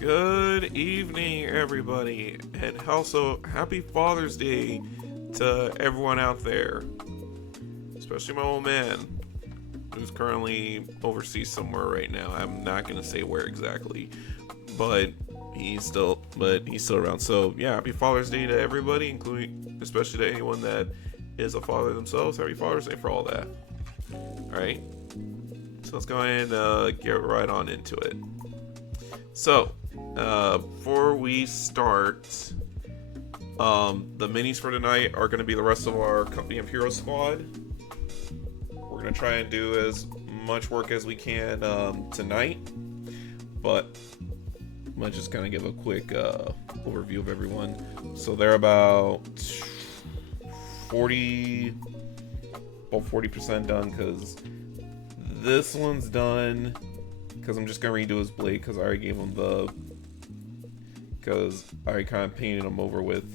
Good evening, everybody, and also happy Father's Day to everyone out there. especially my old man, who's currently overseas somewhere right now. I'm not gonna say where exactly, but he's still around. So yeah, happy Father's Day to everybody, including especially to anyone that is a father themselves. Happy Father's Day for all that. All right, so let's go ahead and get right on into it. So before we start, the minis for tonight are going to be the rest of our Company of Heroes squad. We're going to try and do as much work as we can tonight, but I'm going to just kind of give a quick overview of everyone. So they're about 40% done, because this one's done, because I'm just going to redo his blade, because I already gave him because I kind of painted him over with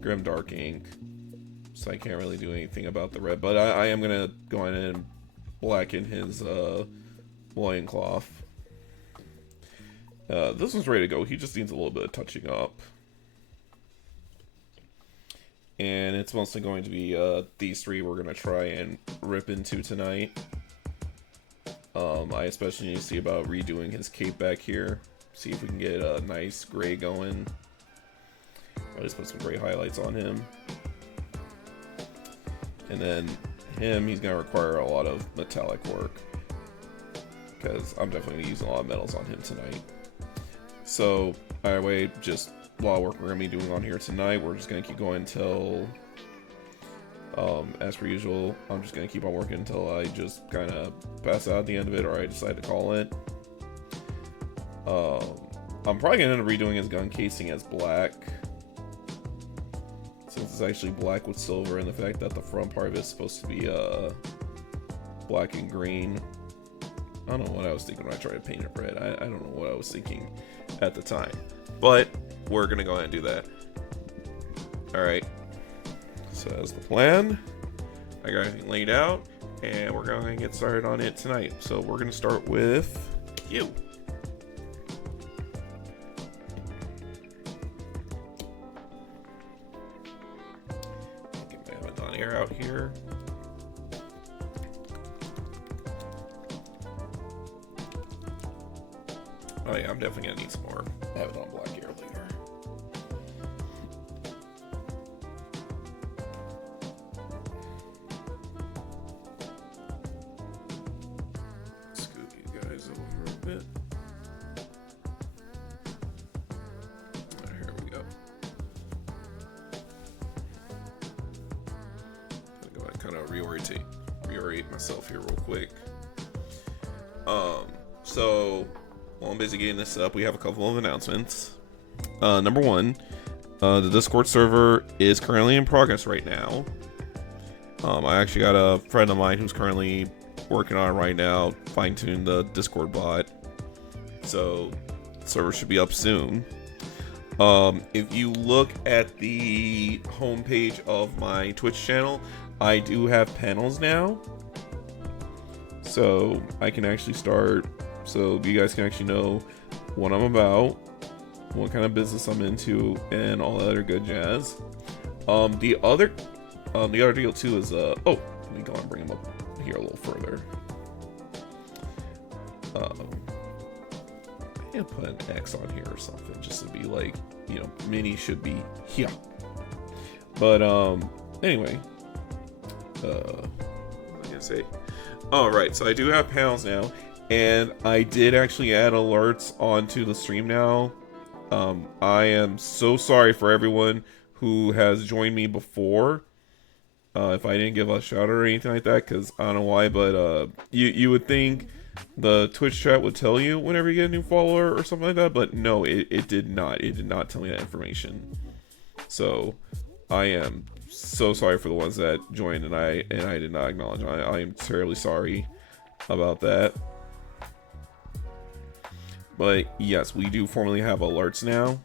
Grim Dark ink, so I can't really do anything about the red, but I am going to go in and blacken his loincloth. This one's ready to go. He just needs a little bit of touching up. And it's mostly going to be these three we're going to try and rip into tonight. I especially need to see about redoing his cape back here. See if we can get a nice gray going. I'll just put some gray highlights on him. And then him, he's going to require a lot of metallic work, because I'm definitely going to use a lot of metals on him tonight. So, either way, just a lot of work we're going to be doing on here tonight. We're just going to keep going until, as per usual, I'm just going to keep on working until I just kind of pass out at the end of it, or I decide to call it. I'm probably going to end up redoing his gun casing as black, since it's actually black with silver, and the fact that the front part of it is supposed to be black and green. I don't know what I was thinking when I tried to paint it red. I don't know what I was thinking at the time, but we're going to go ahead and do that. Alright, so that's the plan. I got everything laid out, and we're going to get started on it tonight. So we're going to start with you. Get my abbadon air out here. Oh yeah, I'm definitely going to need some more abbadon black air later. Scoot you guys over a bit. Right, here we go. I'm going to go ahead and kind of reorient myself here real quick. So while I'm busy getting this set up, we have a couple of announcements. Number one, the Discord server is currently in progress right now. I actually got a friend of mine who's currently working on it right now, fine-tuning the Discord bot. So the server should be up soon. If you look at the homepage of my Twitch channel, I do have panels now. So I can actually start, so you guys can actually know what I'm about, what kind of business I'm into, and all that other good jazz. The other deal too is oh, let me go and bring him up here a little further. I'm gonna put an X on here or something, just to be like, you know, mini should be here. But anyway, what was I gonna say? All right, so I do have panels now. And I did actually add alerts onto the stream now. I am so sorry for everyone who has joined me before. If I didn't give a shout out or anything like that, because I don't know why, but you would think the Twitch chat would tell you whenever you get a new follower or something like that, but no, it did not. It did not tell me that information. So I am so sorry for the ones that joined and I did not acknowledge. I am terribly sorry about that. But yes, we do formally have alerts now.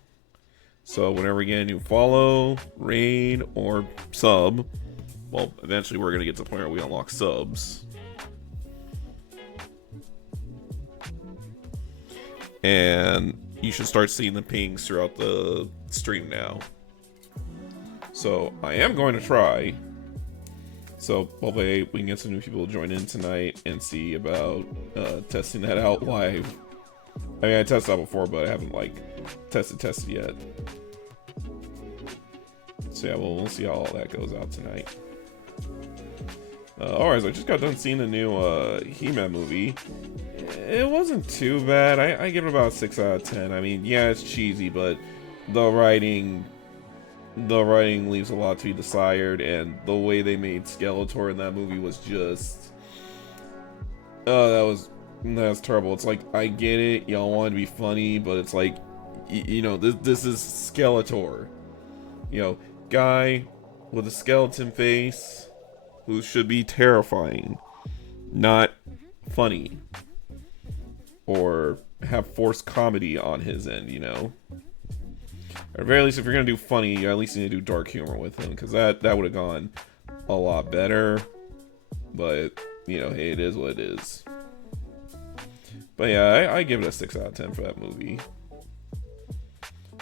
So whenever we get a new follow, raid, or sub, well, eventually we're going to get to the point where we unlock subs. And you should start seeing the pings throughout the stream now. So I am going to try So hopefully we can get some new people to join in tonight and see about testing that out live. I mean, I tested out before, but I haven't like tested yet. So yeah, we'll see how all that goes out tonight. Alright, so I just got done seeing the new He-Man movie. It wasn't too bad. I give it about 6 out of 10. I mean, yeah, it's cheesy, but the writing leaves a lot to be desired, and the way they made Skeletor in that movie was just that's terrible. It's like, I get it, y'all want to be funny, but it's like, you know, this is Skeletor, you know, guy with a skeleton face who should be terrifying, not funny, or have forced comedy on his end, you know. At the very least, if you're gonna do funny, you at least need to do dark humor with him, because that would have gone a lot better. But you know, hey, it is what it is. But yeah, I give it a 6 out of 10 for that movie.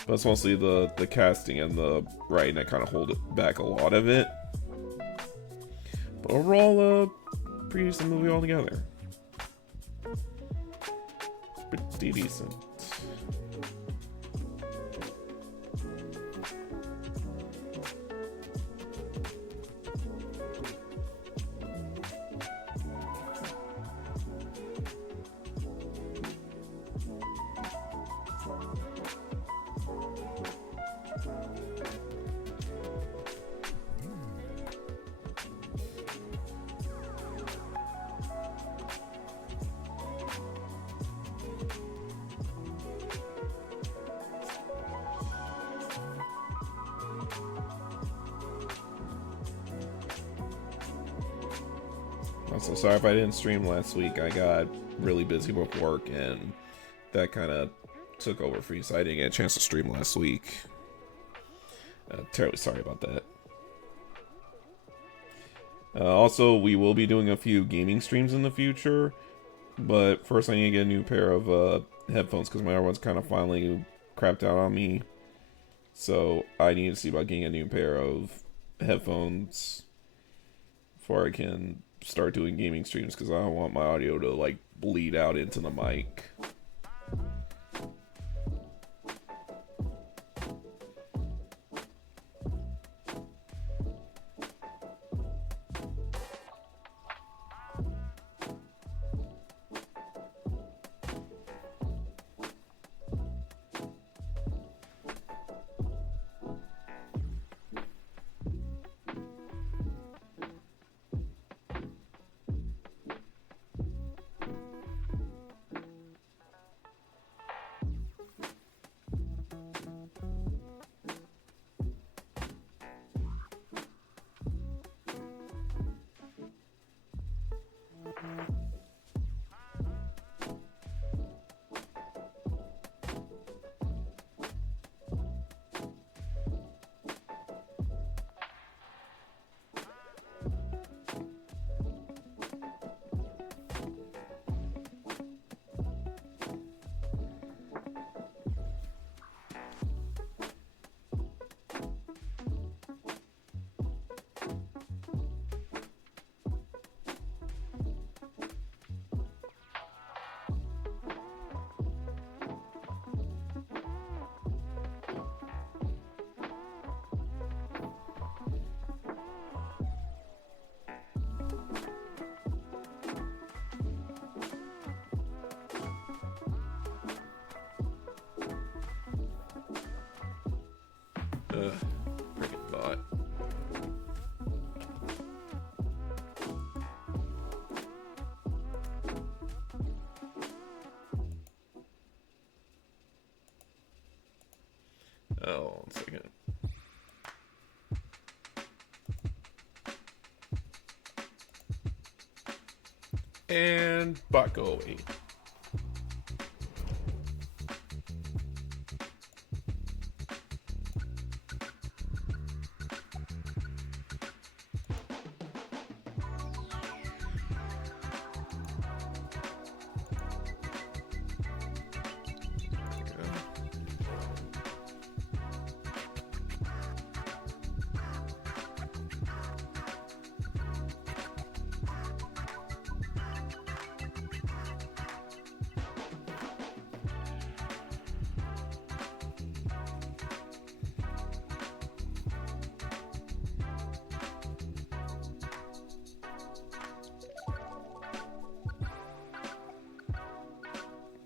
But it's mostly the casting and the writing that kind of hold it back a lot of it. But overall, pretty decent movie altogether. Pretty decent. I'm so sorry if I didn't stream last week. I got really busy with work, and that kind of took over for you, so I didn't get a chance to stream last week. Terribly sorry about that. Also, we will be doing a few gaming streams in the future, but first I need to get a new pair of headphones, because my other one's kind of finally crapped out on me. So I need to see about getting a new pair of headphones before I can start doing gaming streams, because I don't want my audio to like bleed out into the mic. Freaking bot. Oh, 1 second. And bot go away.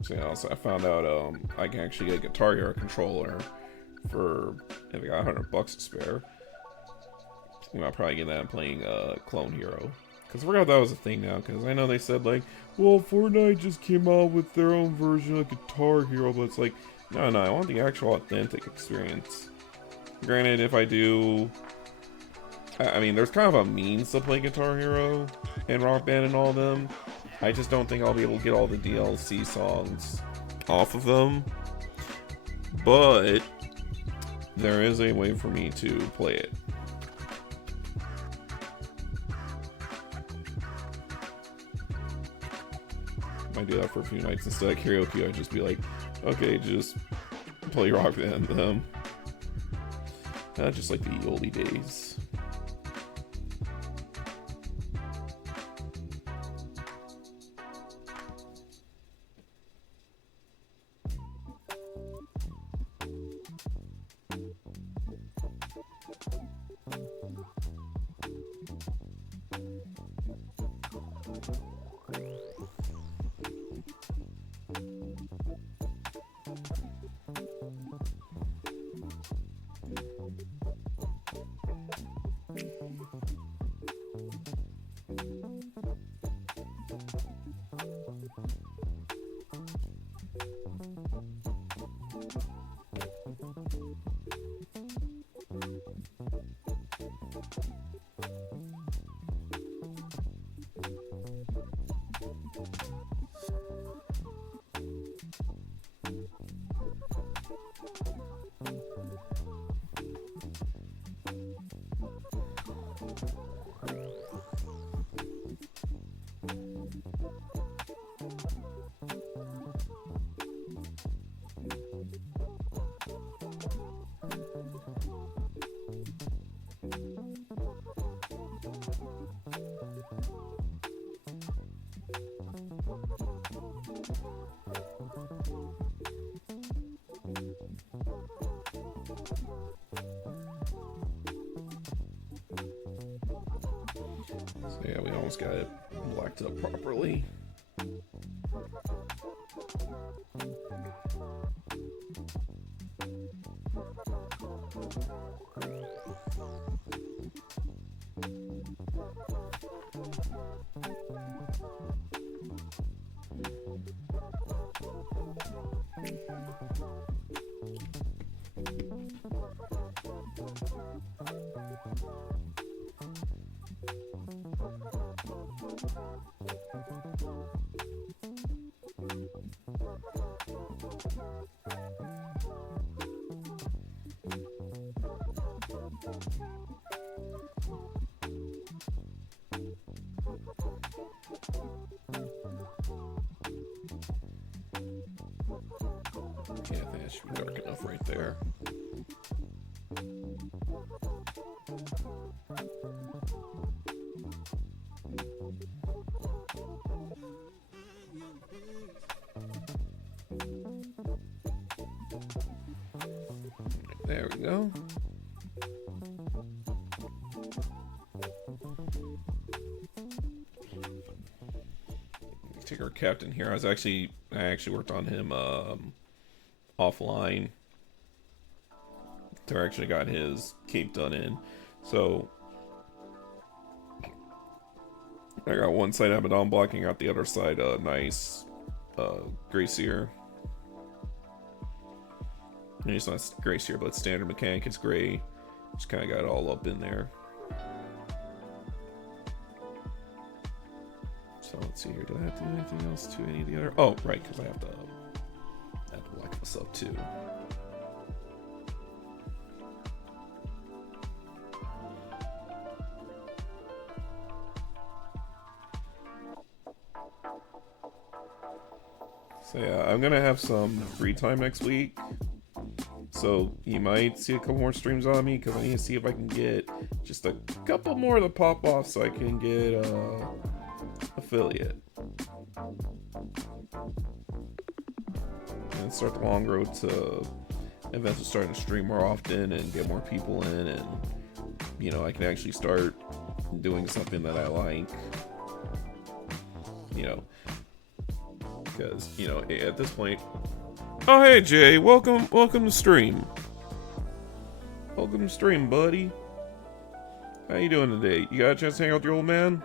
So yeah, also I found out I can actually get a Guitar Hero controller for, if I got $100 to spare. I'll probably get that and playing Clone Hero. Because I forgot that was a thing now, because I know they said like, well, Fortnite just came out with their own version of Guitar Hero, but it's like, no, I want the actual authentic experience. Granted, if I do, I mean, there's kind of a means to play Guitar Hero and Rock Band and all of them. I just don't think I'll be able to get all the DLC songs off of them. But there is a way for me to play it. I do that for a few nights instead of karaoke. I'd just be like, okay, just play Rock Band them. Just like the oldie days. So yeah, we almost got it blacked up properly. Yeah, I think it should be dark enough right there. There we go. Take our captain here. I actually worked on him offline. Ter actually got his cape done in. So I got one side abbadon blocking out the other side nice Gracier. And it's not Gracier, but standard mechanic is gray. Just kind of got it all up in there. So let's see here. Do I have to do anything else to any of the other? Oh, right, because I have to black this up too. So yeah, I'm gonna have some free time next week. So you might see a couple more streams on me because I need to see if I can get just a couple more to pop off so I can get affiliate. And start the long road to eventually starting to stream more often and get more people in, and you know, I can actually start doing something that I like. You know, because, you know, at this point... Oh, hey, Jay. Welcome to stream. Welcome to stream, buddy. How you doing today? You got a chance to hang out with your old man?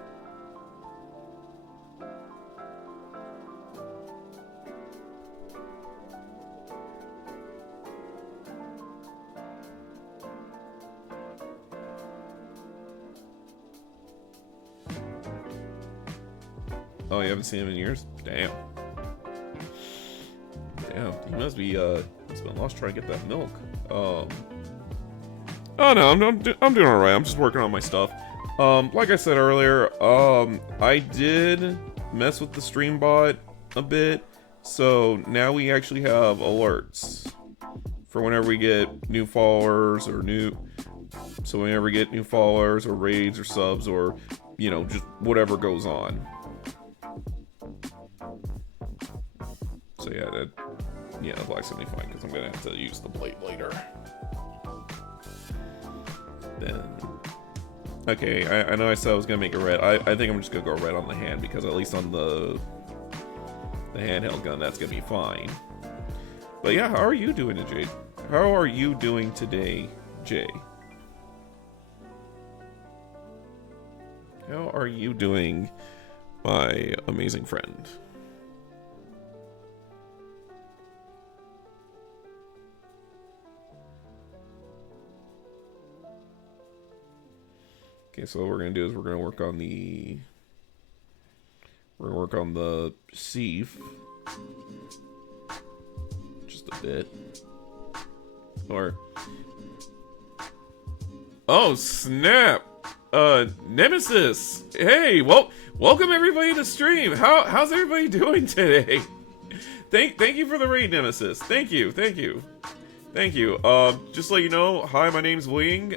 Oh, you haven't seen him in years? Damn. Damn, he must be been lost trying to get that milk. Oh no, I'm doing alright. I'm just working on my stuff. Like I said earlier, I did mess with the stream bot a bit, so now we actually have alerts for whenever we get new followers or so whenever we get new followers or raids or subs or, you know, just whatever goes on. So yeah, the black's gonna be fine because I'm gonna have to use the blade later. Then, okay, I know I said I was gonna make a red. I think I'm just gonna go red on the hand because at least on the handheld gun, that's gonna be fine. But yeah, how are you doing today? How are you doing today, Jay? How are you doing, my amazing friend? Okay, so what we're gonna do is we're gonna work on the sieve just a bit. Or oh snap! Nemesis! Hey, well, welcome everybody to stream. How's everybody doing today? Thank you for the raid, Nemesis. Thank you. Just to let you know, hi, my name's Wing.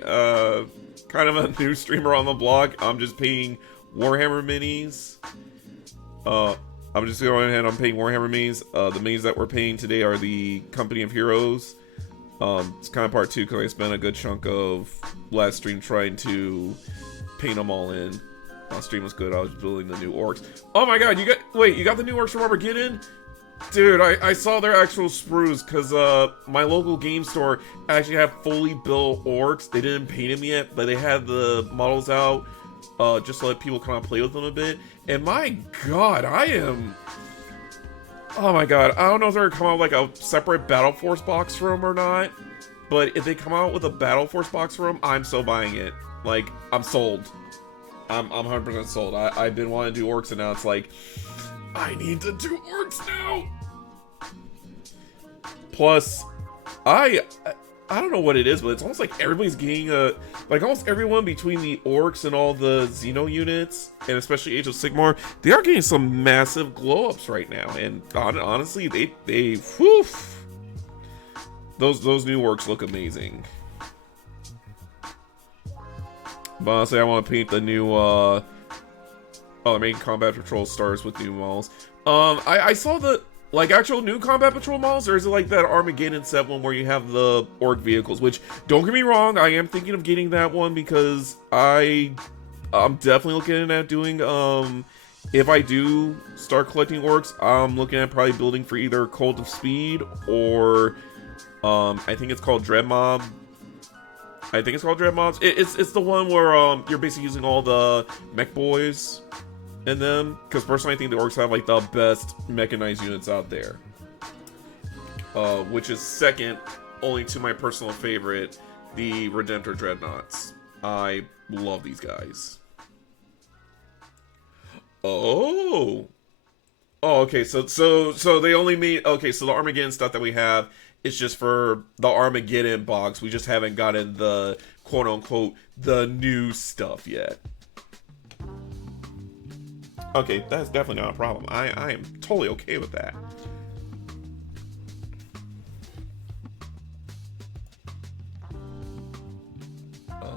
Kind of a new streamer on the blog. I'm just painting Warhammer minis. I'm just going ahead. I'm painting Warhammer minis. The minis that we're painting today are the Company of Heroes. It's kind of part 2 because I spent a good chunk of last stream trying to paint them all in. Last stream was good. I was building the new orcs. Oh my god, you got the new orcs from Armageddon? Dude, I saw their actual sprues because my local game store actually had fully built orcs. They didn't paint them yet, but they had the models out just to let people kind of play with them a bit. And my god, oh my god, I don't know if they're gonna come out with like a separate Battle Force box for them or not, but if they come out with a Battle Force box for them, I'm so buying it. Like, I'm sold. I'm 100% sold. I've been wanting to do orcs, and now it's like, I need to do orcs now. Plus, I don't know what it is, but it's almost like everybody's getting like almost everyone between the orcs and all the Xeno units, and especially Age of Sigmar, they are getting some massive glow ups right now. And honestly, they whew, those new orcs look amazing. But honestly, I want to paint the new oh, the main combat patrol stars with new models. I saw the like actual new combat patrol models, or is it like that Armageddon set one where you have the orc vehicles? Which, don't get me wrong, I am thinking of getting that one because I'm definitely looking at doing if I do start collecting orcs, I'm looking at probably building for either Cult of Speed or I think it's called Dread Mob. It's the one where you're basically using all the mech boys in them, because personally I think the orcs have like the best mechanized units out there, which is second only to my personal favorite, the Redemptor Dreadnoughts. I love these guys. Oh, okay, so they only mean, okay, so the Armageddon stuff that we have, it's just for the Armageddon box. We just haven't gotten the quote-unquote the new stuff yet. Okay, that's definitely not a problem. I am totally okay with that.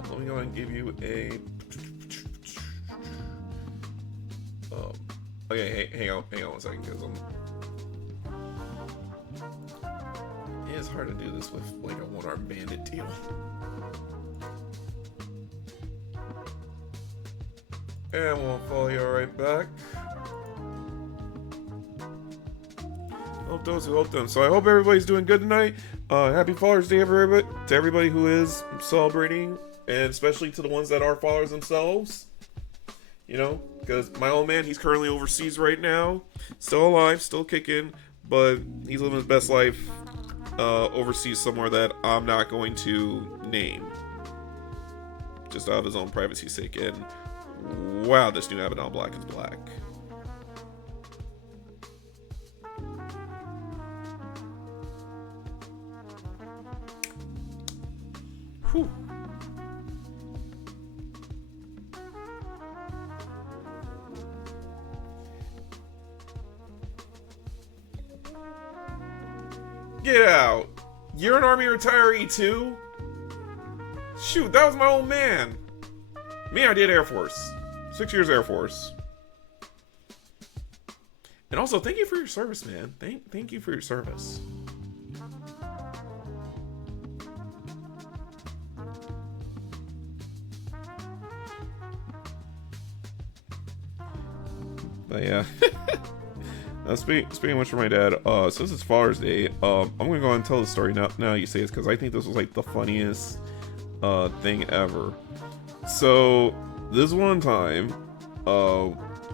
Let me go ahead and give you a... okay, hang on 1 second, because it is hard to do this with like a one-arm bandit deal. And we'll follow you right back. Hope those who hope them. So I hope everybody's doing good tonight. Happy Father's Day, everybody, to everybody who is celebrating, and especially to the ones that are fathers themselves. You know, because my old man, he's currently overseas right now, still alive, still kicking, but he's living his best life overseas somewhere that I'm not going to name, just out of his own privacy's sake. And wow, this new Abaddon Black is black. Whew. Get out. You're an Army retiree too? Shoot, that was my old man. Me, I did Air Force. 6 years Air Force. And also, thank you for your service, man. Thank you for your service. But yeah. Speaking of which, for my dad, since it's Father's Day, I'm gonna go and tell the story now you say it's because I think this was like the funniest thing ever. So this one time,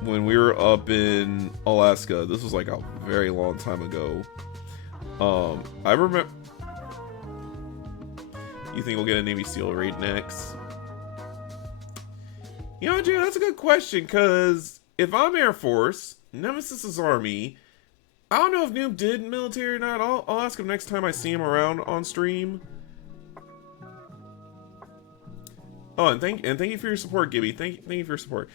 when we were up in Alaska, this was like a very long time ago. I remember. You think we'll get a Navy SEAL raid next? You know, Jay, that's a good question, because if I'm Air Force, Nemesis is Army, I don't know if Noob did military or not. I'll ask him next time I see him around on stream. Oh, and thank you for your support, Gibby. Thank you for your support.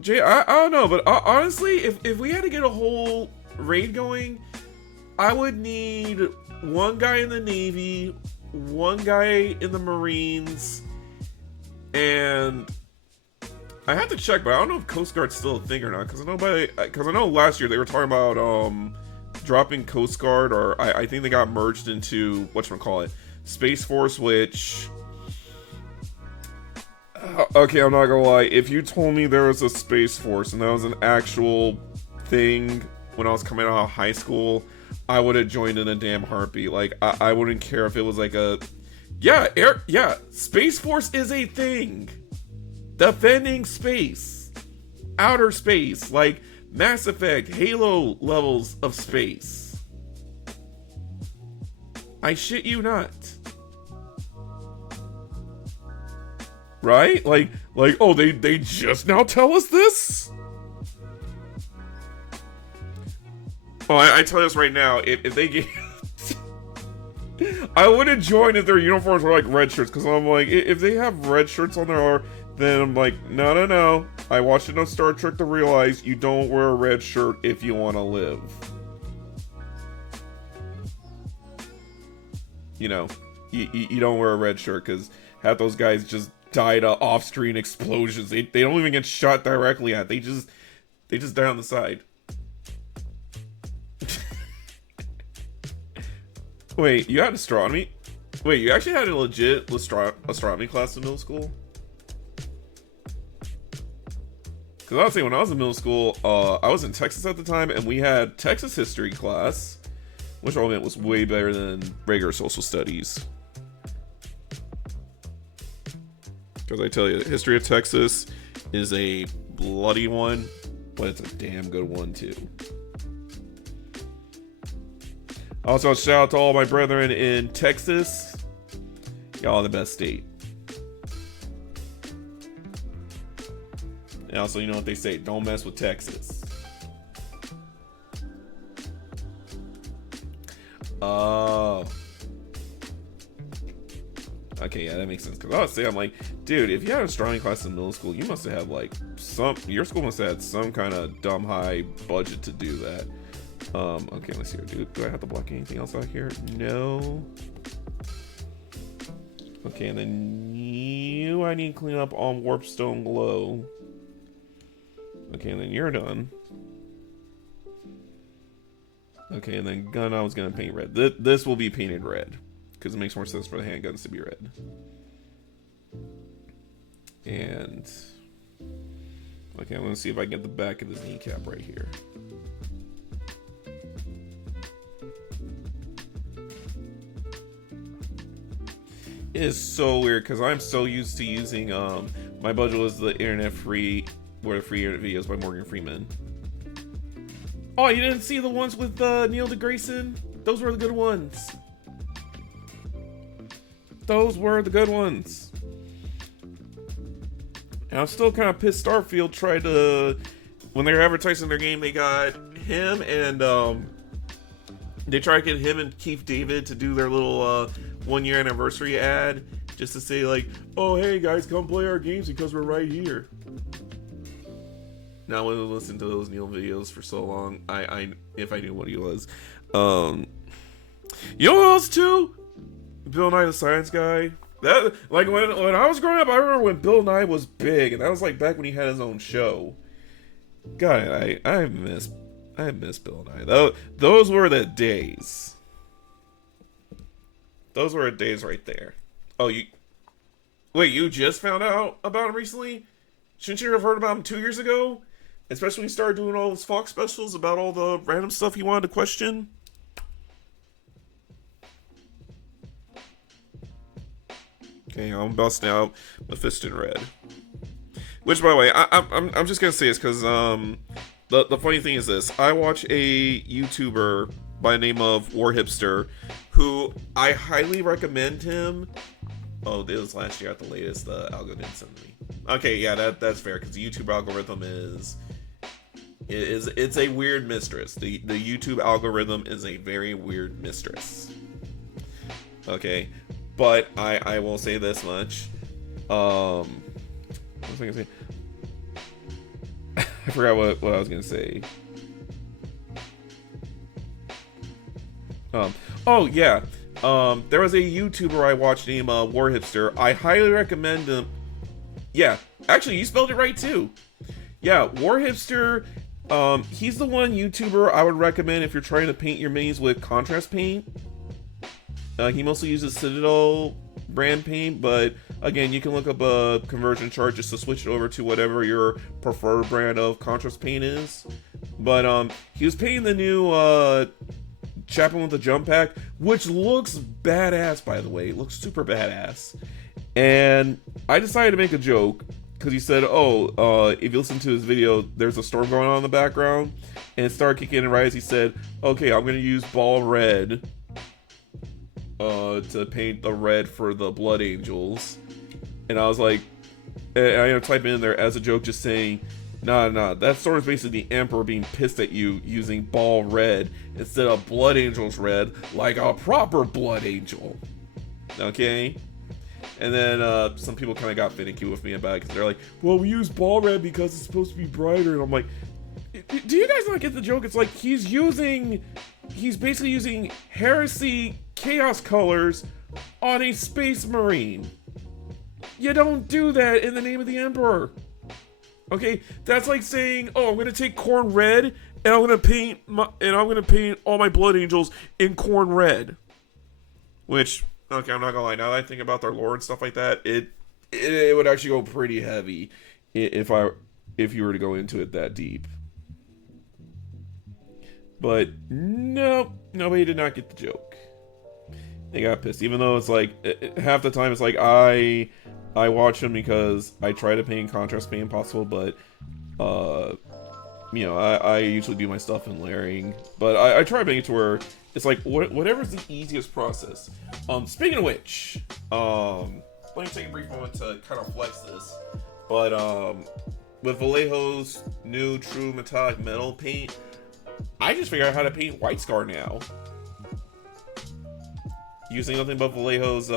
Jay, I don't know, but honestly, if we had to get a whole raid going, I would need one guy in the Navy, one guy in the Marines, and I have to check, but I don't know if Coast Guard's still a thing or not. Because I know last year they were talking about dropping Coast Guard, or I think they got merged into whatchamacallit, Space Force, which okay, I'm not gonna lie. If you told me there was a Space Force and that was an actual thing when I was coming out of high school, I would have joined in a damn heartbeat. Like I wouldn't care if it was like a Space Force is a thing. Defending space, outer space, like Mass Effect, Halo levels of space. I shit you not. Right? Like, oh, they just now tell us this? Oh, I tell you this right now, if they get... I wouldn't join if their uniforms were like red shirts, because I'm like, if they have red shirts on there, then I'm like, no. I watched enough Star Trek to realize you don't wear a red shirt if you want to live. You know, you don't wear a red shirt, because half those guys just died of off-screen explosions. They don't even get shot directly at. They just die on the side. Wait, you had astronomy? Wait, you actually had a legit astronomy class in middle school? Because honestly, when I was in middle school, I was in Texas at the time, and we had Texas history class, which all meant was way better than regular social studies. Because I tell you, the history of Texas is a bloody one, but it's a damn good one too. Also, shout out to all my brethren in Texas. Y'all the best state. And also, you know what they say, don't mess with Texas. Oh. Okay, yeah, that makes sense. Because I would say, I'm like, dude, if you had an astronomy class in middle school, you must have had, like, your school must have had some kind of dumb high budget to do that. Okay, let's see here. Do I have to block anything else out here? No. Okay, and then I need to clean up on warpstone glow. Okay, and then you're done. Okay, and then gun I was gonna paint red. This will be painted red, because it makes more sense for the handguns to be red. And okay, I'm gonna see if I can get the back of this kneecap right here. is so weird because I'm so used to using my budget was the internet free or the free internet videos by Morgan Freeman. Oh, you didn't see the ones with Neil deGrasse? Those were the good ones. Those were the good ones. And I'm still kind of pissed Starfield tried to, when they were advertising their game, they got him and they tried to get him and Keith David to do their little 1 year anniversary ad just to say like, oh hey guys, come play our games because we're right here. Now when I listened to those Neil videos for so long, I if I knew what he was. You know who else too? Bill Nye the Science Guy. That, like when I was growing up, I remember when Bill Nye was big, and that was like back when he had his own show. God, I miss Bill Nye. Those were the days. Those were the days right there. Oh, you just found out about him recently? Shouldn't you have heard about him 2 years ago? Especially when he started doing all those Fox specials about all the random stuff he wanted to question. Okay, I'm busting out Mephiston Red. Which, by the way, I'm just gonna say this because the funny thing is this: I watch a YouTuber by the name of Warhipster, who I highly recommend him. Oh, this was last year at the latest. The algorithm sent me. Okay, yeah, that's fair because the YouTube algorithm it's a weird mistress. The YouTube algorithm is a very weird mistress. Okay. But I will say this much. What was I gonna say? I forgot what I was gonna say. Oh yeah. There was a YouTuber I watched named Warhipster. I highly recommend him. Yeah, actually, you spelled it right too. Yeah, Warhipster. He's the one YouTuber I would recommend if you're trying to paint your minis with contrast paint. He mostly uses Citadel brand paint, but again, you can look up a conversion chart just to switch it over to whatever your preferred brand of contrast paint is. But he was painting the new Chaplain with the Jump Pack, which looks badass, by the way. It looks super badass. And I decided to make a joke because he said, if you listen to his video, there's a storm going on in the background, and it started kicking in right as he said, okay, I'm going to use ball red to paint the red for the Blood Angels. And I was like, and I ended up typing in there as a joke, just saying, nah, that sort of basically the Emperor being pissed at you using ball red instead of Blood Angels red, like a proper Blood Angel. Okay? And then some people kind of got finicky with me about it because they're like, well, we use ball red because it's supposed to be brighter. And I'm like, do you guys not get the joke? It's like he's basically using Heresy Chaos colors on a Space Marine. You don't do that in the name of the Emperor. Okay, that's like saying, oh, I'm gonna take corn red and I'm gonna paint all my Blood Angels in corn red. Which, okay, I'm not gonna lie. Now that I think about their lore and stuff like that, it would actually go pretty heavy if you were to go into it that deep. But no, nobody did not get the joke. They got pissed, even though it's like half the time it's like I watch them because I try to paint contrast paint possible, but I usually do my stuff in layering. But I try to make it to where it's like whatever's the easiest process. Speaking of which, let me take a brief moment to kind of flex this. But with Vallejo's new True Metallic Metal paint, I just figured out how to paint White Scar now. Using nothing but Vallejo's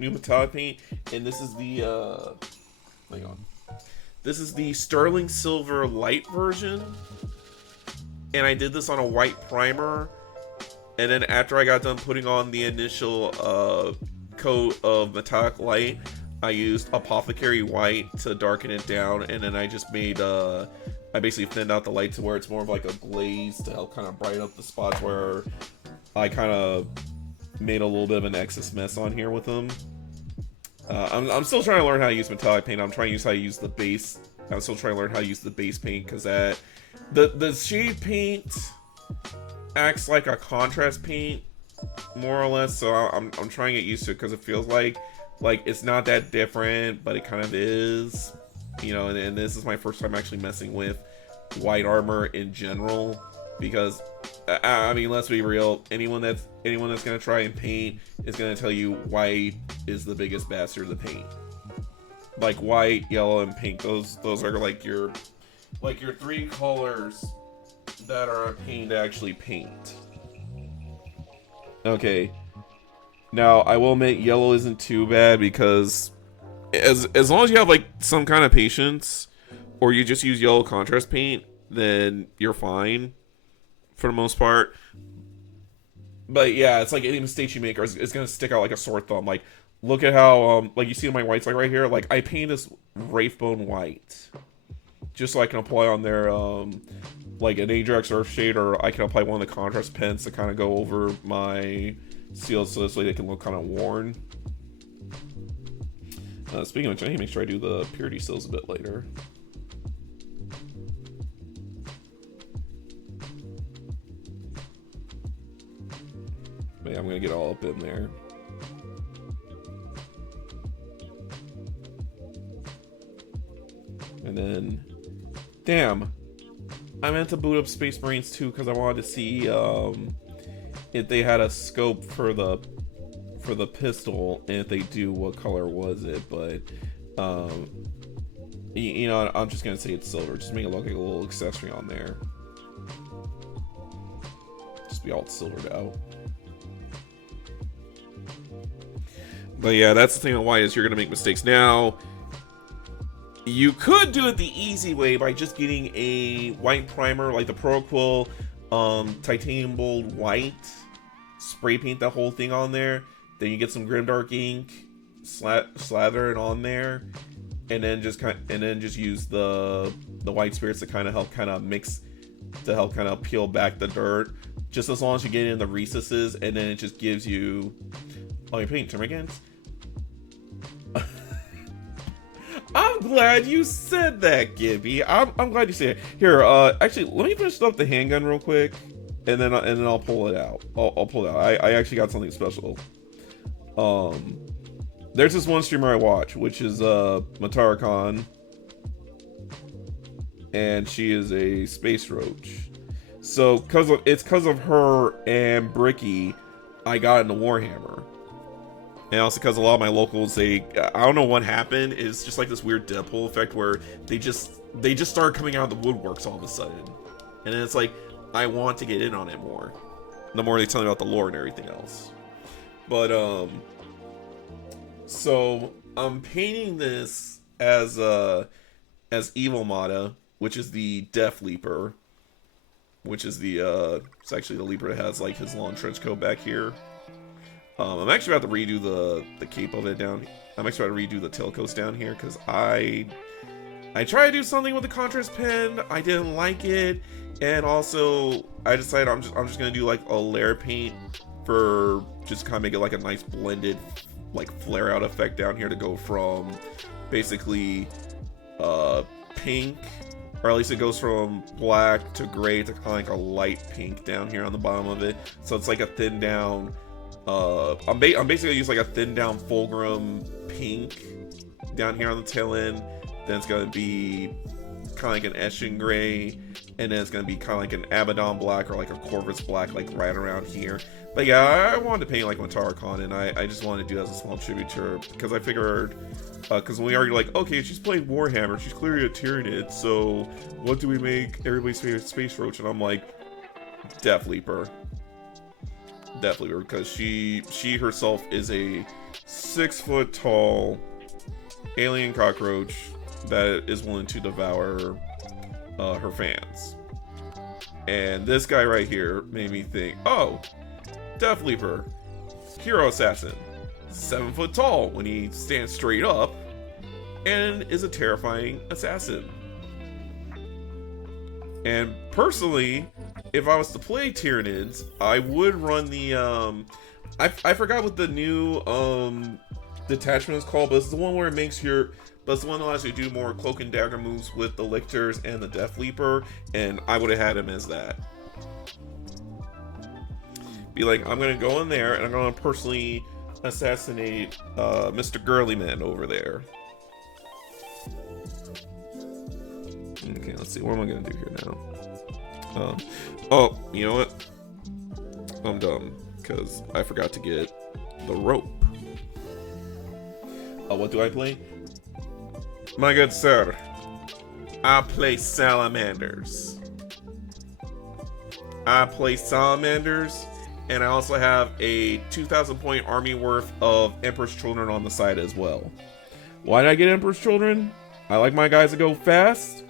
new metallic paint, and this is the hang on. This is the Sterling Silver Light version. And I did this on a white primer. And then after I got done putting on the initial coat of metallic light, I used Apothecary White to darken it down, and then I just made I basically thinned out the light to where it's more of like a glaze to help kind of brighten up the spots where I kind of made a little bit of an excess mess on here with them. I'm still trying to learn how to use metallic paint. I'm trying to use the base. I'm still trying to learn how to use the base paint because the shade paint acts like a contrast paint more or less. So I'm trying to get used to it because it feels like Like, it's not that different, but it kind of is. You know, and this is my first time actually messing with white armor in general, because I mean, let's be real, anyone that's gonna try and paint is gonna tell you white is the biggest bastard to paint. Like white, yellow, and pink, those are like your 3 colors that are a pain to actually paint. Okay, now I will admit yellow isn't too bad, because as long as you have like some kind of patience, or you just use yellow contrast paint, then you're fine for the most part. But yeah, it's like any mistake you make is gonna stick out like a sore thumb. Like, look at how like you see my whites like right here. Like, I paint this wraithbone white just so I can apply on there like an Ajax Earth Shade, or I can apply one of the contrast pens to kind of go over my seals, so this way they can look kind of worn. Speaking of which, I need to make sure I do the purity seals a bit later. But yeah, I'm gonna get all up in there. And then, damn, I meant to boot up Space Marines too, because I wanted to see if they had a scope for the pistol, and if they do, what color was it? But you know, I'm just gonna say it's silver. Just make it look like a little accessory on there. Just be all silvered out. But yeah, that's the thing with white, is you're gonna make mistakes. Now, you could do it the easy way by just getting a white primer, like the Proquil Titanium Bold White. Spray paint the whole thing on there. Then you get some Grimdark ink, slather it on there, and then just use the white spirits to kind of help mix, to help kind of peel back the dirt. Just as long as you get in the recesses, and then it just gives you. Oh, you're painting termagants? I'm glad you said that, Gibby. I'm glad you said it. Here, actually, let me finish up the handgun real quick, and then I'll pull it out. I'll pull it out. I actually got something special. There's this one streamer I watch, which is Matara Khan, and she is a space roach. So, because of her and Bricky, I got into Warhammer. And also because a lot of my locals, I don't know what happened, it's just like this weird Deadpool effect where they just started coming out of the woodworks all of a sudden. And then it's like, I want to get in on it more. The more they tell me about the lore and everything else. But, so, I'm painting this as Evil Mata, which is the Death Leaper. Which is it's actually the Leaper that has like his long trench coat back here. I'm actually about to redo the cape of it down. I'm actually about to redo the tailcoats down here, because I tried to do something with the contrast pen. I didn't like it, and also I decided I'm just gonna do like a layer paint for just kind of make it like a nice blended like flare out effect down here, to go from basically pink, or at least it goes from black to gray to kind of like a light pink down here on the bottom of it. So it's like a thin down. I'm basically use like a thin down fulgrim pink down here on the tail end. Then it's gonna be kind of like an Eshin gray, and then it's gonna be kind of like an Abaddon black, or like a Corvus black, like right around here. But yeah, I wanted to paint like Matara Khan, and I just wanted to do it as a small tribute to her, because I figured, because when we argued like, okay, she's playing Warhammer, she's clearly a Tyranid, so what do we make everybody's favorite space roach? And I'm like, Death Leaper. Death Leaper, because she herself is a 6 foot tall alien cockroach that is willing to devour her fans. And this guy right here made me think, oh, Death Leaper, hero assassin, 7 foot tall when he stands straight up, and is a terrifying assassin. And personally, if I was to play Tyranids, I would run the I forgot what the new detachment is called, but it's the one where it makes your, but it's the one that allows you to do more cloak and dagger moves with the Lictors and the Death Leaper, and I would have had him as that. Be like, I'm gonna go in there and I'm gonna personally assassinate Mr. Girlyman over there. Okay, let's see. What am I gonna do here now? Oh, you know what? I'm dumb because I forgot to get the rope. What do I play? My good sir, I play salamanders. And I also have a 2,000 point army worth of Emperor's Children on the side as well. Why did I get Emperor's Children? I like my guys to go fast,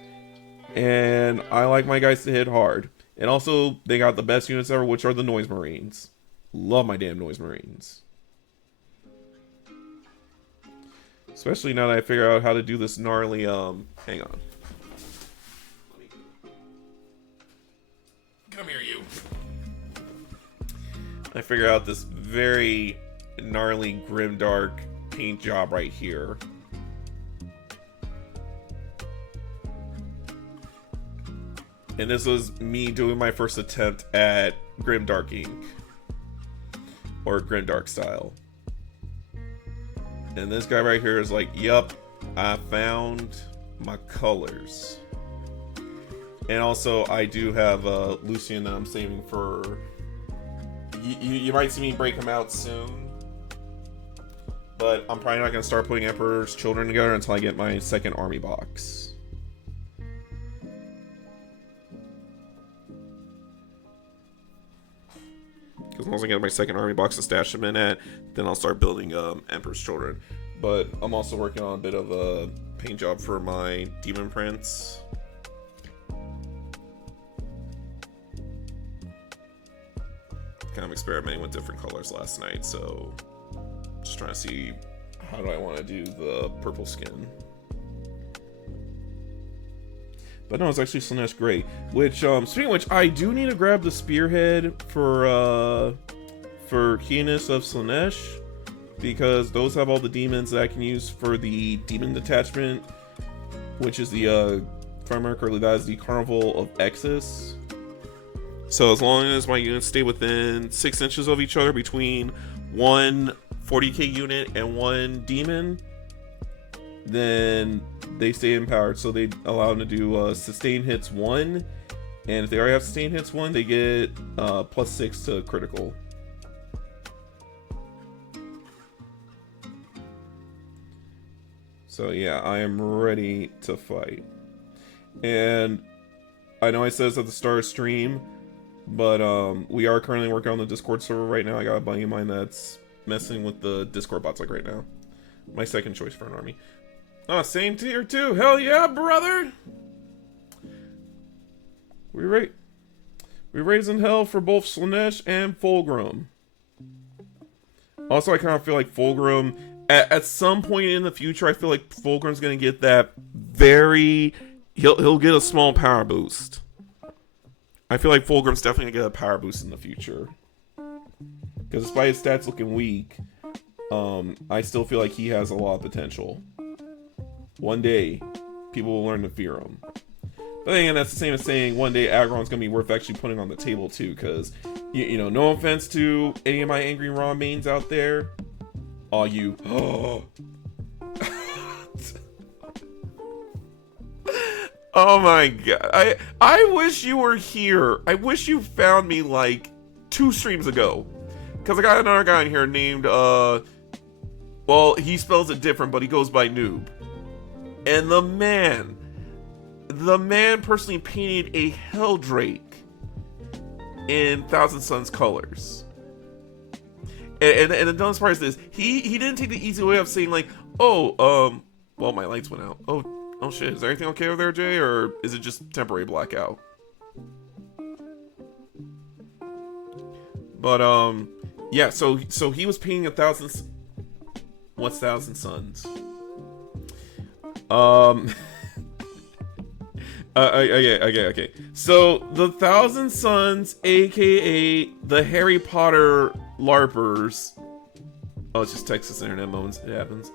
and I like my guys to hit hard. And also, they got the best units ever, which are the Noise Marines. Love my damn Noise Marines. Especially now that I figure out how to do this gnarly, hang on. Come here, you. I figure out this very gnarly, grimdark paint job right here. And this was me doing my first attempt at grimdark ink. Or grimdark style. And this guy right here is like, yup, I found my colors. And also, I do have Lucian that I'm saving for... You might see me break him out soon. But I'm probably not going to start putting Emperor's Children together until I get my second army box. Because once I get my second army box to stash them in at, then I'll start building Emperor's Children. But I'm also working on a bit of a paint job for my Demon Prince. Kind of experimenting with different colors last night, so just trying to see how do I want to do the purple skin. But no, it's actually Slaanesh Gray. Which, speaking of which, I do need to grab the spearhead for Keenness of Slaanesh, because those have all the demons that I can use for the demon detachment, which is the, if I remember correctly, that is the Carnival of Exus. So as long as my units stay within 6 inches of each other between one 40k unit and one demon, then they stay empowered. So they allow them to do sustain hits 1, and if they already have sustain hits 1, they get +6 to critical. So yeah, I am ready to fight. And I know I said this at the start of stream, but we are currently working on the Discord server right now. I got a buddy of mine that's messing with the Discord bots like right now. My second choice for an army. Oh, same tier too. Hell yeah, brother. We raising hell for both Slaanesh and Fulgrim. Also, I kind of feel like Fulgrim, at some point in the future, I feel like Fulgrim's gonna get that very... He'll get a small power boost. I feel like Fulgrim's definitely gonna get a power boost in the future. Because despite his stats looking weak, I still feel like he has a lot of potential. One day, people will learn to fear him. But again, that's the same as saying one day Aggron's gonna be worth actually putting on the table too. Because, you know, no offense to any of my angry raw mains out there. Aw, you. Oh. Oh my god. I wish you were here. I wish you found me like 2 streams ago. Because I got another guy in here named, well, he spells it different, but he goes by Noob. And the man personally painted a Helldrake in Thousand Suns colors. And the dumbest part is this, he didn't take the easy way of saying like, oh, well, my lights went out. Oh shit, is everything okay over there, Jay? Or is it just temporary blackout? But, yeah, so he was painting 1,000... What's Thousand Suns? Okay. So, the Thousand Suns, aka the Harry Potter LARPers... Oh, it's just Texas Internet moments. It happens.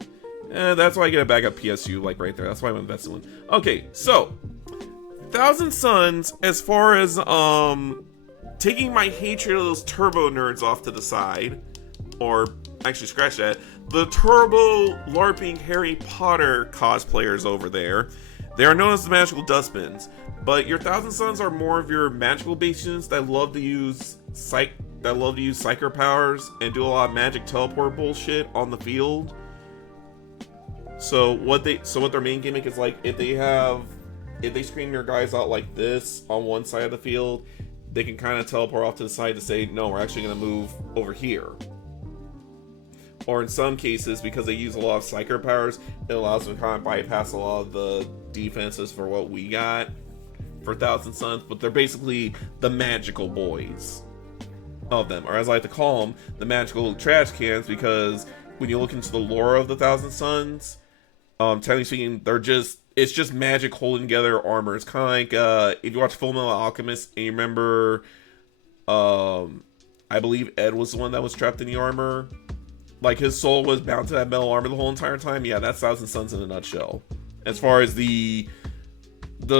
That's why I get a backup PSU, like, right there. That's why I'm investing in one. Okay, so... Thousand Suns, as far as, taking my hatred of those turbo nerds off to the side, or actually, scratch that. The turbo LARPing Harry Potter cosplayers over there. They are known as the Magical Dustbins. But your Thousand Suns are more of your magical based units that love to use psyker powers and do a lot of magic teleport bullshit on the field. So what their main gimmick is, like, if they screen their guys out like this on one side of the field, they can kind of teleport off to the side to say, no, we're actually going to move over here. Or in some cases, because they use a lot of psyker powers, it allows them to kind of bypass a lot of the defenses for what we got for Thousand Suns, but they're basically the magical boys of them, or as I like to call them, the magical trash cans, because when you look into the lore of the Thousand Suns, technically speaking, it's just magic holding together armor. It's kind of like, if you watch Fullmetal Alchemist and you remember, I believe Ed was the one that was trapped in the armor. Like, his soul was bound to that metal armor the whole entire time. Yeah, that's Thousand Suns in a nutshell. As far as the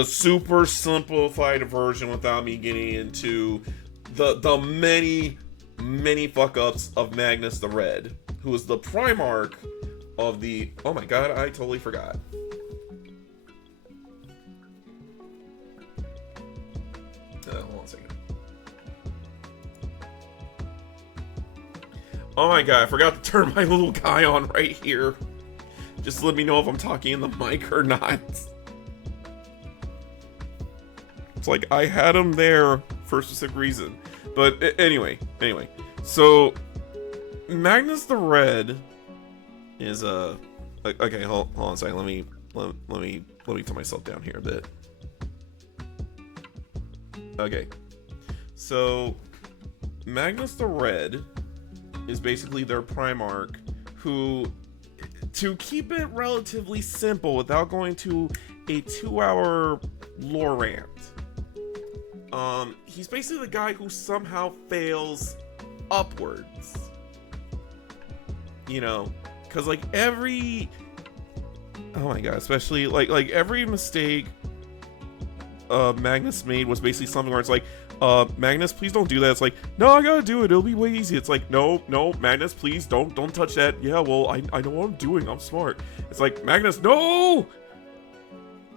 super simplified version, without me getting into the many fuck-ups of Magnus the Red, who is the Primarch of the... Oh my god, I totally forgot. Hold on a second. Oh my god, I forgot to turn my little guy on right here. Just let me know if I'm talking in the mic or not. It's like, I had him there for a specific reason. But anyway. So, Magnus the Red is a... Okay, hold on a second. Let me tone myself down here a bit. Okay. So, Magnus the Red is basically their Primarch, who, to keep it relatively simple without going to a 2-hour lore rant, he's basically the guy who somehow fails upwards. You know, because like every... Oh my god, especially like every mistake Magnus made was basically something where it's like, Magnus, please don't do that. It's like, no, I gotta do it. It'll be way easy. It's like, no, Magnus, please don't touch that. Yeah, well, I know what I'm doing. I'm smart. It's like, Magnus, no!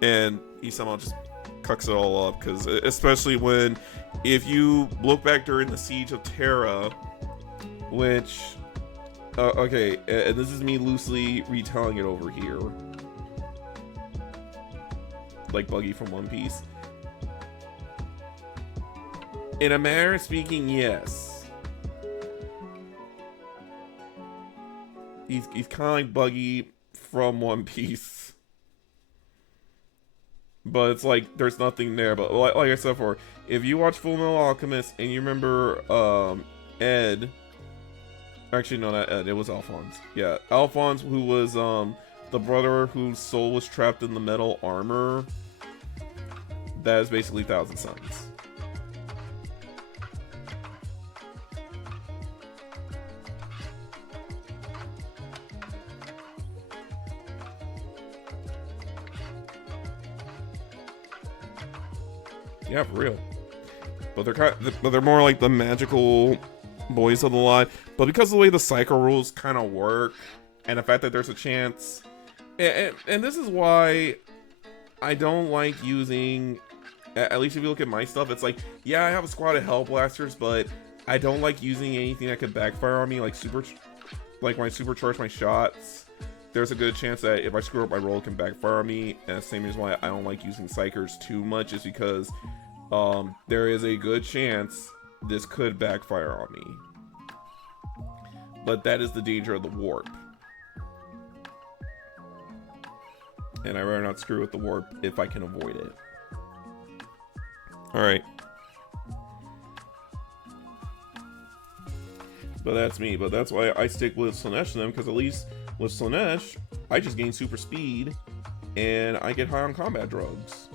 And he somehow just cucks it all up, because especially when, if you look back during the Siege of Terra, which, okay, and this is me loosely retelling it over here, like Buggy from One Piece. In a manner of speaking, yes. He's kind of like Buggy from One Piece. But it's like, there's nothing there. But like I said before, if you watch Fullmetal Alchemist and you remember Ed... Actually, no, not Ed. It was Alphonse. Yeah, Alphonse, who was the brother whose soul was trapped in the metal armor. That is basically Thousand Suns. Yeah, for real. But they're more like the magical boys of the lot. But because of the way the cycle rules kind of work, and the fact that there's a chance, and this is why I don't like using, at least if you look at my stuff, it's like, yeah, I have a squad of Hell Blasters, but I don't like using anything that could backfire on me, like when I supercharge my shots. There's a good chance that if I screw up my roll, it can backfire on me. And the same reason why I don't like using psychers too much is because there is a good chance this could backfire on me. But that is the danger of the warp. And I'd rather not screw with the warp if I can avoid it. Alright. But that's me. But that's why I stick with Slaanesh them, because at least with Slaanesh, I just gain super speed and I get high on combat drugs.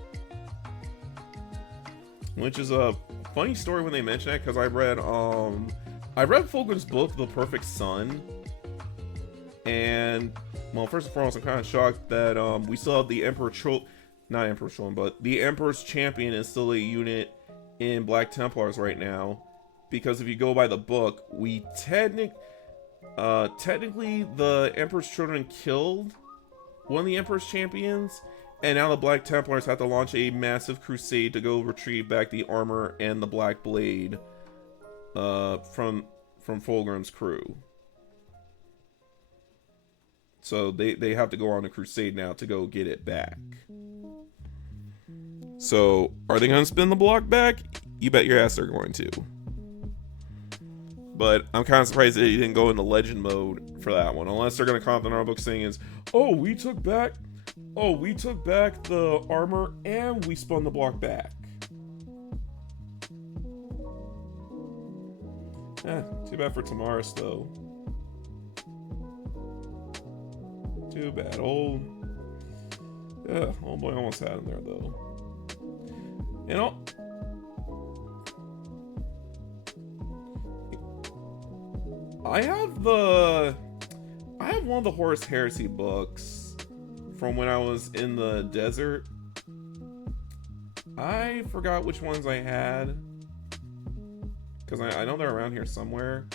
Which is a funny story when they mention it, because I read Fulgrim's book, The Perfect Sun. And, well, first and foremost, I'm kind of shocked that we still have the not Emperor Children, but the Emperor's Champion is still a unit in Black Templars right now. Because if you go by the book, Technically, the Emperor's children killed one of the Emperor's champions, and now the Black Templars have to launch a massive crusade to go retrieve back the armor and the Black Blade from Fulgrim's crew. So they have to go on a crusade now to go get it back. So, are they going to spin the block back? You bet your ass they're going to. But I'm kind of surprised that he didn't go into legend mode for that one. Unless they're going to comment on our book saying is, we took back the armor and we spun the block back. Too bad for Tamaris, though. Too bad. Old boy almost had him there, though. You know, I have one of the Horus Heresy books from when I was in the desert. I forgot which ones I had, because I know they're around here somewhere.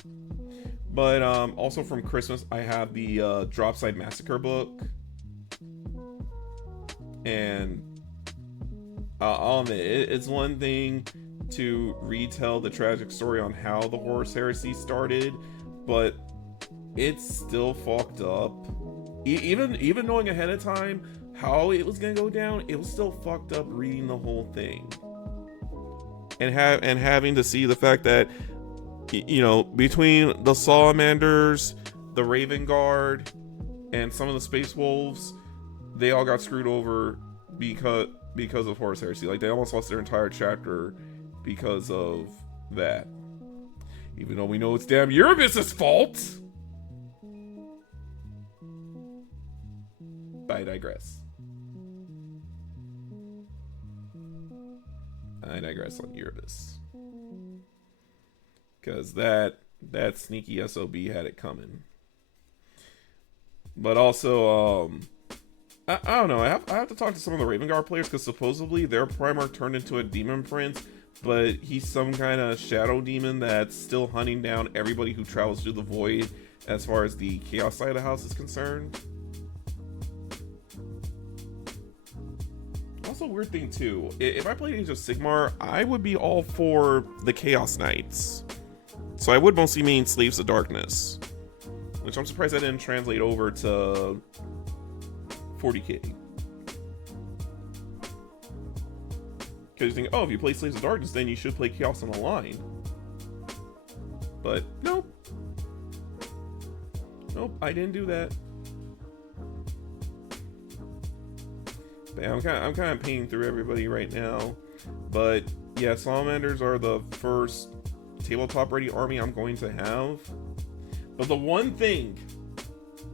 But also from Christmas, I have the Dropside Massacre book, and I'll admit, it's one thing to retell the tragic story on how the Horus Heresy started, but it's still fucked up. Even knowing ahead of time how it was gonna go down, it was still fucked up reading the whole thing, and having to see the fact that, you know, between the Salamanders, the Raven Guard, and some of the Space Wolves, they all got screwed over because of Horus Heresy. Like, they almost lost their entire chapter because of that. Even though we know it's damn Erebus' fault. But I digress. On Erebus. Because that sneaky SOB had it coming. But also, I don't know. I have to talk to some of the Raven Guard players, because supposedly their Primarch turned into a Demon Prince, but he's some kind of shadow demon that's still hunting down everybody who travels through the void as far as the Chaos side of the house is concerned. Also, a weird thing too, if I played Age of Sigmar, I would be all for the Chaos Knights. So I would mostly mean Slaves of Darkness, which I'm surprised that didn't translate over to 40K. Because you think, if you play Slaves of Darkness, then you should play Chaos on the line. But nope, I didn't do that. But yeah, I'm kind of paying through everybody right now. But yeah, Salamanders are the first tabletop ready army I'm going to have. But the one thing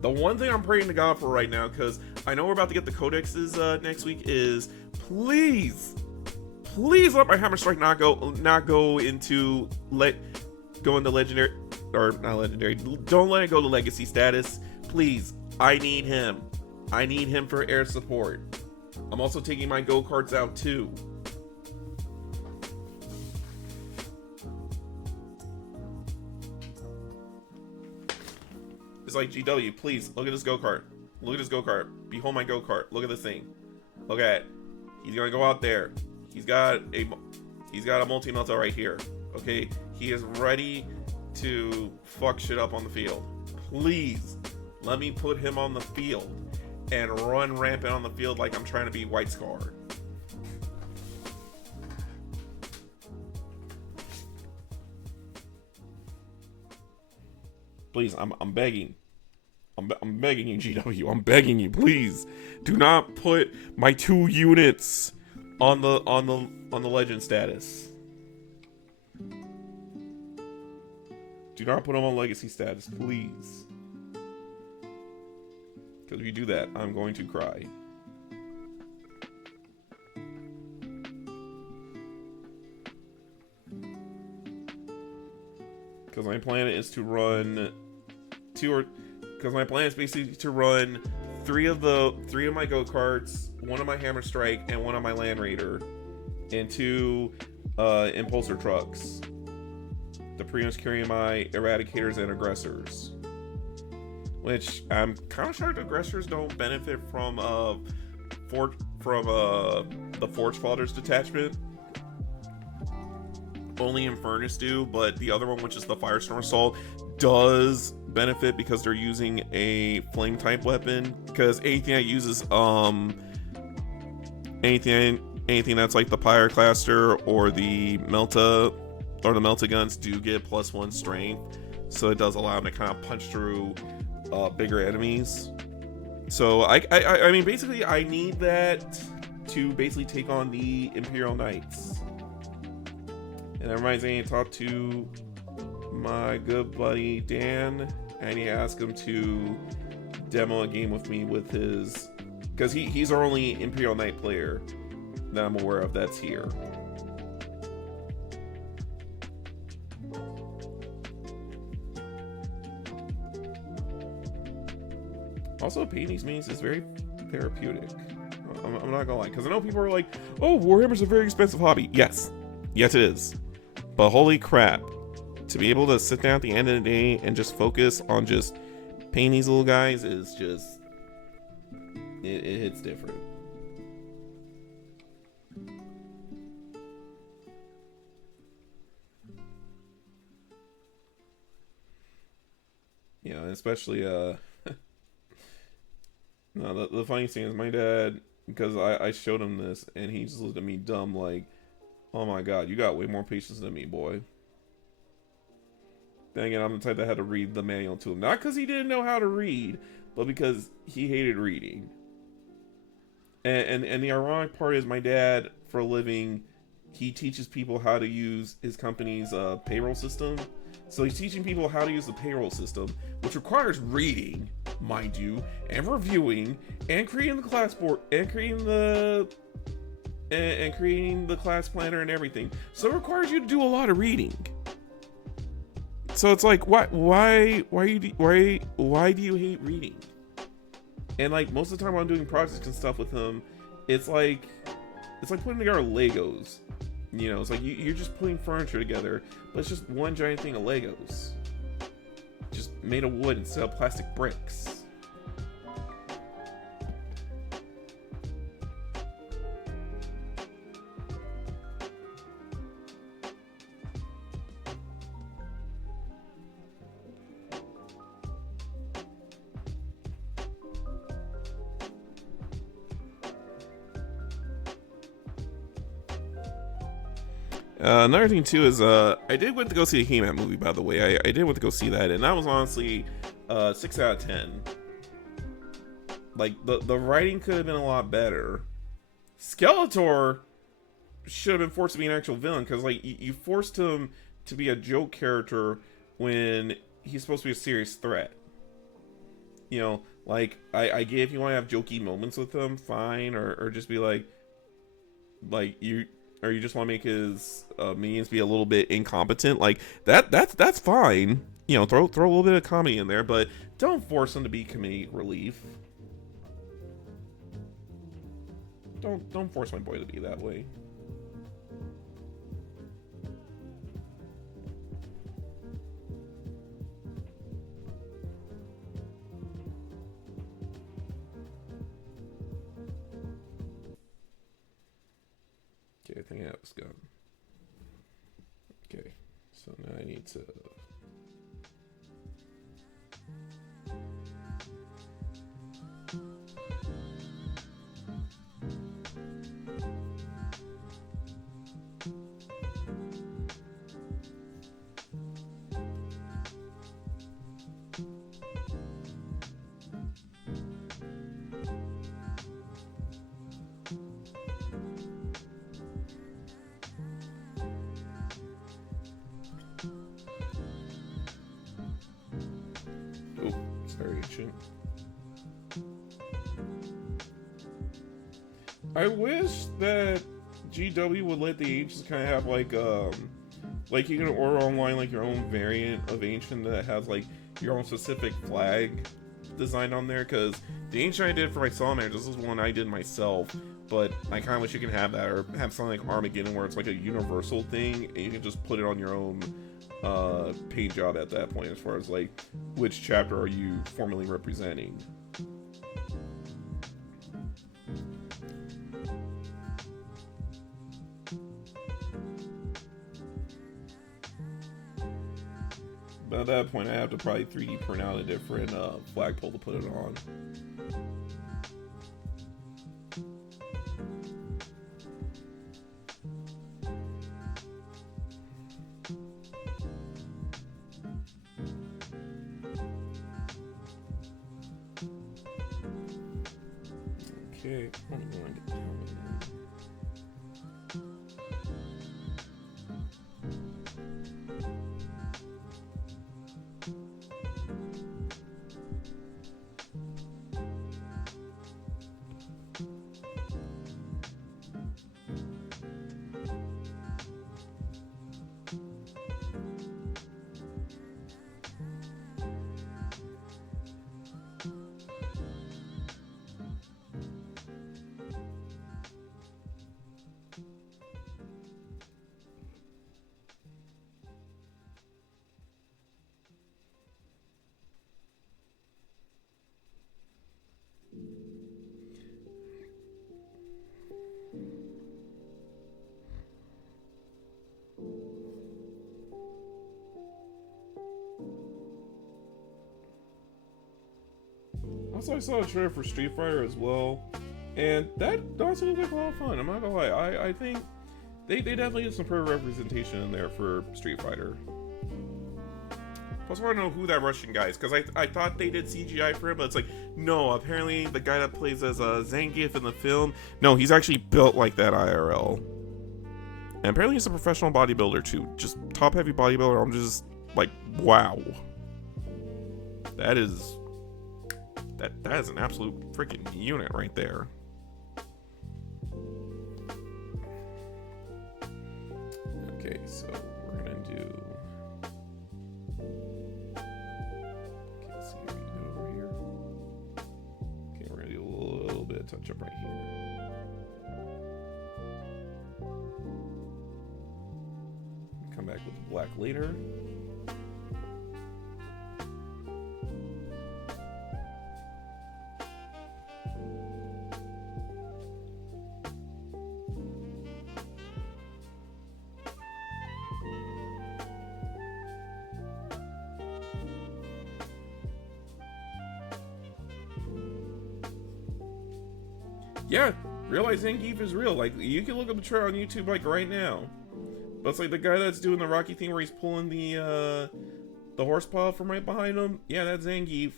I'm praying to God for right now, because I know we're about to get the codexes next week, is please let my Hammer Strike not go into legendary, or not legendary. Don't let it go to legacy status, please. I need him for air support. I'm also taking my go cards out too. It's like, GW, please, look at this go-kart. Look at this go-kart. Behold my go-kart. Look at this thing. Look at it. He's gonna go out there. He's got a multi-melta right here. Okay? He is ready to fuck shit up on the field. Please, let me put him on the field and run rampant on the field like I'm trying to be White Scar. Please, I'm begging. I'm begging you, GW. I'm begging you, please. Do not put my 2 units on the legend status. Do not put them on legacy status, please. Because if you do that, I'm going to cry. Because my plan is to run basically to run three of my go-karts, one of my Hammer Strike, and one of my Land Raider, and 2 impulsor trucks. The Prius carrying my Eradicators and Aggressors. which I'm kind of shocked aggressors don't benefit from the Forge Fathers detachment. Only Infernus do, but the other one, which is the Firestorm Assault, does benefit because they're using a flame type weapon. Because anything that uses anything that's like the Pyroclaster or the Melta guns do get +1 strength, so it does allow them to kind of punch through bigger enemies. So I mean, basically I need that to basically take on the Imperial Knights. And that reminds me, I need to talk to my good buddy Dan. I need to ask him to demo a game with me with his, because he's our only Imperial Knight player that I'm aware of that's here. Also, painting these minis is very therapeutic. I'm not gonna lie, because I know people are like, "Oh, Warhammer's a very expensive hobby." Yes, it is. But holy crap, to be able to sit down at the end of the day and just focus on just painting these little guys is just, it hits different. You know, especially no, the funny thing is my dad, because I showed him this and he just looked at me dumb like, "Oh my god, you got way more patience than me, boy." Dang it, I'm the type that had to read the manual to him. Not because he didn't know how to read, but because he hated reading. And the ironic part is my dad, for a living, he teaches people how to use his company's payroll system. So he's teaching people how to use the payroll system, which requires reading, mind you, and reviewing, and creating the class board, and creating the class planner and everything. So it requires you to do a lot of reading. So it's like, why do you hate reading? And like most of the time when I'm doing projects and stuff with him, it's like putting together Legos. You know, it's like you're just putting furniture together, but it's just one giant thing of Legos, just made of wood instead of plastic bricks. Another thing too is I did went to go see a He-Man movie, by the way. I did want to go see that, and that was honestly 6 out of 10. Like the writing could have been a lot better. Skeletor should have been forced to be an actual villain, because like you forced him to be a joke character when he's supposed to be a serious threat. You know, like I get if you want to have jokey moments with him, fine, or just be like you. Or you just want to make his minions be a little bit incompetent, like that's fine. You know, throw a little bit of comedy in there, but don't force him to be comedic relief. Don't force my boy to be that way. Okay, I think that was gone. Okay, so now I need to... I wish that GW would let the Ancients kind of have like you can order online like your own variant of Ancient that has like your own specific flag designed on there, because the Ancient I did for my Salamander, this is one I did myself, but I kind of wish you can have that, or have something like Armageddon where it's like a universal thing and you can just put it on your own paint job at that point, as far as like which chapter are you formally representing. But at that point, I have to probably 3D print out a different flagpole to put it on. Okay, I'm going to get down. Also, I saw a trailer for Street Fighter as well, and that honestly looked like a lot of fun. I'm not gonna lie, I think they definitely did some pretty representation in there for Street Fighter. Plus, I want to know who that Russian guy is, because I thought they did CGI for him, but it's like, no, apparently the guy that plays as Zangief in the film, no, he's actually built like that IRL. And apparently he's a professional bodybuilder too, just top-heavy bodybuilder. I'm just like, wow. That is an absolute freaking unit right there. Okay, so we're gonna do. Okay, see what we can do over here. Okay, we're gonna do a little bit of touch up right here. Come back with the black later. Yeah, realize Zangief is real. Like, you can look up the trailer on YouTube, like, right now. But it's like the guy that's doing the Rocky thing where he's pulling the horse paw from right behind him. Yeah, that's Zangief.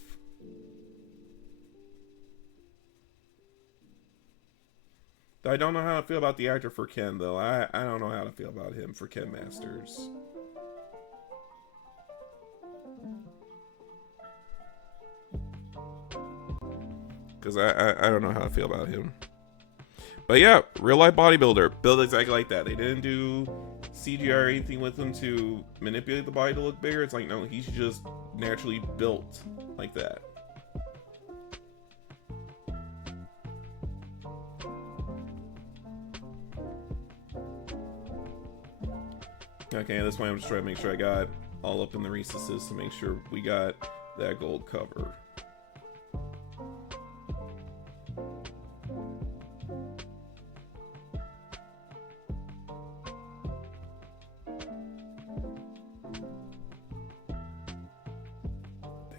I don't know how to feel about the actor for Ken, though. I don't know how to feel about him for Ken Masters. Because I don't know how to feel about him. But yeah, real life bodybuilder. Built exactly like that. They didn't do CGI or anything with him to manipulate the body to look bigger. It's like, no, he's just naturally built like that. Okay, at this point I'm just trying to make sure I got all up in the recesses to make sure we got that gold cover.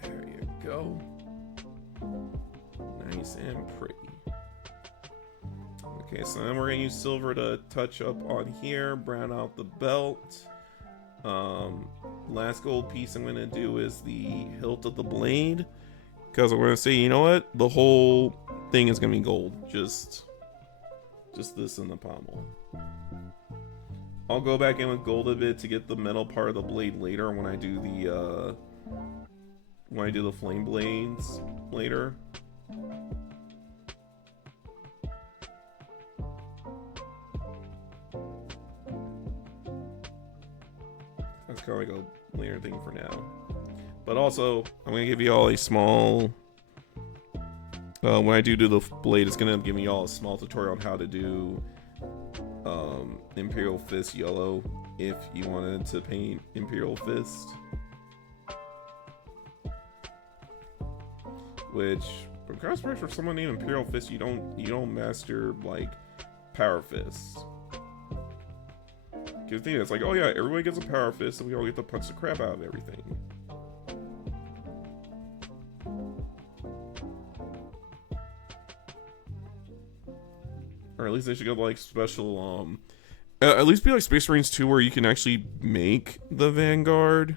There you go. Nice and pretty. Okay, so then we're going to use silver to touch up on here, brown out the belt. Last gold piece I'm going to do is the hilt of the blade. Because I'm going to say, you know what? The whole thing is going to be gold. Just this in the pommel. I'll go back in with gold a bit to get the metal part of the blade later when I do the flame blades later. That's kind of like a later thing for now. But also, I'm going to give you all a small... when I do the blade, it's going to give me all a small tutorial on how to do Imperial Fist Yellow if you wanted to paint Imperial Fist. Which, I'm kind of surprised for someone named Imperial Fist, you don't master like Power Fist. Because the thing is, like, oh yeah, everybody gets a Power Fist, and we all get to punch the crap out of everything. Or at least they should go like special, at least be like Space Marines 2, where you can actually make the Vanguard.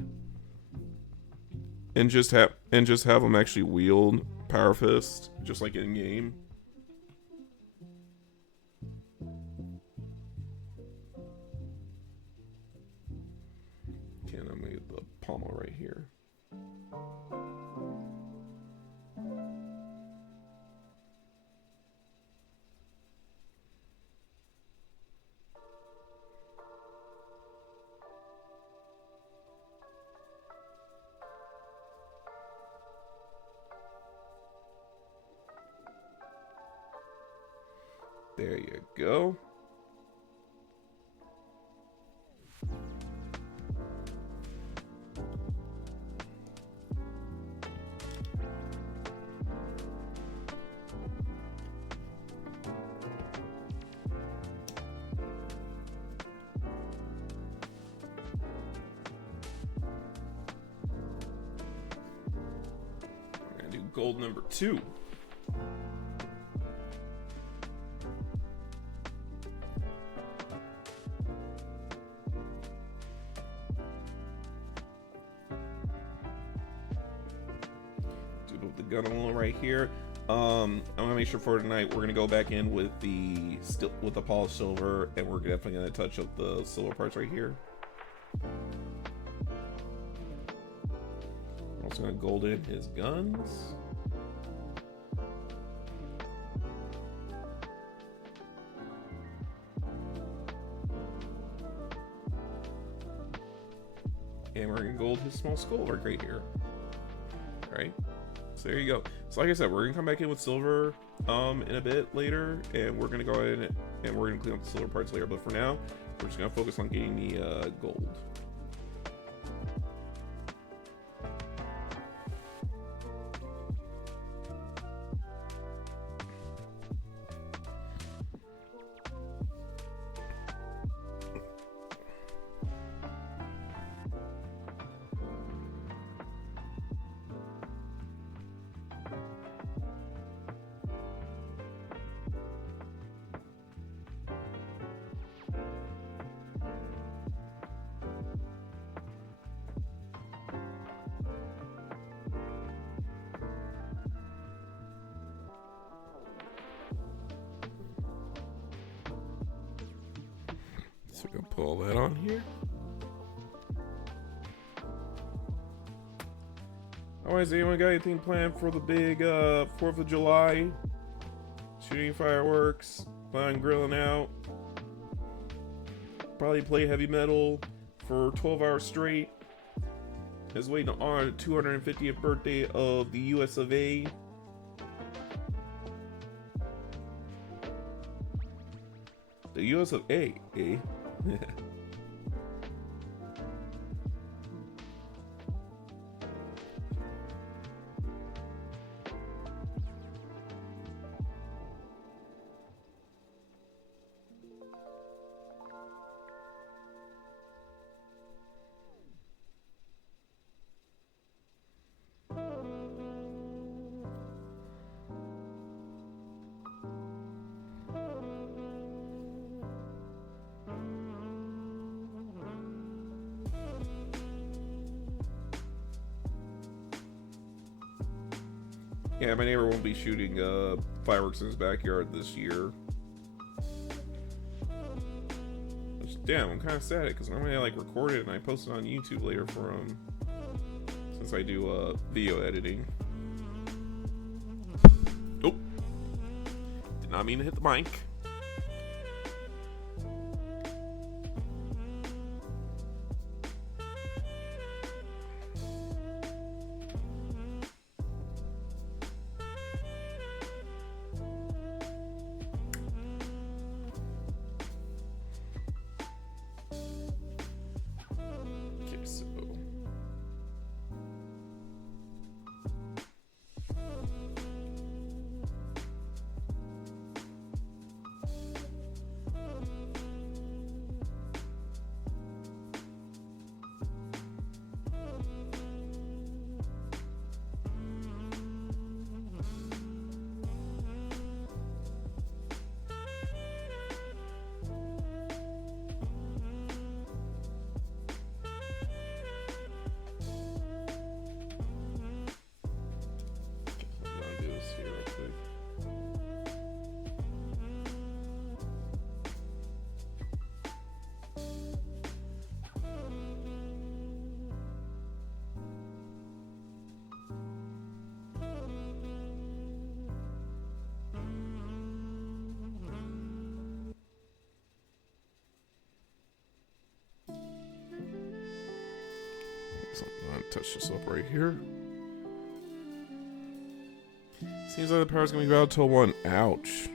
And just have them actually wield Power Fist, just like in game. Okay, I'm gonna get the pommel right here. There you go. I'm gonna do gold number 2. Gun right here. I'm gonna make sure for tonight we're gonna go back in with the polished silver, and we're definitely gonna touch up the silver parts right here. I'm also gonna gold in his guns. And we're gonna gold his small skull right here. Alright. So there you go. So like I said, we're gonna come back in with silver in a bit later, and we're gonna go in and we're gonna clean up the silver parts later. But for now, we're just gonna focus on getting the gold. So we're gonna put all that on here. Alright, so anyone got anything planned for the big 4th of July? Shooting fireworks, plan on grilling out. Probably play heavy metal for 12 hours straight. Is waiting on the 250th birthday of the US of A. The US of A, eh? Yeah, my neighbor won't be shooting fireworks in his backyard this year. Which, damn, I'm kind of sad because normally I like record it and I post it on YouTube later for him, since I do video editing. Oh, did not mean to hit the mic. So I'm gonna touch this up right here. Seems like the power's gonna go out till 1. Ouch.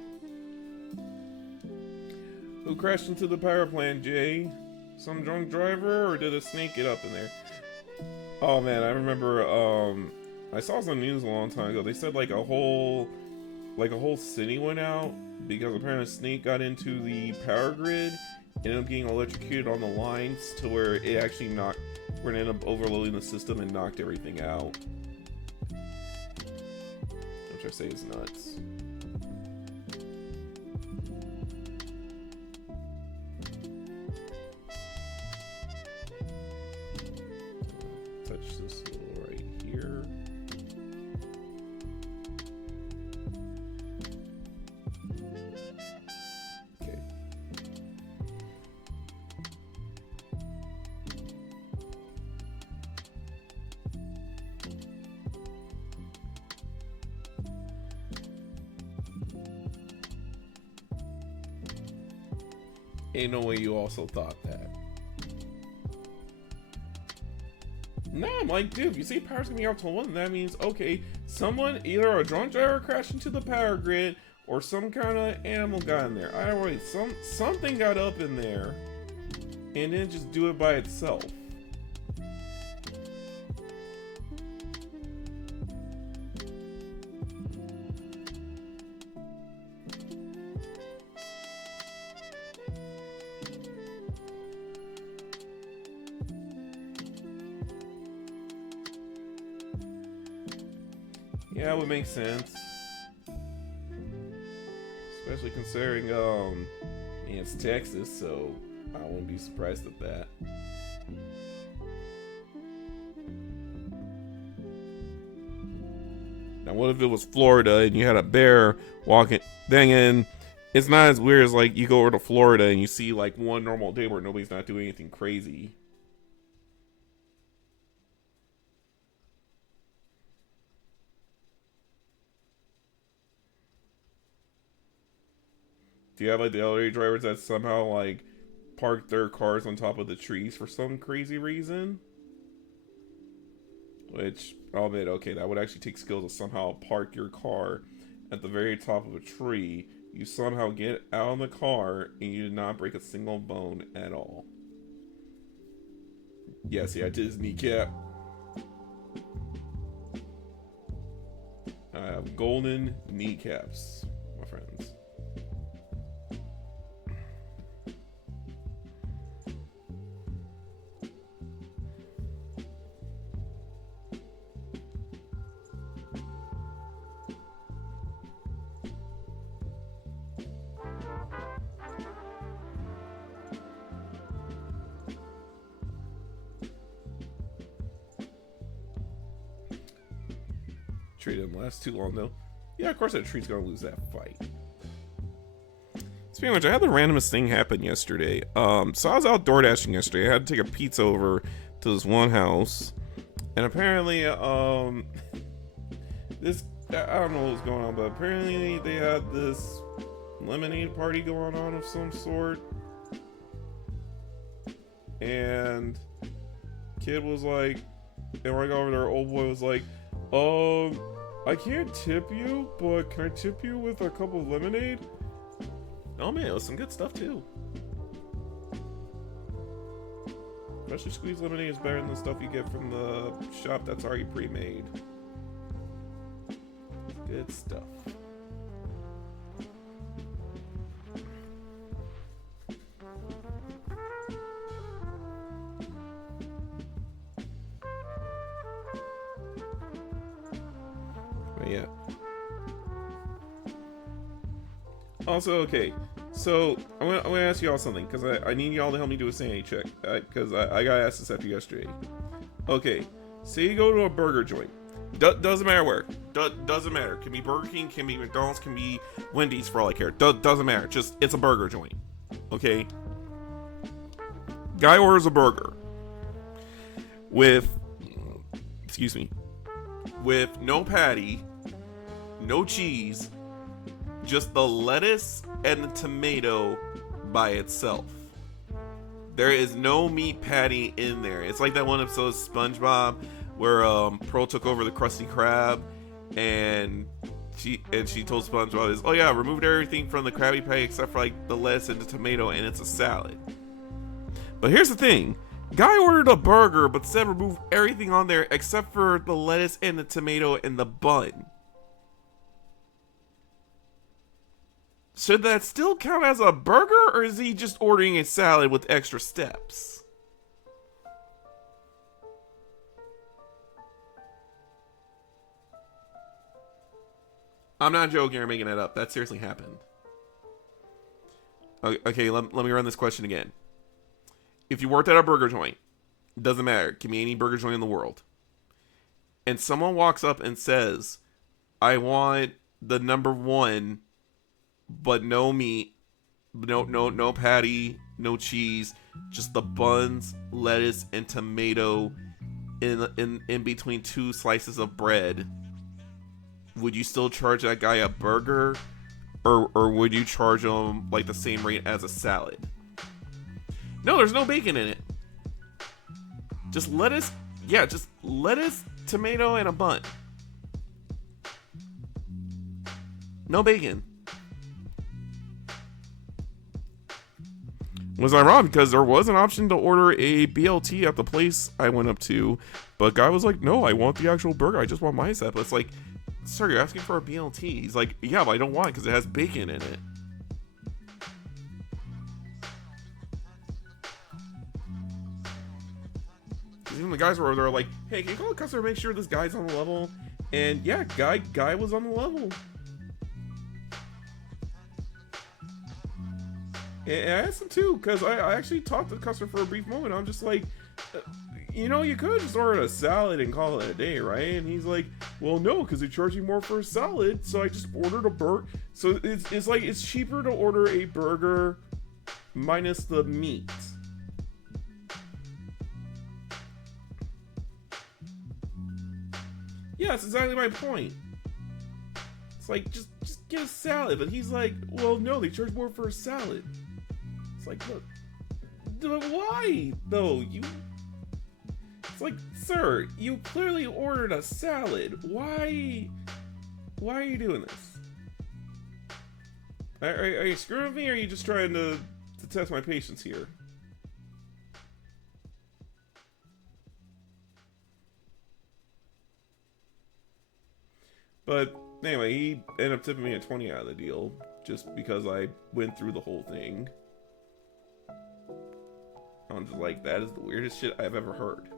Who crashed into the power plant, Jay? Some drunk driver, or did a snake get up in there? Oh man, I remember, I saw some news a long time ago. They said like a whole city went out because apparently a snake got into the power grid, ended up getting electrocuted on the lines to where it actually ended up overloading the system and knocked everything out. Which I say is nuts. Touch this little right here. Okay. Ain't no way you also thought that. No, I'm like, dude, if you say power's gonna be out till 1, that means, okay, someone, either a drunk driver crashed into the power grid, or some kind of animal got in there. Either way, something got up in there, and then just do it by itself. Yeah, it would make sense. Especially considering, it's Texas, so I wouldn't be surprised at that. Now, what if it was Florida and you had a bear walking? Then it's not as weird as like you go over to Florida and you see like one normal day where nobody's not doing anything crazy. Do you have like the LA drivers that somehow like park their cars on top of the trees for some crazy reason? Which, I'll admit, okay, that would actually take skill to somehow park your car at the very top of a tree. You somehow get out of the car and you did not break a single bone at all. Yes, yeah, I did his kneecap. I have golden kneecaps, my friends. Tree didn't last too long though. Yeah, of course that tree's gonna lose that fight. Speaking of which, I had the randomest thing happen yesterday. So I was out door dashing yesterday. I had to take a pizza over to this one house, and apparently, this, I don't know what was going on, but apparently they had this lemonade party going on of some sort, and kid was like, and when I got over there, old boy was like, I can't tip you, but can I tip you with a cup of lemonade? Oh man, it was some good stuff too. Especially squeezed lemonade is better than the stuff you get from the shop that's already pre-made. Good stuff. Yeah. Also, okay, so I'm gonna ask y'all something, because I need y'all to help me do a sanity check, because I got asked this after yesterday. Okay, say you go to a burger joint. Doesn't matter where. Doesn't matter. Can be Burger King, can be McDonald's, can be Wendy's for all I care. Doesn't matter. Just, it's a burger joint. Okay? Guy orders a burger with, excuse me, with no patty, no cheese, just the lettuce and the tomato by itself. There is no meat patty in there. It's like that one episode of SpongeBob where Pearl took over the Krusty Krab, and she told SpongeBob is, oh yeah, removed everything from the Krabby Patty except for like the lettuce and the tomato, and it's a salad. But here's the thing. Guy ordered a burger, but said remove everything on there except for the lettuce and the tomato and the bun. Should that still count as a burger, or is he just ordering a salad with extra steps? I'm not joking or making it up. That seriously happened. Okay, let me run this question again. If you worked at a burger joint, doesn't matter, it can be any burger joint in the world, and someone walks up and says, I want the number one, but no meat, no patty, no cheese, just the buns, lettuce, and tomato in between two slices of bread, would you still charge that guy a burger, or would you charge him like the same rate as a salad? No, there's no bacon in it. Just lettuce. Yeah, just lettuce, tomato, and a bun. No bacon. Was ironic because there was an option to order a BLT at the place I went up to, but guy was like, no, I want the actual burger. I just want my set. But it's like, sir, you're asking for a BLT. He's like, yeah, but I don't want it because it has bacon in it. Even the guys were over there like, hey, can you call the customer make sure this guy's on the level? And yeah, guy was on the level. And I asked him too, because I actually talked to the customer for a brief moment. I'm just like, you know, you could just order a salad and call it a day, right? And he's like, well, no, because they charge you more for a salad, so I just ordered a burger. So it's like, it's cheaper to order a burger minus the meat. Yeah, that's exactly my point. It's like, just get a salad. But he's like, well, no, they charge more for a salad. It's like, look, why, though? It's like, sir, you clearly ordered a salad. Why are you doing this? Are you screwing with me, or are you just trying to test my patience here? But anyway, he ended up tipping me a 20 out of the deal just because I went through the whole thing. I'm just like, that is the weirdest shit I've ever heard.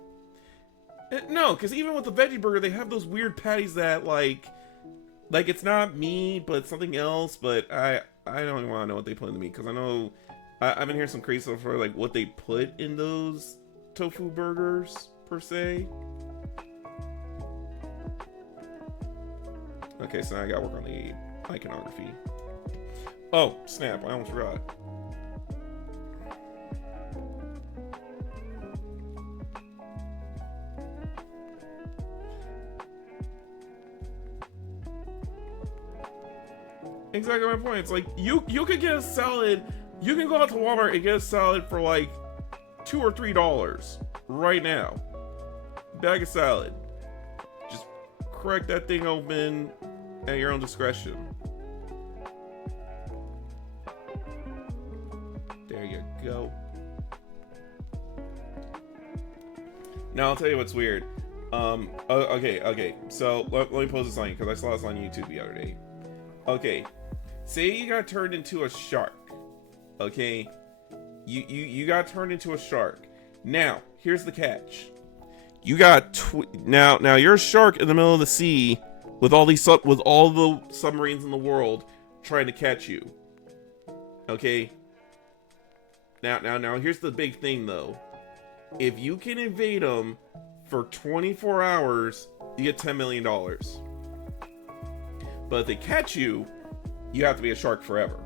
No, because even with the veggie burger, they have those weird patties that like it's not meat, but it's something else. But I don't even want to know what they put in the meat, because I know I've been hearing some crazy stuff for like what they put in those tofu burgers per se. Okay, so now I gotta work on the iconography. Oh, snap, I almost forgot. Exactly my point. It's like, you could get a salad, you can go out to Walmart and get a salad for like $2 or $3 right now. Bag of salad. Just crack that thing open at your own discretion. There you go. Now I'll tell you what's weird. Okay. So let me pose this on you, because I saw this on YouTube the other day. Okay, say you got turned into a shark. Okay, you got turned into a shark. Now here's the catch. You got now you're a shark in the middle of the sea with all these with all the submarines in the world trying to catch you. Okay. Now here's the big thing though. If you can evade them for 24 hours, you get $10 million. But if they catch you, you have to be a shark forever.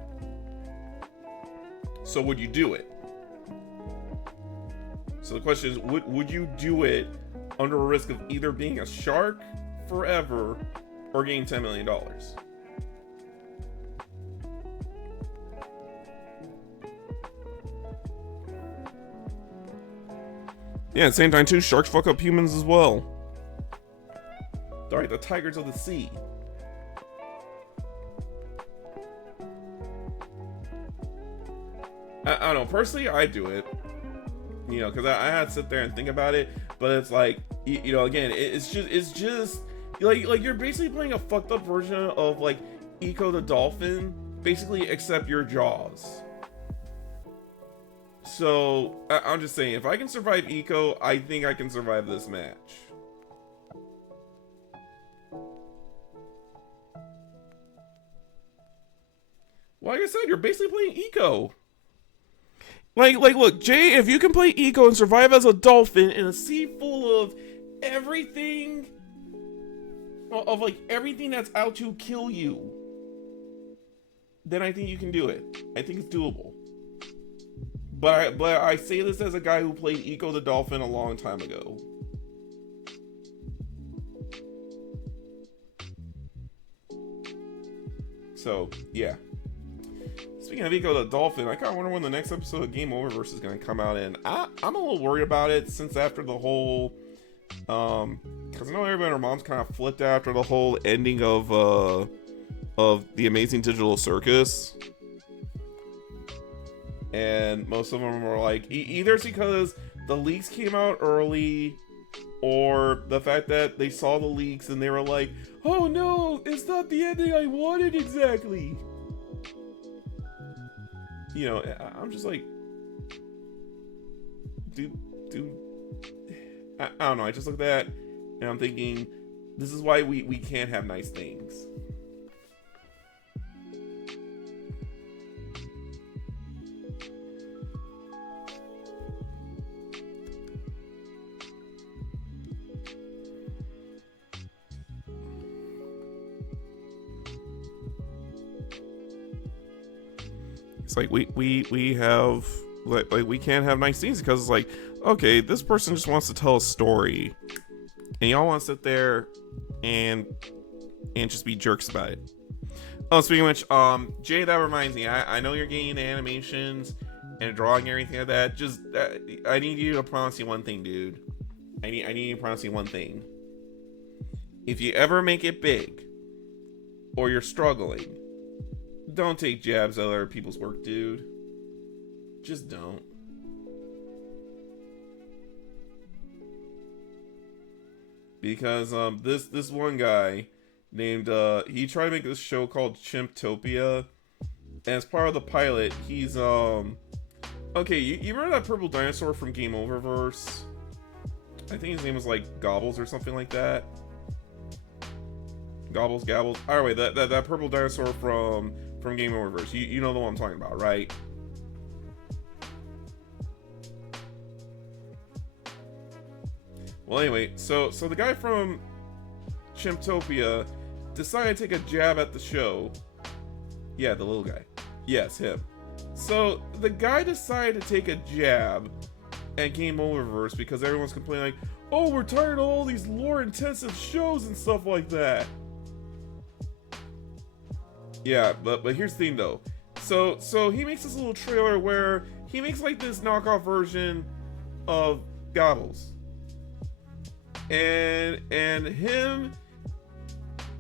So would you do it? So the question is, would you do it under a risk of either being a shark forever or getting $10 million? Yeah, at the same time too, sharks fuck up humans as well. Alright, the tigers of the sea. I don't know, personally I do it. You know, because I had to sit there and think about it, but it's like, you know, again, it's just like you're basically playing a fucked up version of like Eco the Dolphin, basically, except your jaws. So I'm just saying, if I can survive Eco, I think I can survive this match. Well, like I said, you're basically playing Eco. Like, look, Jay, if you can play Eco and survive as a dolphin in a sea full of everything, of like everything that's out to kill you, then I think you can do it. I think it's doable. But I say this as a guy who played Eco the Dolphin a long time ago. So, yeah. Speaking of Eco the Dolphin, I kind of wonder when the next episode of Game Oververse is going to come out, and I'm a little worried about it since after the whole, because I know everybody and their moms kind of flipped after the whole ending of The Amazing Digital Circus, and most of them were like, either it's because the leaks came out early, or the fact that they saw the leaks and they were like, oh no, it's not the ending I wanted exactly. You know, I'm just like, dude, I don't know. I just look at that and I'm thinking, this is why we can't have nice things. It's like we have like we can't have nice things because it's like, okay, this person just wants to tell a story and y'all want to sit there and just be jerks about it. Oh, speaking of which, Jay, that reminds me, I know you're getting animations and drawing and everything like that. Just I need you to promise me one thing, dude. I need you to promise me one thing. If you ever make it big or you're struggling, don't take jabs at other people's work, dude. Just don't. Because this one guy named he tried to make this show called Chimptopia, and as part of the pilot, he's okay, you remember that purple dinosaur from Game Oververse? I think his name was like Gobbles or something like that. Gobbles. Anyway, that purple dinosaur from Game Oververse. You know the one I'm talking about, right? Well, anyway, so the guy from Chimptopia decided to take a jab at the show. Yeah, the little guy. Yes, him. So the guy decided to take a jab at Game Oververse because everyone's complaining like, oh, we're tired of all these lore-intensive shows and stuff like that. Yeah, but here's the thing though. So he makes this little trailer where he makes like this knockoff version of Gobbles. And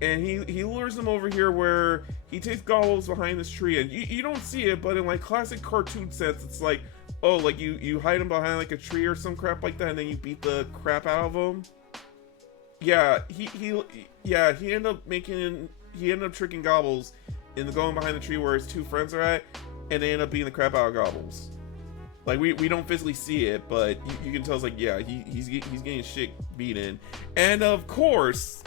he lures them over here where he takes Gobbles behind this tree, and you don't see it, but in like classic cartoon sense, it's like, oh, like you hide him behind like a tree or some crap like that, and then you beat the crap out of him. Yeah, he ended up tricking Gobbles into going behind the tree where his two friends are at, and they end up beating the crap out of Gobbles. Like we don't physically see it, but you can tell it's like, yeah, he's getting shit beaten, and of course,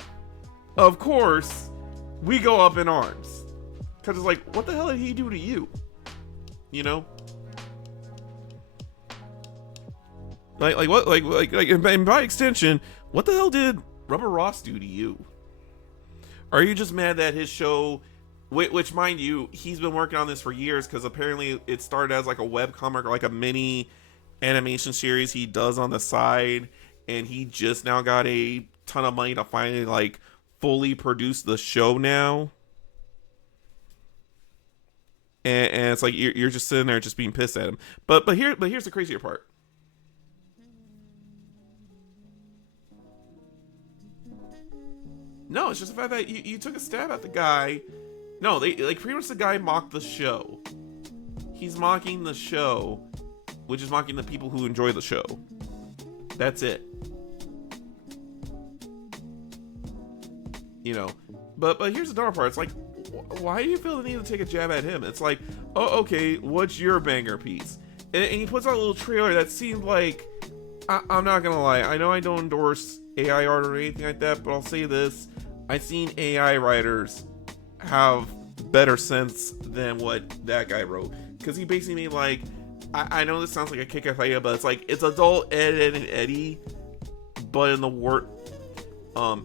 we go up in arms because it's like, what the hell did he do to you? You know, like what, like and by extension, what the hell did Rubber Ross do to you? Are you just mad that his show, which mind you, he's been working on this for years because apparently it started as like a webcomic or like a mini animation series he does on the side, and he just now got a ton of money to finally like fully produce the show now. And it's like you're just sitting there just being pissed at him. But here's the crazier part. No, it's just the fact that you took a stab at the guy. No, they like pretty much the guy mocked the show. He's mocking the show, which is mocking the people who enjoy the show. That's it. You know, but here's the dark part. It's like, why do you feel the need to take a jab at him? It's like, oh, okay, what's your banger piece? And he puts out a little trailer that seemed like, I'm not gonna lie, I know I don't endorse AI art or anything like that, but I'll say this: I've seen AI writers have better sense than what that guy wrote, because he basically made like, I know this sounds like a kick-ass idea, but it's like, it's adult Ed and Eddie, but in the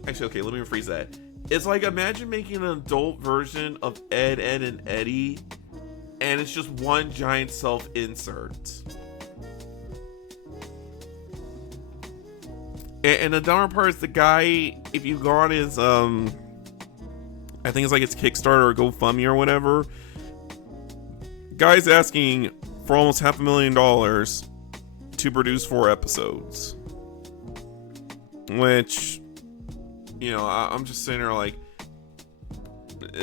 actually, okay, let me rephrase that. It's like, imagine making an adult version of Ed, and Eddie, and it's just one giant self-insert. And the dumber part is the guy, if you go on his, I think it's like it's Kickstarter or GoFundMe or whatever, guy's asking for almost $500,000 to produce 4 episodes. Which, you know, I'm just sitting there like,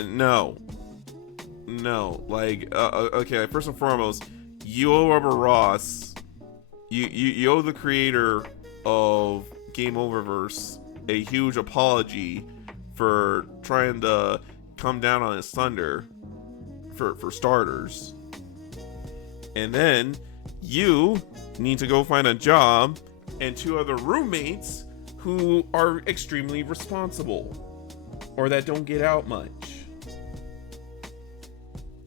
no, like, okay, first and foremost, you owe Robert Ross, you owe the creator of Game Oververse a huge apology for trying to come down on his thunder, for starters. And then you need to go find a job and 2 other roommates who are extremely responsible, or that don't get out much.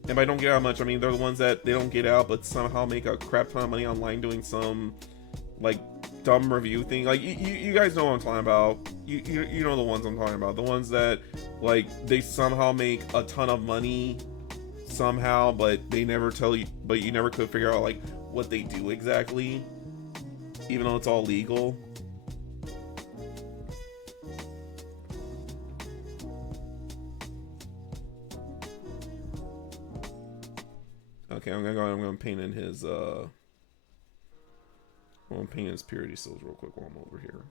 And by don't get out much, I mean they're the ones that they don't get out but somehow make a crap ton of money online doing some like dumb review thing. Like, you guys know what I'm talking about. You know the ones I'm talking about. The ones that like they somehow make a ton of money somehow, but they never tell you, but you never could figure out like what they do exactly, even though it's all legal. Okay, I'm gonna paint in his I'm gonna paint his purity seals real quick while I'm over here.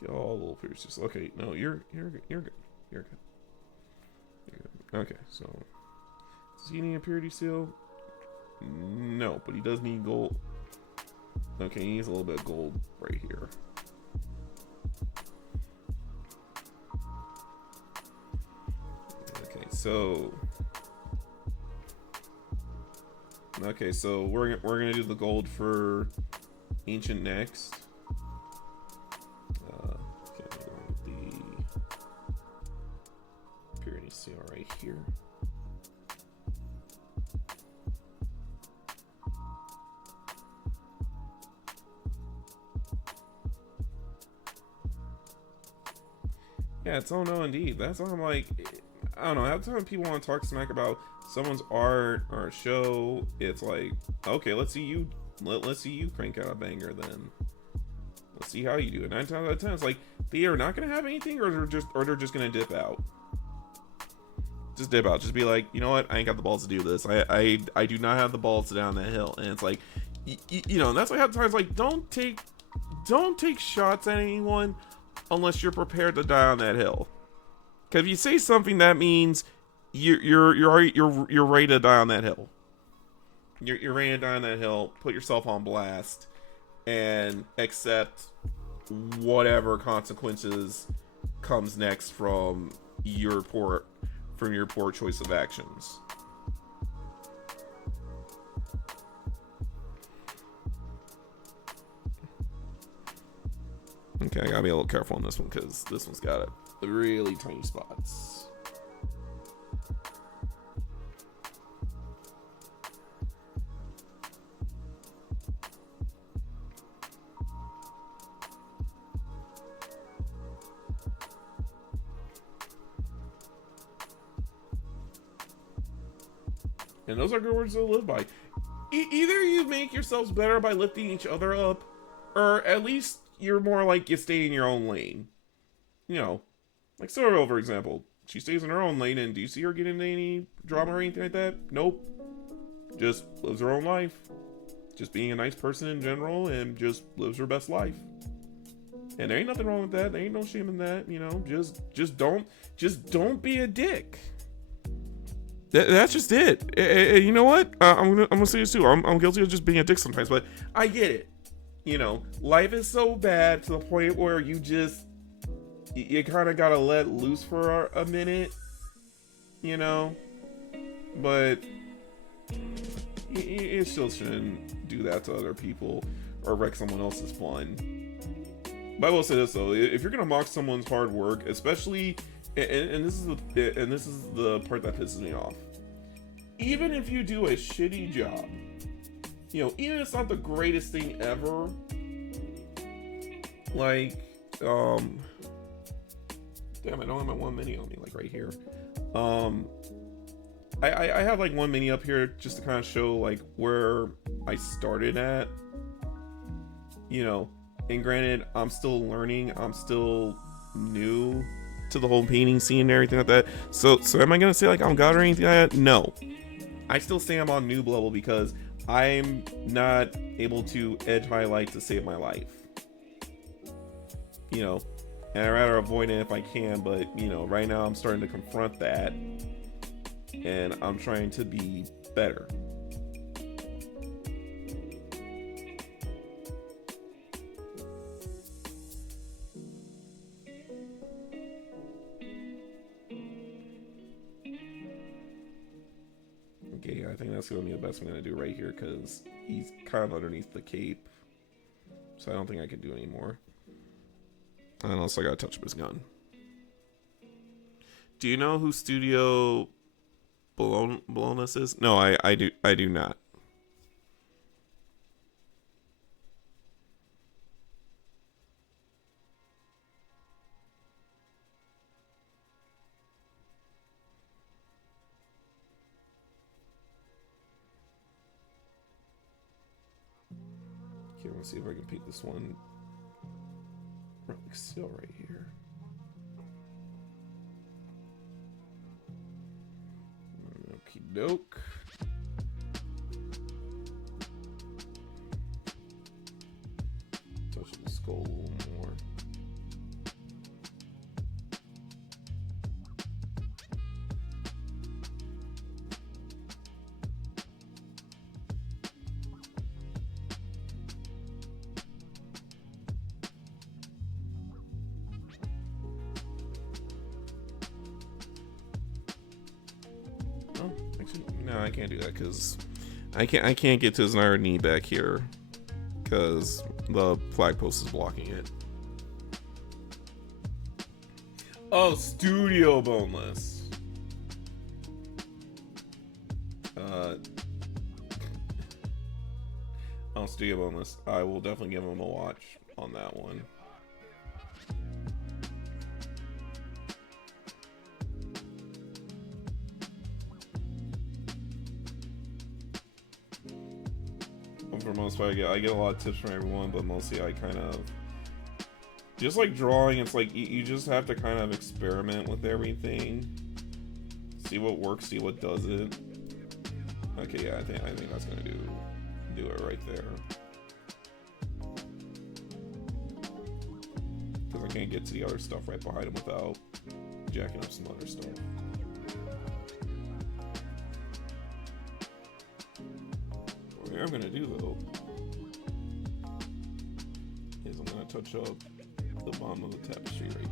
Get all the little purity seals. Okay, no, you're good. You're good. You're good. Okay, so does he need a purity seal? No, but he does need gold. Okay, he needs a little bit of gold right here. So, okay, so we're gonna do the gold for Ancient next. Okay, the purity seal right here. Yeah, it's all no indeed. That's why I'm like, I don't know, half the time people want to talk smack about someone's art or a show, it's like, okay, let's see you crank out a banger then. Let's see how you do it. 9 times out of 10, it's like, they are not going to have anything, or they're just going to dip out. Just dip out. Just be like, you know what, I ain't got the balls to do this. I do not have the balls to down that hill. And it's like, you know, and that's why half the times, like, don't take shots at anyone unless you're prepared to die on that hill. Because if you say something, that means you're ready to die on that hill. You're ready to die on that hill. Put yourself on blast and accept whatever consequences comes next from your poor choice of actions. Okay, I gotta be a little careful on this one because this one's got really tiny spots. And those are good words to live by. Either you make yourselves better by lifting each other up, or at least you're more like you stay in your own lane. You know, like Citadel, for example. She stays in her own lane, and do you see her get into any drama or anything like that? Nope. just lives her own life, just being a nice person in general, and just lives her best life. And there ain't nothing wrong with that. There ain't no shame in that. You know, just don't be a dick. That's just it. You know what? I'm gonna say this too. I'm guilty of just being a dick sometimes, but I get it. You know, life is so bad to the point where you kind of gotta let loose for a minute. You know, but you still shouldn't do that to other people or wreck someone else's fun. But I will say this though: if you're gonna mock someone's hard work, especially, and this is the part that pisses me off. Even if you do a shitty job, you know, even if it's not the greatest thing ever, like, damn, I don't have my one mini on me, like right here. I have like one mini up here just to kind of show like where I started at, you know. And granted, I'm still learning. I'm still new to the whole painting scene and everything like that. So am I gonna say like I'm God or anything like that? No. I still say I'm on noob level because I'm not able to edge highlight to save my life. You know, and I'd rather avoid it if I can, but you know, right now I'm starting to confront that, and I'm trying to be better. Okay, I think that's going to be the best I'm going to do right here because he's kind of underneath the cape. So I don't think I can do any more. Unless I got to touch up his gun. Do you know who Studio Bologna's is? No, I do not. Okay, let's see if I can paint this one relic seal right here. Okie doke. Touch the skull a little more. Oh, actually, no, I can't do that because I can't get to his iron knee back here because the flag post is blocking it. Oh, Studio Boneless. Oh, Studio Boneless. I will definitely give him a watch on that one. For most part, I get a lot of tips from everyone, but mostly I kind of just like drawing. It's like you just have to kind of experiment with everything, see what works, see what doesn't. Okay, yeah, I think that's gonna do it right there. Because I can't get to the other stuff right behind him without jacking up some other stuff. What I'm gonna do though is I'm gonna touch up the bottom of the tapestry right here.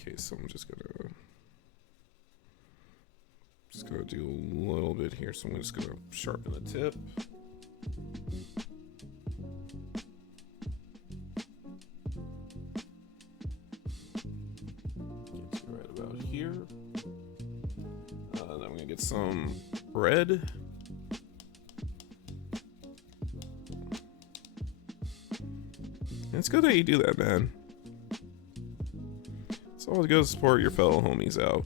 Okay, so I'm just gonna do a little bit here. So I'm just gonna sharpen the tip. Get right about here. Then I'm gonna get some red. And it's good that you do that, man. always good to support your fellow homies out.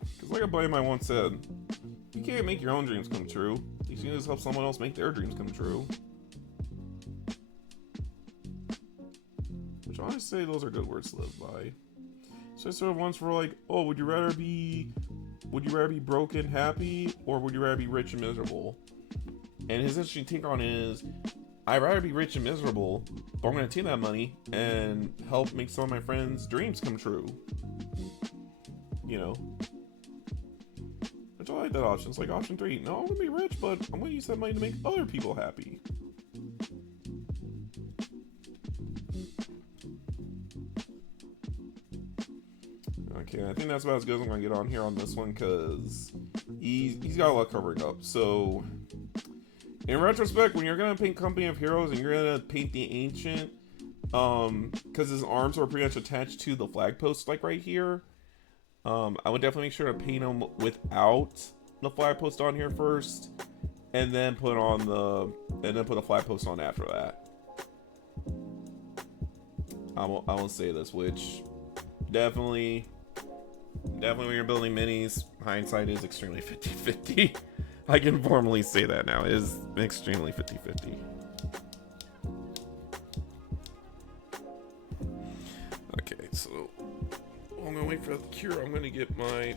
Because like a buddy of mine once said, you can't make your own dreams come true. You can just help someone else make their dreams come true. Which I always say those are good words to live by. So sort of ones for like, oh, would you rather be broken, happy, or would you rather be rich and miserable? And his interesting take on it is, I'd rather be rich and miserable, but I'm going to take that money and help make some of my friends' dreams come true. You know? Which I like that option. It's like option 3. No, I'm going to be rich, but I'm going to use that money to make other people happy. Okay, I think that's about as good as I'm going to get on here on this one, because he's got a lot covering up. So, in retrospect, when you're going to paint Company of Heroes and you're going to paint the Ancient, because his arms are pretty much attached to the flag post, like right here, I would definitely make sure to paint him without the flag post on here first, and then put a flag post on after that. I won't say this, which definitely when you're building minis, hindsight is extremely 50-50. I can formally say that now. It is extremely 50-50. Okay, so I'm gonna wait for the cure. I'm gonna get my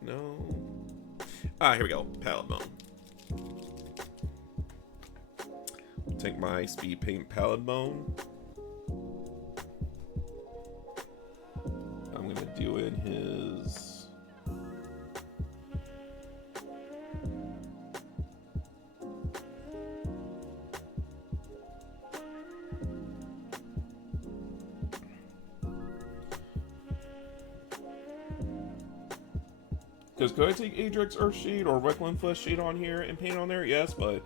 here we go. Palette bone. Take my speed paint palette bone. I'm gonna do in his. Because could I take Adric's Earthshade or Requiem Flesh Shade on here and paint on there? Yes, but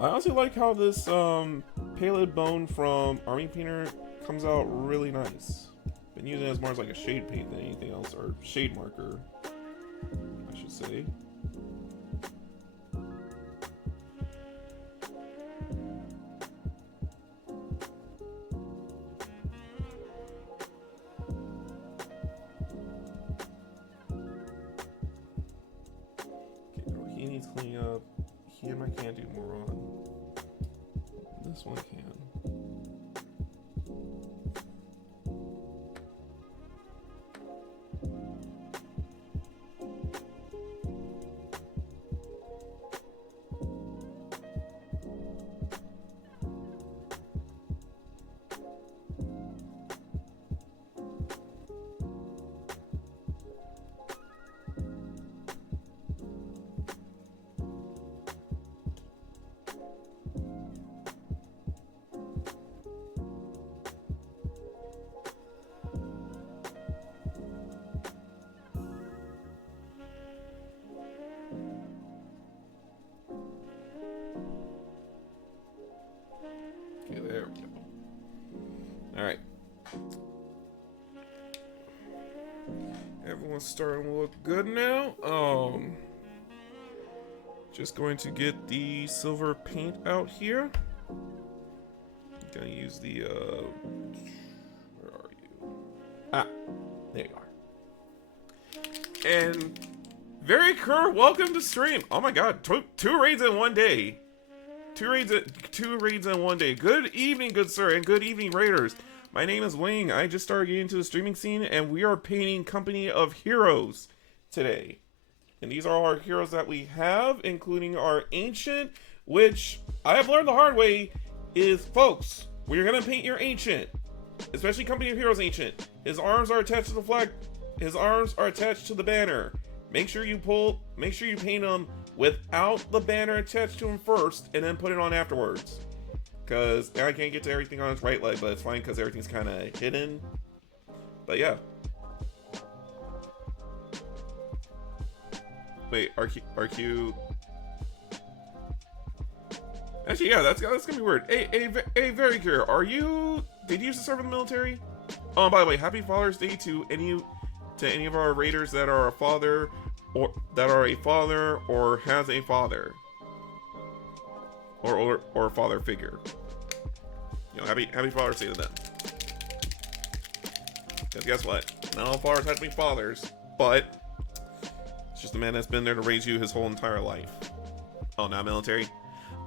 I honestly like how this Palette Bone from Army Painter comes out really nice. Been using it as more as like a shade paint than anything else, or shade marker, I should say. He needs cleaning up. Him I can't do more on. This one can. Okay, there we go. Alright. Everyone's starting to look good now. Just going to get the silver paint out here. Gonna use the where are you? Ah, there you are. And very Kerr, welcome to stream. Oh my god, two raids in one day. Two raids in one day. Good evening, good sir, and good evening, raiders. My name is Wing. I just started getting into the streaming scene, and we are painting Company of Heroes today. And these are all our heroes that we have, including our Ancient, which I have learned the hard way is, folks, when you're gonna paint your Ancient, especially Company of Heroes Ancient, his arms are attached to the flag. His arms are attached to the banner. Make sure you paint him without the banner attached to him first, and then put it on afterwards. Because I can't get to everything on his right leg, but it's fine because everything's kind of hidden. But yeah. Wait, RQ. Actually, yeah, that's gonna be weird. Hey, very clear. Did you used to serve in the military? Oh, by the way, happy Father's Day to any of our raiders that are a father, or that are a father or has a father, or a father figure. You know, happy Father's Day to them. Because guess what? Not all fathers have to be fathers, but it's just a man that's been there to raise you his whole entire life. Oh, not military?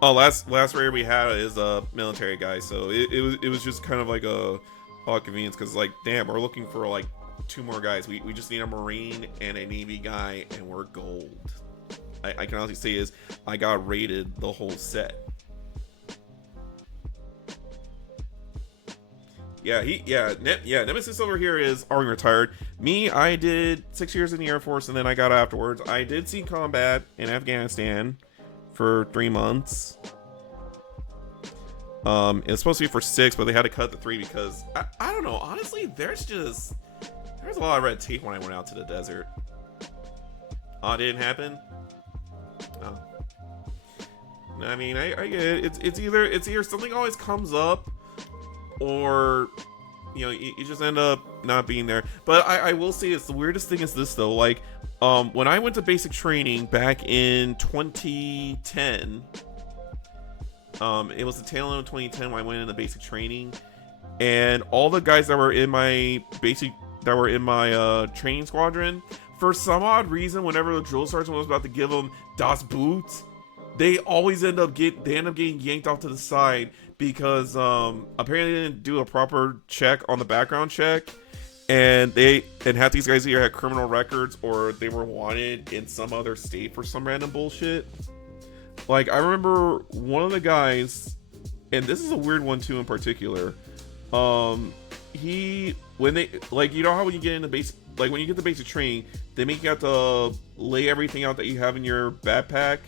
Oh, last rare we had is a military guy, so it was just kind of like a convenience, because like, damn, we're looking for like 2 more guys. We just need a Marine and a Navy guy, and we're gold. I can honestly say is I got rated the whole set. Nemesis over here is already retired. Me, I did 6 years in the Air Force, and then I got out afterwards. I did see combat in Afghanistan for 3 months. It was supposed to be for 6, but they had to cut the 3 because I don't know. Honestly, there's a lot of red tape when I went out to the desert. Oh, it didn't happen. Oh, I mean, I get it. It's either something always comes up, or you know, you just end up not being there. But I will say, it's the weirdest thing is this though. Like, when I went to basic training back in 2010, it was the tail end of 2010 when I went into basic training, and all the guys that were in my training squadron, for some odd reason, whenever the drill sergeant was about to give them Das Boot, they always end up getting yanked off to the side because apparently they didn't do a proper check on the background check, and half these guys either had criminal records or they were wanted in some other state for some random bullshit. Like, I remember one of the guys, and this is a weird one too in particular. When they, like, you know how when you get into basic, like when you get the basic training, they make you have to lay everything out that you have in your backpack,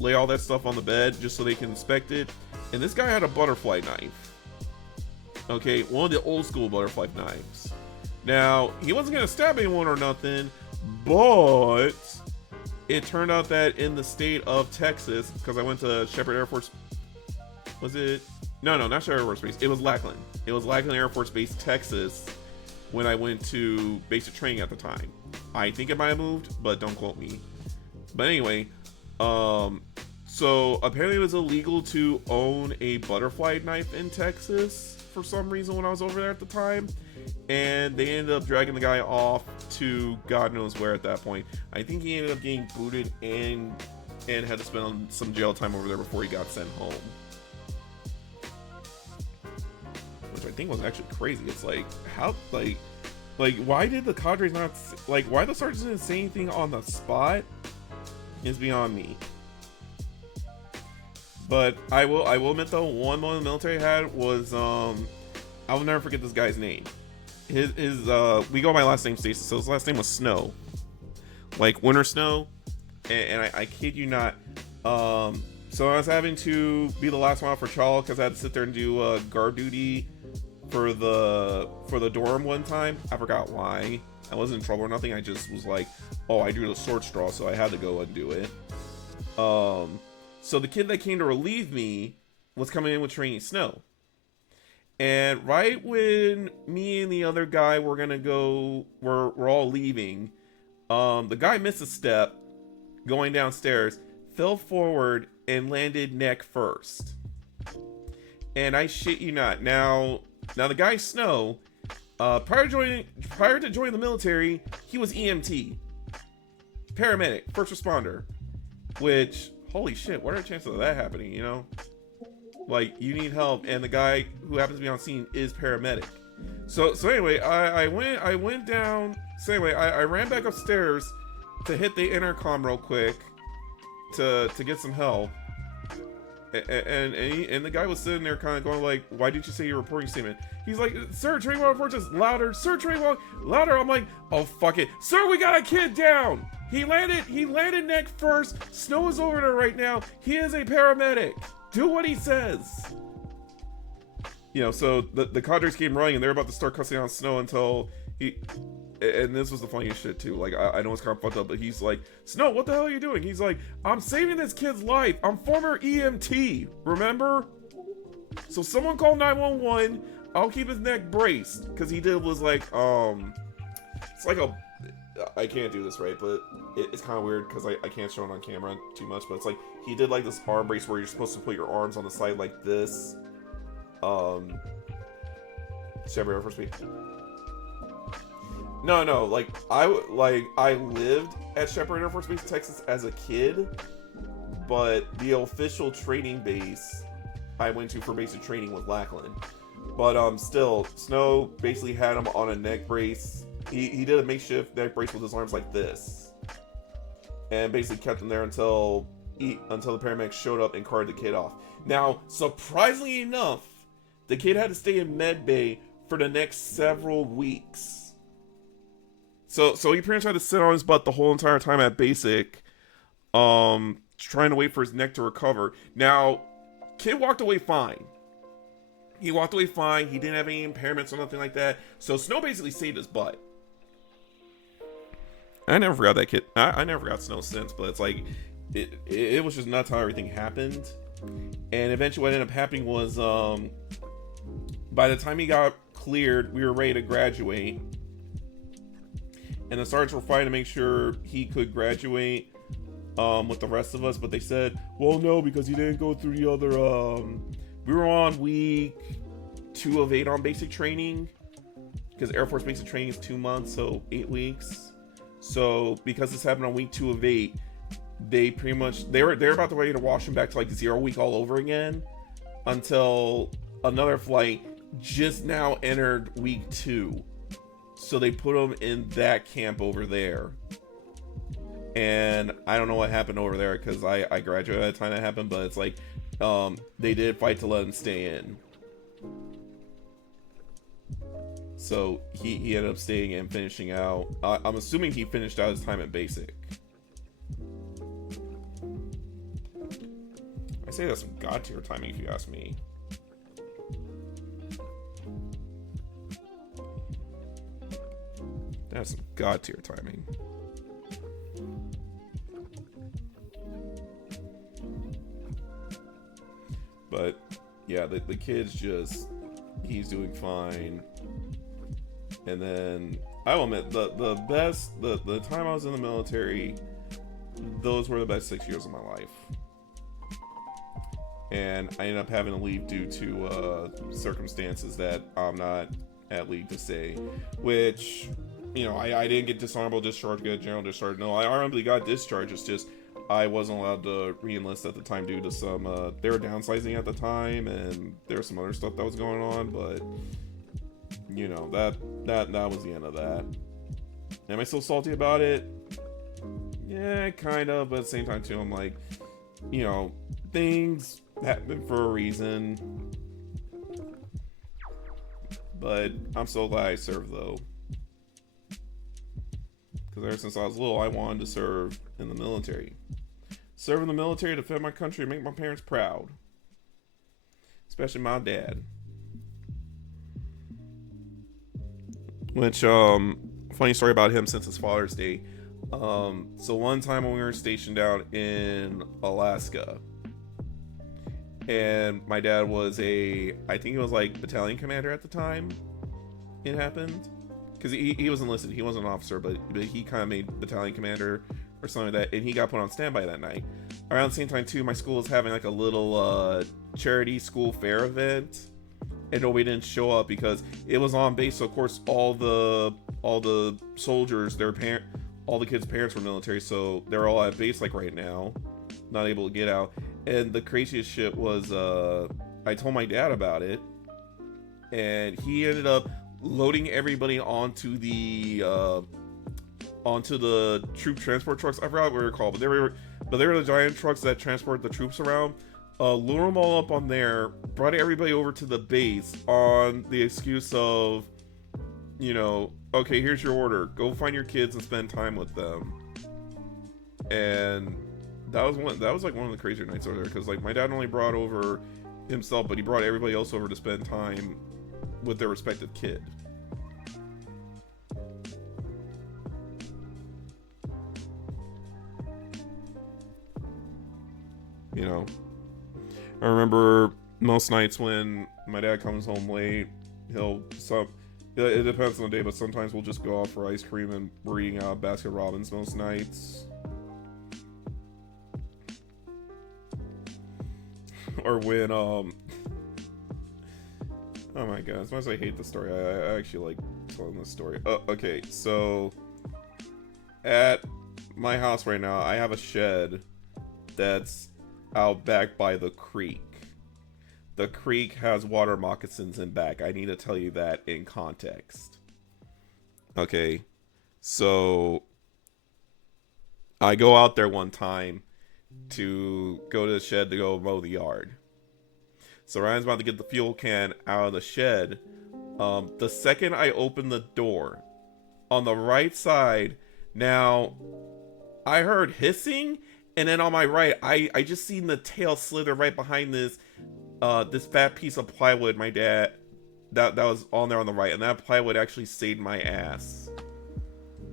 lay all that stuff on the bed just so they can inspect it. And this guy had a butterfly knife. Okay, one of the old school butterfly knives. Now, he wasn't gonna stab anyone or nothing, but it turned out that in the state of Texas, because I went to Shepherd Air Force, was it? No, not Shepherd Air Force Base. It was Lackland. It was Lackland Air Force Base, Texas, when I went to basic training at the time. I think it might have moved, but don't quote me. But anyway, so apparently it was illegal to own a butterfly knife in Texas for some reason when I was over there at the time. And they ended up dragging the guy off to God knows where at that point. I think he ended up getting booted and had to spend some jail time over there before he got sent home. Which I think was actually crazy. It's like, how, like why did the cadres not, like, why the sergeants didn't say anything on the spot is beyond me. But I will admit though, one moment the military had was, I will never forget this guy's name. His we go by last name Stacy, so his last name was Snow, like winter snow, and I kid you not. So I was having to be the last one out for Chawl because I had to sit there and do guard duty for the dorm one time. I forgot why. I wasn't in trouble or nothing. I just was like, oh, I drew the sword straw, so I had to go and do it. So the kid that came to relieve me was coming in with training Snow. And right when me and the other guy were gonna go, we're all leaving, the guy missed a step going downstairs, fell forward, and landed neck first. And I shit you not. Now the guy Snow, prior to joining the military, he was EMT, paramedic, first responder. Which, holy shit, what are the chances of that happening? You know. Like, you need help, and the guy who happens to be on scene is paramedic. So anyway, I went down. So anyway, I ran back upstairs to hit the intercom real quick to get some help. And the guy was sitting there kind of going like, "Why did you say your reporting statement?" He's like, "Sir, training while reports is louder. Sir, training while louder." I'm like, "Oh fuck it, sir, we got a kid down. He landed neck first. Snow is over there right now. He is a paramedic. Do what he says." You know, so the cadres came running and they're about to start cussing out Snow until he, and this was the funniest shit too. Like, I know it's kind of fucked up, but he's like, "Snow, what the hell are you doing?" He's like, "I'm saving this kid's life. I'm former EMT, remember? So someone call 911. I'll keep his neck braced." Because he was like, it's like a, I can't do this right, but it's kind of weird because I can't show it on camera too much, but it's like he did like this arm brace where you're supposed to put your arms on the side like this, Shepherd Air Force Base. No, like I lived at Shepherd Air Force Base, Texas as a kid, but the official training base I went to for basic training was Lackland. But still, Snow basically had him on a neck brace. He did a makeshift neck brace with his arms like this, and basically kept him there until the paramedics showed up and carted the kid off. Now, surprisingly enough, the kid had to stay in med bay for the next several weeks. So he pretty much had to sit on his butt the whole entire time at basic, trying to wait for his neck to recover. Now, kid walked away fine. He walked away fine. He didn't have any impairments or nothing like that. So Snow basically saved his butt. I never forgot that kid. I never forgot Snow since, but it's like, it was just nuts how everything happened. And eventually what ended up happening was, by the time he got cleared, we were ready to graduate. And the sergeants were fighting to make sure he could graduate with the rest of us. But they said, well, no, because he didn't go through the other... we were on week 2 of 8 on basic training. Because Air Force basic training is 2 months, so 8 weeks. So because this happened on week 2 of 8, they pretty much... They're about to ready to wash him back to like 0 week all over again. Until another flight just now entered week 2. So they put him in that camp over there. And I don't know what happened over there because I graduated at the time that happened, but it's like they did fight to let him stay in. So he ended up staying and finishing out. I'm assuming he finished out his time at basic. I say that's some god tier timing if you ask me. That's some god tier timing. But yeah, the kid's just, he's doing fine. And then I will admit the time I was in the military, those were the best 6 years of my life. And I ended up having to leave due to circumstances that I'm not at league to say, which, you know, I didn't get dishonorable discharge, get general discharge. No, I honorably got discharged. It's just I wasn't allowed to re-enlist at the time due to some they were downsizing at the time, and there was some other stuff that was going on. But you know, that was the end of that. Am I still salty about it? Yeah, kind of, but at the same time too, I'm like, you know, things happen for a reason. But I'm so glad I served though. Because ever since I was little, I wanted to serve in the military. Serve in the military to defend my country and make my parents proud. Especially my dad. Which, funny story about him since it's Father's Day. So one time when we were stationed out in Alaska, and my dad was I think he was like battalion commander at the time it happened. Because he was enlisted, he wasn't an officer, but he kind of made battalion commander or something like that, and he got put on standby that night. Around the same time too, my school was having like a little charity school fair event, and nobody didn't show up because it was on base. So of course all the soldiers, all the kids' parents were military, so they're all at base like right now, not able to get out. And the craziest shit was I told my dad about it, and he ended up loading everybody onto the troop transport trucks. I forgot what they were called, but they were the giant trucks that transport the troops around. Lure them all up on there, brought everybody over to the base on the excuse of, you know, okay, here's your order, go find your kids and spend time with them. And that was like one of the crazier nights over there, because like my dad only brought over himself, but he brought everybody else over to spend time with their respective kid. You know, I remember most nights when my dad comes home late, it depends on the day, but sometimes we'll just go out for ice cream and we're eating out Baskin Robbins most nights. Or when Oh my god, as much as I hate the story, I actually like telling this story. Okay, so at my house right now, I have a shed that's out back by the creek. The creek has water moccasins in back. I need to tell you that in context. Okay, so I go out there one time to go to the shed to go mow the yard. So Ryan's about to get the fuel can out of the shed. The second I open the door, on the right side, now I heard hissing, and then on my right, I just seen the tail slither right behind this fat piece of plywood my dad that was on there on the right, and that plywood actually saved my ass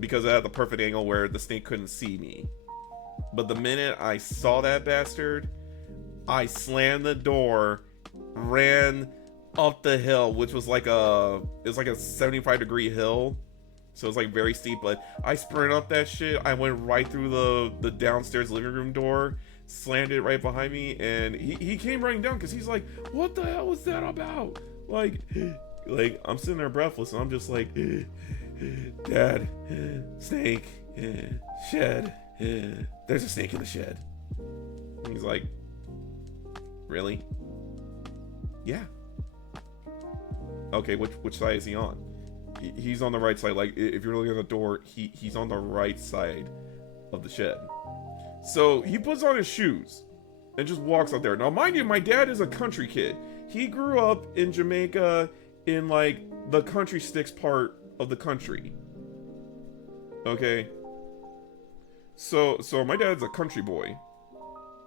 because it had the perfect angle where the snake couldn't see me. But the minute I saw that bastard, I slammed the door, ran up the hill, which was like a 75-degree hill, so it's like very steep. But I sprinted up that shit. I went right through the downstairs living room door, slammed it right behind me, and he came running down because he's like, "What the hell was that about?" Like I'm sitting there breathless, and I'm just like, "Dad, snake, shed, there's a snake in the shed." And he's like, "Really?" "Yeah." "Okay, which side is he on?" He's on the right side. Like, if you're looking at the door, he's on the right side of the shed. So he puts on his shoes and just walks out there. Now, mind you, my dad is a country kid. He grew up in Jamaica in like the country sticks part of the country. Okay. So my dad's a country boy,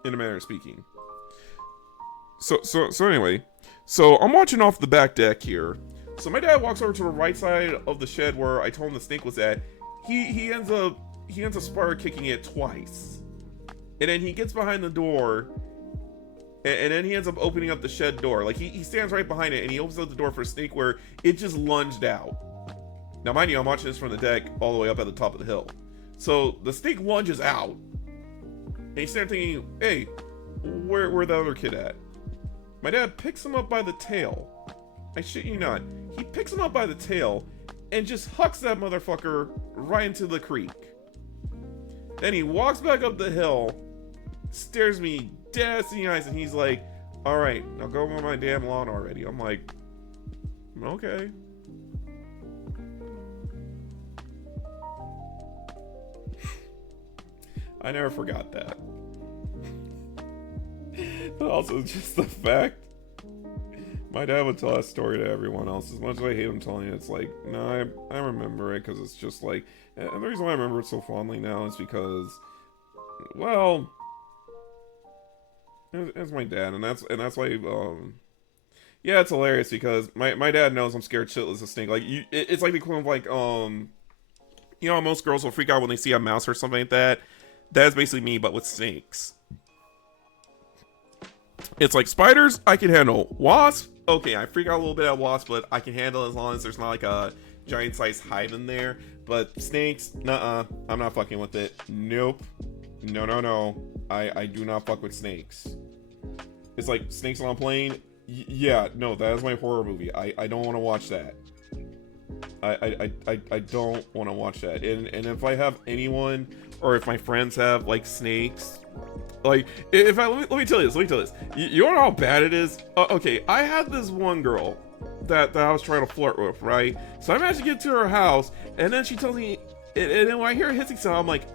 in a manner of speaking. So anyway, so I'm watching off the back deck here. So my dad walks over to the right side of the shed where I told him the snake was at. He ends up spider kicking it twice, and then he gets behind the door, and then he ends up opening up the shed door. Like he stands right behind it, and he opens up the door for a snake where it just lunged out. Now mind you, I'm watching this from the deck all the way up at the top of the hill. So the snake lunges out, and he's standing thinking, "Hey, where the other kid at?" My dad picks him up by the tail. I shit you not. He picks him up by the tail and just hucks that motherfucker right into the creek. Then he walks back up the hill, stares me dead in the eyes, and he's like, "Alright, now go mow my damn lawn already." I'm like, "Okay." I never forgot that. But also just the fact my dad would tell that story to everyone else. As much as I hate him telling it, it's like, no, I remember it because it's just like, and the reason why I remember it so fondly now is because, well, it's my dad, and that's why, yeah, it's hilarious because my dad knows I'm scared shitless of snake. Like, it's like the equivalent of like, you know, most girls will freak out when they see a mouse or something like that. That's basically me, but with snakes. It's like spiders, I can handle. Wasps, okay, I freak out a little bit at wasps, but I can handle it as long as there's not like a giant sized hive in there. But snakes, nuh-uh, I'm not fucking with it. Nope. No. I do not fuck with snakes. It's like snakes on a plane. Yeah, no, that is my horror movie. I don't want to watch that. I don't want to watch that. And if I have anyone, or if my friends have like snakes, like if I let me tell you this. You know how bad it is? Okay, I had this one girl that I was trying to flirt with, right? So I managed to get to her house, and then she tells me, and then when I hear a hissing sound, I'm like,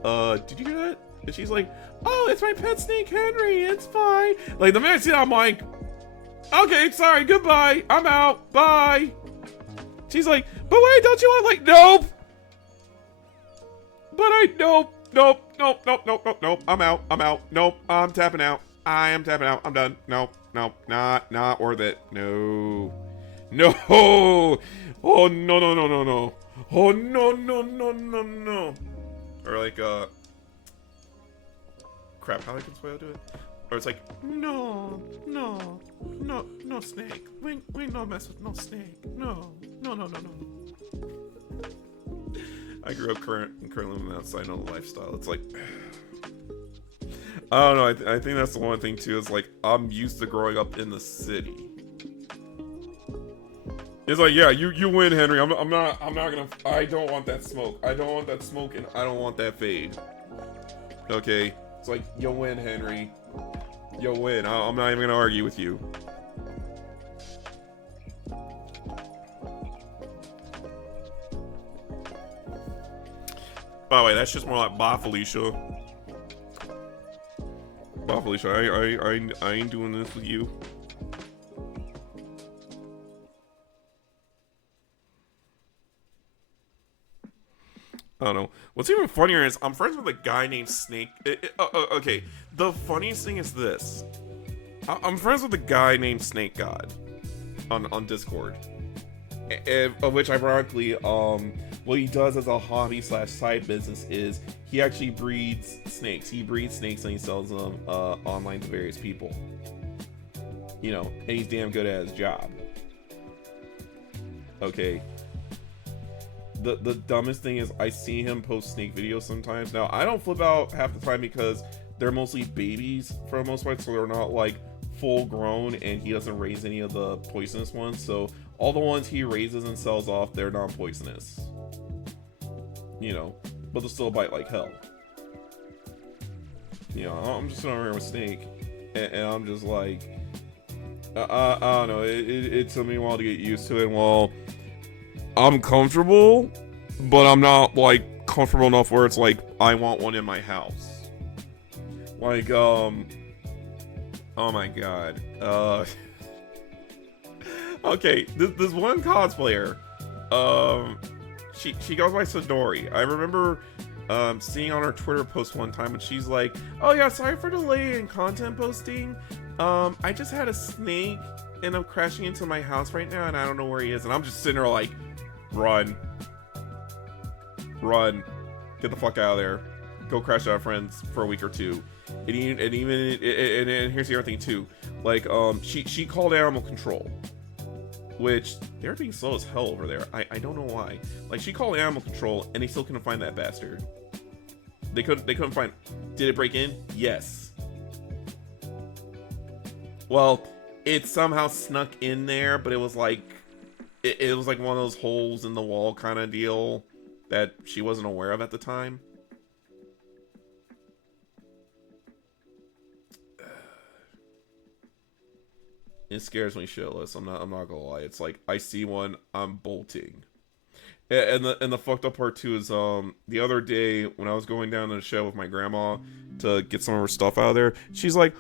did you hear that? And she's like, "Oh, it's my pet snake Henry, it's fine." Like the minute I see that, I'm like, "Okay, sorry, goodbye, I'm out, bye." She's like, "But wait, don't you want?" Like, nope. But nope. I'm out. Nope, I'm tapping out. I am tapping out. I'm done. Nope. Not worth it. No. Oh, no. Oh, no. Or like, crap, how I can swear to it? Or it's like, no, snake. We no mess with no snake. No. I grew up currently living outside, know the lifestyle. It's like, I don't know. I think that's the one thing too. Is like I'm used to growing up in the city. It's like, yeah, you win, Henry. I'm not gonna. I don't want that smoke. I don't want that smoke, and I don't want that fade. Okay, it's like, you win, Henry. You win. I'm not even gonna argue with you. By the way, that's just more like bye, Felicia. Bye, Felicia. I ain't doing this with you. I don't know. What's even funnier is I'm friends with a guy named Snake. Okay, the funniest thing is this. I'm friends with a guy named Snake God on Discord, of which ironically, what he does as a hobby / side business is he actually breeds snakes. He breeds snakes and he sells them online to various people. You know, and he's damn good at his job. Okay. The dumbest thing is I see him post snake videos sometimes. Now, I don't flip out half the time because they're mostly babies for the most part, so they're not like full grown, and he doesn't raise any of the poisonous ones. So all the ones he raises and sells off, they're non-poisonous. You know, but they'll still bite like hell. You know, I'm just sitting over here with Snake, and I'm just like, I don't know. It took me a while to get used to it. And while I'm comfortable, but I'm not like comfortable enough where it's like I want one in my house. Like, oh my god. Okay, this one cosplayer, she goes by Sidori. I remember seeing on her Twitter post one time, and she's like, "Oh yeah, sorry for delay in content posting. I just had a snake and I'm crashing into my house right now, and I don't know where he is." And I'm just sitting there like, run, get the fuck out of there, go crash out of friends for a week or two. And here's the other thing too, like she called animal control, which they're being slow as hell over there. I don't know why. Like, she called animal control and they still couldn't find that bastard. They couldn't find. Did it break in? Yes. Well, it somehow snuck in there, but it was like it was like one of those holes in the wall kind of deal that she wasn't aware of at the time. It scares me shitless. I'm not gonna lie. It's like I see one, I'm bolting. And the fucked up part too is the other day when I was going down to the show with my grandma to get some of her stuff out of there, she's like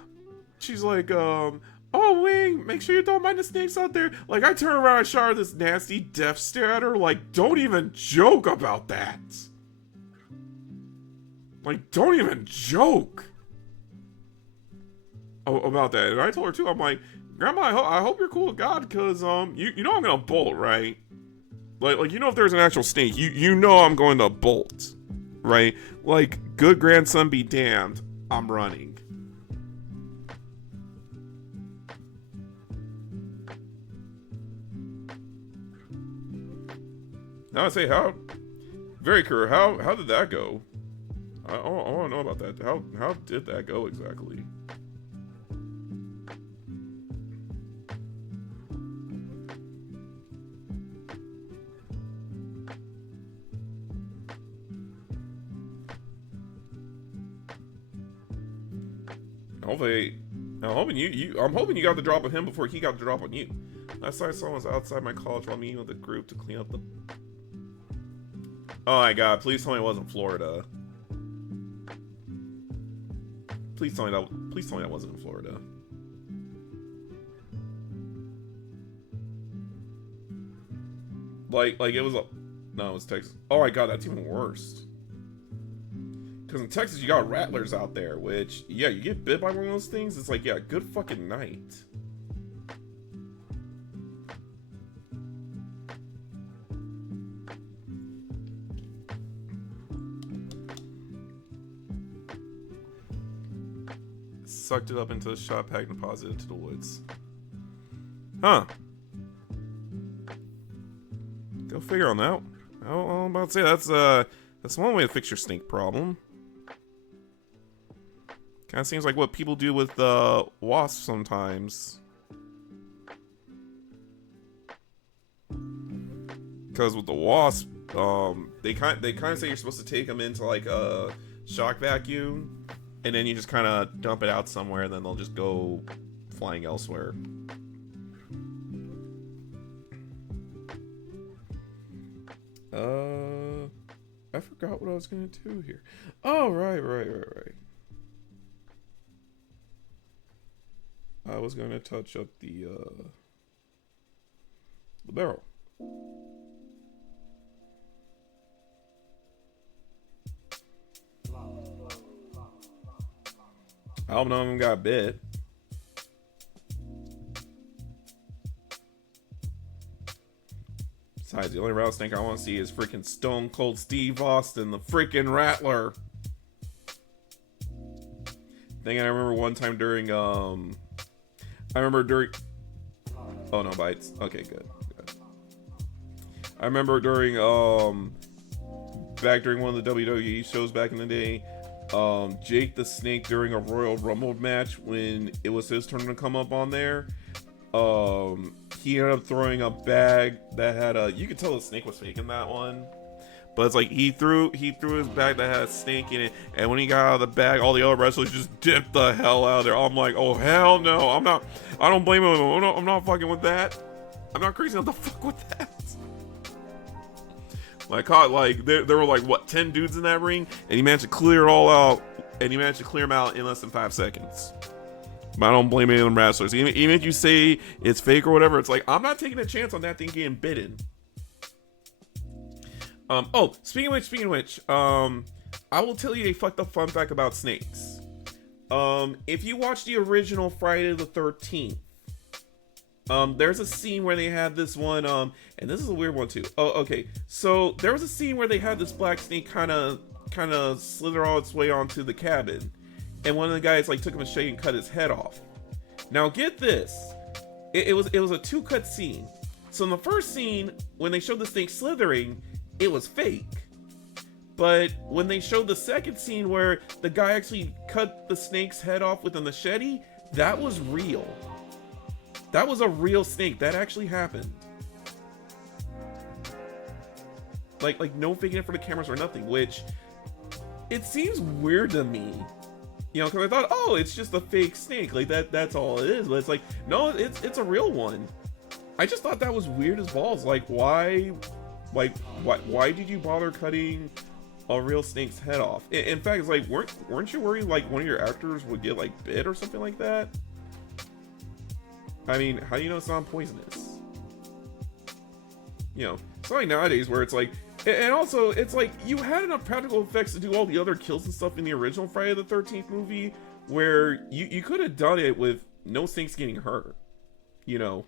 "Oh, Wing, make sure you don't mind the snakes out there." Like, I turn around and shot her this nasty death stare at her. Like, don't even joke about that. Like, don't even joke about that. And I told her too, I'm like, "Grandma, I hope you're cool with God, because you know I'm gonna bolt, right? Like you know, if there's an actual snake, you know I'm going to bolt, right? Like, good grandson be damned, I'm running." Now I say, very curious, how did that go? I want to know about that. How did that go exactly? Hopefully, I'm hoping you got the drop on him before he got the drop on you. Last time I saw was outside my college while meeting with a group to clean up the. Oh my god! Please tell me it wasn't Florida. Please tell me that wasn't in Florida. Like it was a. No, it was Texas. Oh my god, that's even worse. Because in Texas, you got rattlers out there, which, yeah, you get bit by one of those things, it's like, yeah, good fucking night. Sucked it up into the shot pack and deposited it to the woods. Huh. Go figure on that. I'm about to say, that's one way to fix your snake problem. Kind of seems like what people do with wasps sometimes. Because with the wasp, they kind of say you're supposed to take them into like a shock vacuum, and then you just kind of dump it out somewhere, and then they'll just go flying elsewhere. I forgot what I was gonna do here. Oh, right. I was gonna touch up the barrel. I hope none of them got bit. Besides, the only rattlesnake I want to see is freaking Stone Cold Steve Austin, the freaking Rattler. Thing I remember one time during, oh no, bites. Okay, good. I remember during, back during one of the WWE shows back in the day, Jake the Snake during a Royal Rumble match when it was his turn to come up on there, he ended up throwing a bag that had a, you could tell the snake was faking that one, but it's like he threw his bag that had a snake in it, and when he got out of the bag, all the other wrestlers just dipped the hell out of there. I'm like, oh hell no, I don't blame him. I'm not fucking with that. I'm not crazy enough to fuck with that. Like, there were like, what, 10 dudes in that ring, and he managed to clear it all out, and he managed to clear them out in less than 5 seconds. But I don't blame any of them wrestlers. Even if you say it's fake or whatever, it's like, I'm not taking a chance on that thing getting bitten. Oh, speaking of which, I will tell you a fucked up fun fact about snakes. If you watch the original Friday the 13th, there's a scene where they had this one, and this is a weird one too. Oh, okay. So there was a scene where they had this black snake kind of slither all its way onto the cabin, and one of the guys like took a machete and cut his head off. Now get this, it was a 2-cut scene. So in the first scene, when they showed the snake slithering, it was fake. But when they showed the second scene where the guy actually cut the snake's head off with a machete, that was real. That was a real snake. That actually happened. Like no faking it for the cameras or nothing, which it seems weird to me. You know, because I thought, oh, it's just a fake snake. Like that's all it is. But it's like, no, it's a real one. I just thought that was weird as balls. Like why did you bother cutting a real snake's head off? In fact, it's like, weren't you worried like one of your actors would get like bit or something like that? I mean, how do you know it's not poisonous? You know, it's not like nowadays where it's like, and also it's like you had enough practical effects to do all the other kills and stuff in the original Friday the 13th movie where you could have done it with no snakes getting hurt, you know.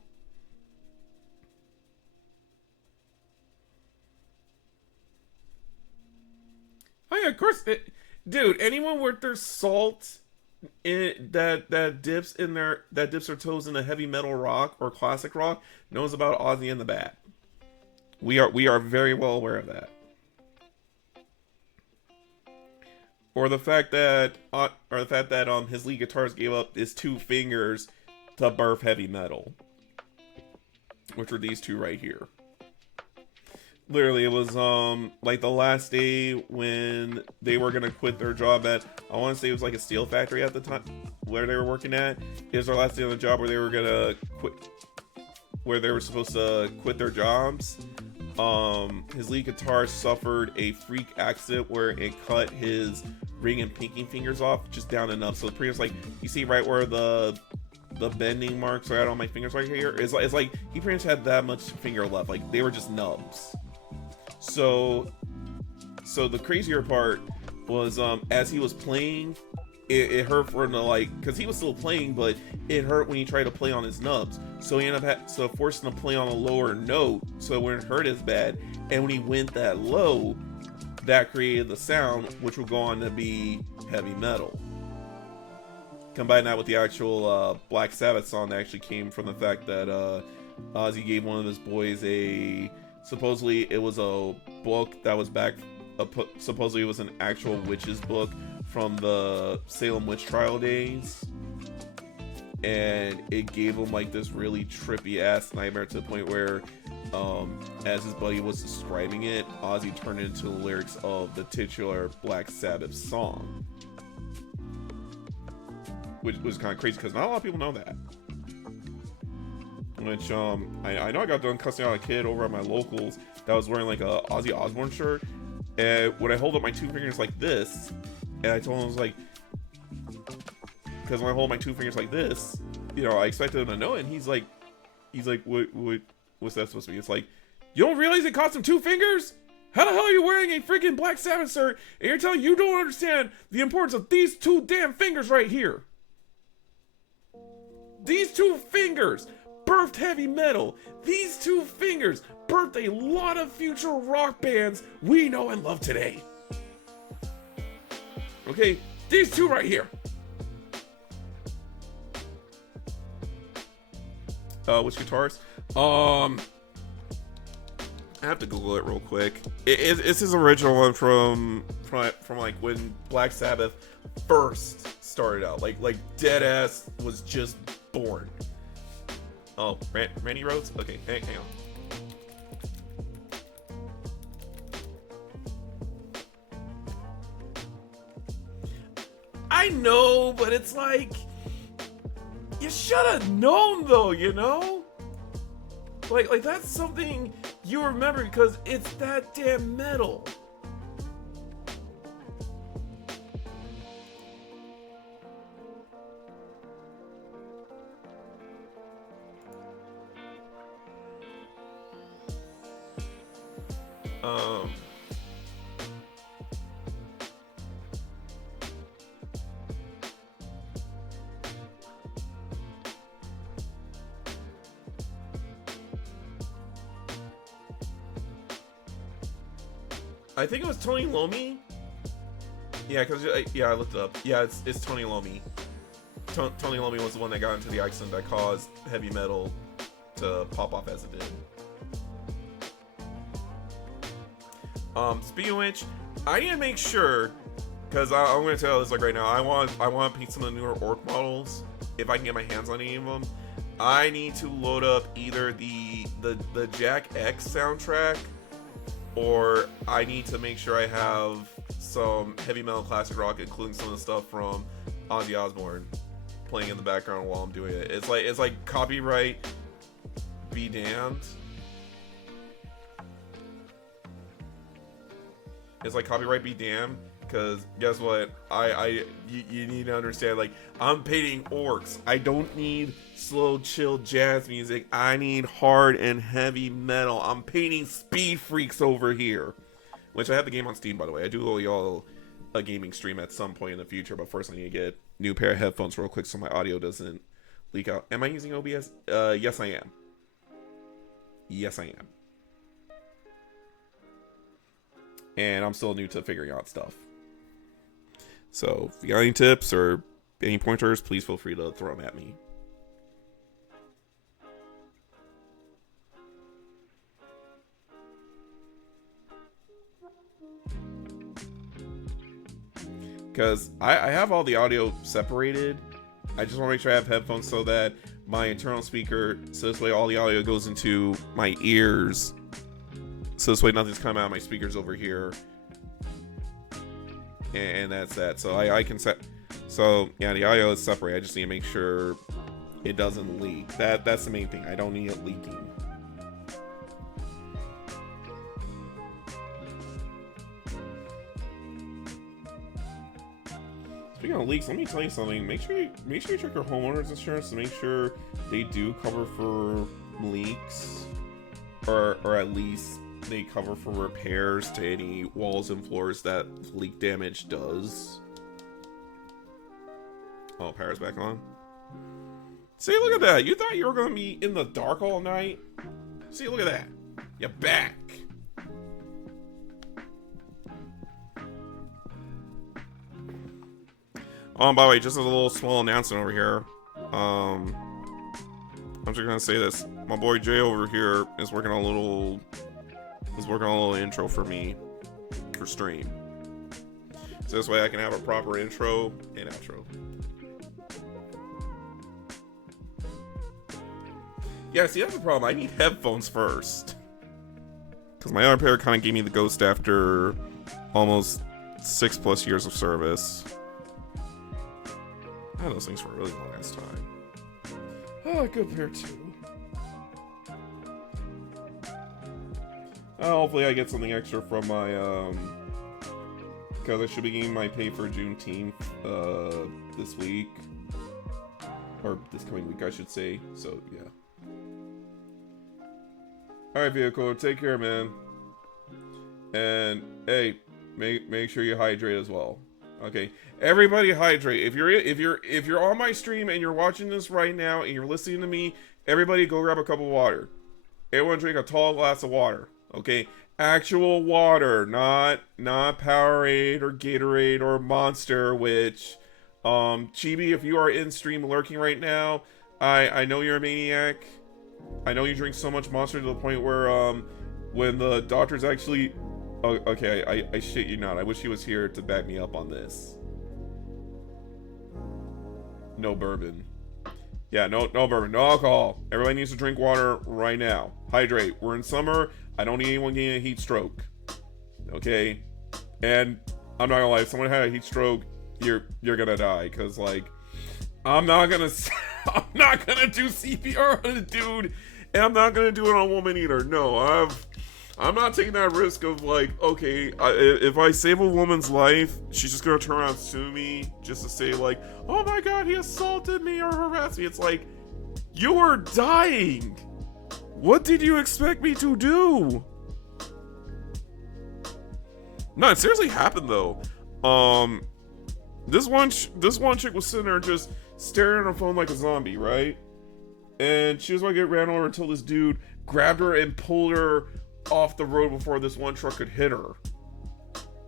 Oh yeah, of course, dude. Anyone worth their salt that dips their toes in a heavy metal rock or classic rock knows about Ozzy and the Bat. We are very well aware of that. Or the fact that his lead guitarist gave up his 2 fingers to birth heavy metal, which were these 2 right here. Literally, it was like the last day when they were gonna quit their job at, I want to say it was like a steel factory at the time where they were working at. It was their last day on the job where they were gonna quit, where they were supposed to quit their jobs. His lead guitarist suffered a freak accident where it cut his ring and pinky fingers off just down enough. So pretty much like, you see right where the bending marks are at on my fingers right here. It's like he pretty much had that much finger left. Like they were just nubs. So the crazier part was, as he was playing, it hurt for him to like, because he was still playing, but it hurt when he tried to play on his nubs. So he ended up forcing him to play on a lower note, so it wouldn't hurt as bad. And when he went that low, that created the sound, which would go on to be heavy metal. Combine that with the actual Black Sabbath song that actually came from the fact that Ozzy gave one of his boys supposedly it was a book that was supposedly it was an actual witch's book from the Salem witch trial days, and it gave him like this really trippy ass nightmare to the point where as his buddy was describing it, Ozzy turned it into the lyrics of the titular Black Sabbath song, which was kind of crazy because not a lot of people know that. Which I know I got done cussing out a kid over at my locals that was wearing like a Ozzy Osbourne shirt, and when I hold up my two fingers like this, and I told him, I was like, because when I hold my two fingers like this, you know, I expected him to know it, and he's like, what's that supposed to be? It's like, you don't realize it cost him 2 fingers? How the hell are you wearing a freaking Black Sabbath shirt, and you're telling you don't understand the importance of these 2 damn fingers right here? These 2 fingers birthed heavy metal. These 2 fingers birthed a lot of future rock bands we know and love today. Okay, these 2 right here. Which guitars? I have to Google it real quick. It's his original one from like when Black Sabbath first started out. Like deadass was just born. Oh, Randy Rhoads? Okay, hang on. I know, but it's like, you should have known though, you know? Like that's something you remember because it's that damn metal. I think it was Tony Iommi. Yeah, because I looked it up. Yeah, it's Tony Iommi. Tony Iommi was the one that got into the accident that caused heavy metal to pop off as it did. Speaking of which, I need to make sure, because I'm going to tell you this like right now. I want to paint some of the newer orc models if I can get my hands on any of them. I need to load up either the Jack X soundtrack, or I need to make sure I have some heavy metal classic rock, including some of the stuff from Ozzy Osbourne, playing in the background while I'm doing it. It's like copyright be damned. It's like copyright be damned, because guess what? You need to understand, like, I'm painting orcs. I don't need slow, chill jazz music. I need hard and heavy metal. I'm painting Speed Freaks over here. Which I have the game on Steam, by the way. I do owe y'all a gaming stream at some point in the future, but first I need to get a new pair of headphones real quick so my audio doesn't leak out. Am I using OBS? Yes, I am. Yes, I am. And I'm still new to figuring out stuff. So, if you got any tips or any pointers, please feel free to throw them at me. Because I have all the audio separated. I just want to make sure I have headphones so that my internal speaker, so this way all the audio goes into my ears. So this way nothing's coming out of my speakers over here. And that's that. So I can set. So yeah, the audio is separated. I just need to make sure it doesn't leak. That's the main thing. I don't need it leaking. Speaking of leaks, let me tell you something. Make sure you check your homeowner's insurance to make sure they do cover for leaks, or at least they cover for repairs to any walls and floors that leak damage does. Oh, power's back on. See, look at that. You thought you were going to be in the dark all night? See, look at that. You're back. Oh, by the way, just a little small announcement over here. I'm just gonna say this. My boy Jay over here is working on a little intro for me for stream. So this way I can have a proper intro and outro. Yeah, see, that's the problem. I need headphones first. Because my other pair kind of gave me the ghost after almost 6+ years of service. I had those things for a really long ass time. Oh, good pair too. Hopefully I get something extra from my, because I should be getting my pay for Juneteenth, this week. Or this coming week, I should say. So, yeah. Alright, vehicle, take care, man. And, hey, make sure you hydrate as well. Okay? Everybody hydrate. If you're on my stream and you're watching this right now and you're listening to me, everybody go grab a cup of water. Everyone drink a tall glass of water. Okay? Actual water, not Powerade or Gatorade or Monster, which Chibi, if you are in stream lurking right now, I know you're a maniac. I know you drink so much Monster to the point where when the doctors actually okay, I shit you not. I wish he was here to back me up on this. No bourbon. Yeah, no bourbon, no alcohol. Everybody needs to drink water right now. Hydrate. We're in summer. I don't need anyone getting a heat stroke. Okay? And I'm not gonna lie, if someone had a heat stroke, you're gonna die, cause like I'm not gonna do CPR on a dude, and I'm not gonna do it on a woman either. No, I'm not taking that risk of like, okay, if I save a woman's life, she's just gonna turn around and sue me just to say like, oh my god, he assaulted me or harassed me. It's like, you are dying. What did you expect me to do? No, it seriously happened though. This one chick was sitting there just staring at her phone like a zombie, right? And she was about to get ran over until this dude grabbed her and pulled her off the road before this one truck could hit her.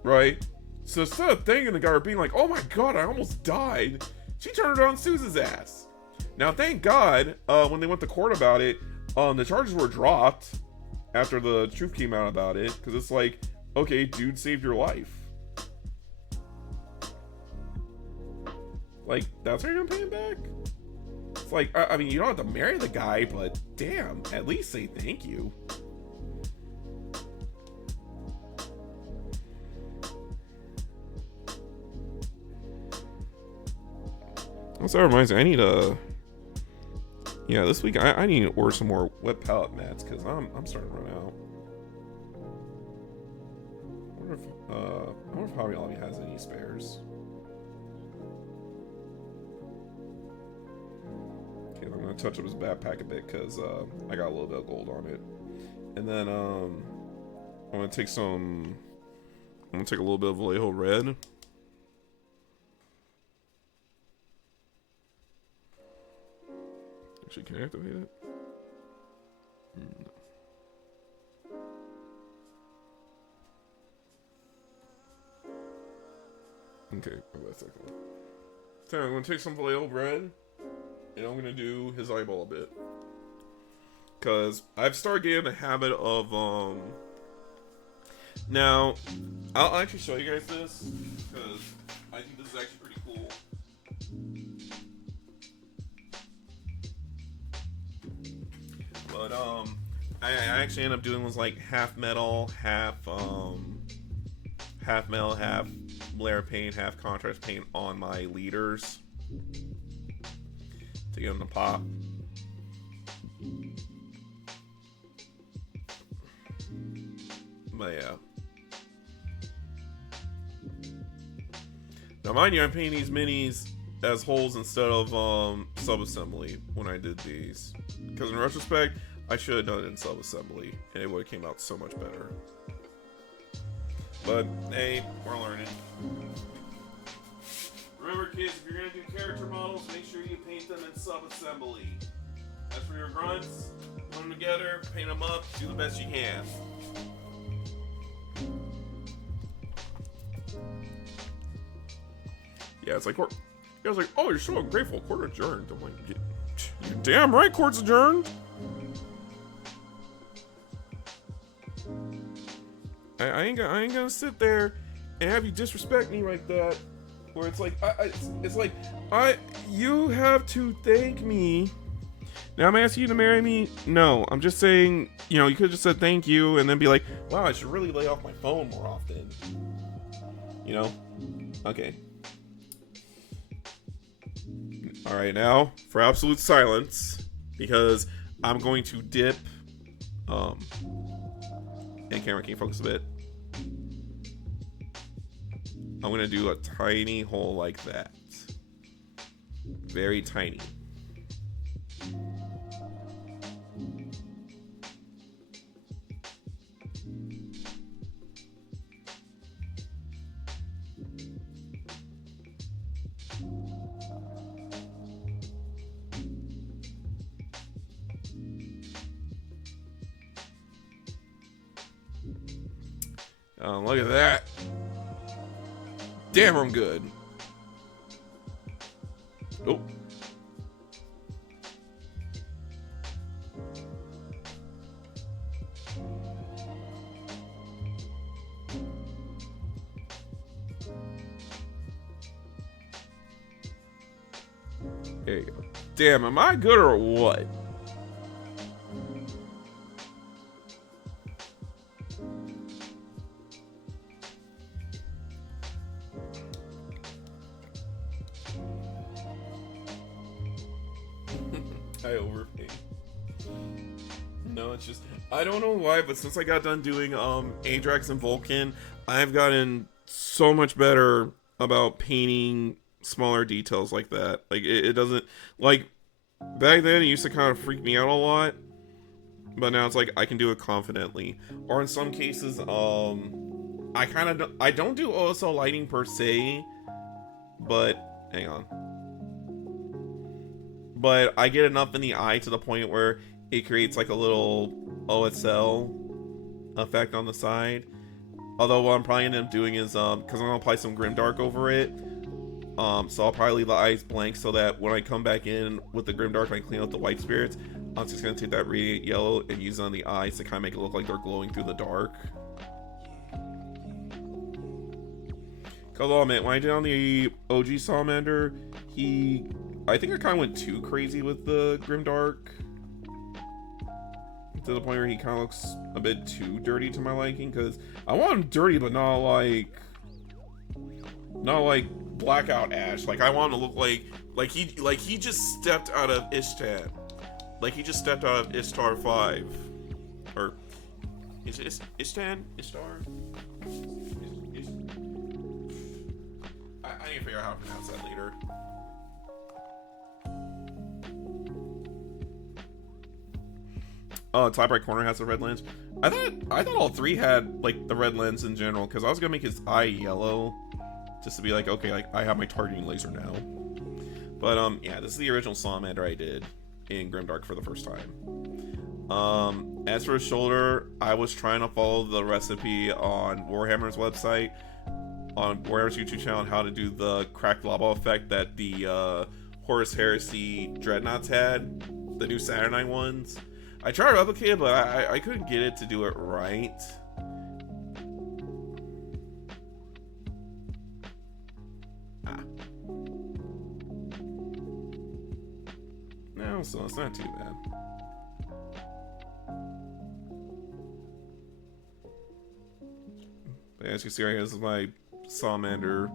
Right? So instead of thanking the guy or being like, oh my god, I almost died, she turned around and sues his ass. Now, thank God, when they went to court about it, the charges were dropped after the truth came out about it, because it's like, okay, dude saved your life. Like, that's how you're gonna pay him back? It's like, I mean, you don't have to marry the guy, but damn, at least say thank you. So that reminds me, I need yeah, this week I need to order some more wet pallet mats, because I'm starting to run out. I wonder if Hobby Lobby has any spares. Okay, I'm gonna touch up his backpack a bit, because I got a little bit of gold on it. And then I'm gonna take a little bit of Vallejo Red. Actually, can I activate it? No. Okay, wait a second. So I'm gonna take some Vallejo Red, and I'm gonna do his eyeball a bit. Cause I've started getting a habit of now I'll actually show you guys this, because I think this is actually pretty cool. But I actually end up doing was like half metal, half layer paint, half contrast paint on my leaders to get them to pop. But yeah. Now mind you, I'm painting these minis as holes instead of sub-assembly when I did these. Because in retrospect, I should have done it in sub-assembly, and it would have came out so much better. But, hey, we're learning. Remember, kids, if you're going to do character models, make sure you paint them in sub-assembly. As for your grunts, put them together, paint them up, do the best you can. Yeah, it's like, I was like, oh, you're so ungrateful, court adjourned. I'm like, you're damn right, court's adjourned. I ain't gonna sit there and have you disrespect me like that. Where it's like, you have to thank me Now I'm asking you to marry me? No, I'm just saying, you know, you could have just said thank you and then be like, wow, I should really lay off my phone more often. You know? Okay. Alright, now, for absolute silence, because I'm going to dip, and camera, can you focus a bit? I'm going to do a tiny hole like that. Very tiny. Look at that. Damn, I'm good. Oh. There you go. Damn, am I good or what? I overpaid. No, it's just, I don't know why, but since I got done doing Ajax and Vulcan, I've gotten so much better about painting smaller details like that. Like it doesn't, like back then it used to kind of freak me out a lot, but now it's like I can do it confidently. Or in some cases, I don't do OSL lighting per se, but hang on. But I get enough in the eye to the point where it creates like a little OSL effect on the side. Although what I'm probably gonna end up doing is because I'm gonna apply some Grimdark over it. So I'll probably leave the eyes blank so that when I come back in with the Grimdark and I clean out the white spirits, I'm just gonna take that radiant yellow and use it on the eyes to kind of make it look like they're glowing through the dark. Cause I'll admit, when I did on the OG Salamander, I think I kind of went too crazy with the Grimdark. To the point where he kind of looks a bit too dirty to my liking. Because I want him dirty, but not like blackout ash. Like I want him to look like he just stepped out of Ishtan. Like he just stepped out of Ishtar 5. Or is it Ishtan? Ishtar? I need to figure out how to pronounce that later. Top right corner has the red lens. I thought all three had like the red lens in general, because I was gonna make his eye yellow, just to be like, okay, like I have my targeting laser now. But yeah, this is the original Salamander I did in Grimdark for the first time. As for his shoulder, I was trying to follow the recipe on Warhammer's website, on Warhammer's YouTube channel, on how to do the cracked lava effect that the Horus Heresy Dreadnoughts had, the new Saturnine ones. I tried to replicate it, but I couldn't get it to do it right. No, so it's not too bad. But as you see right here, this is my Salamander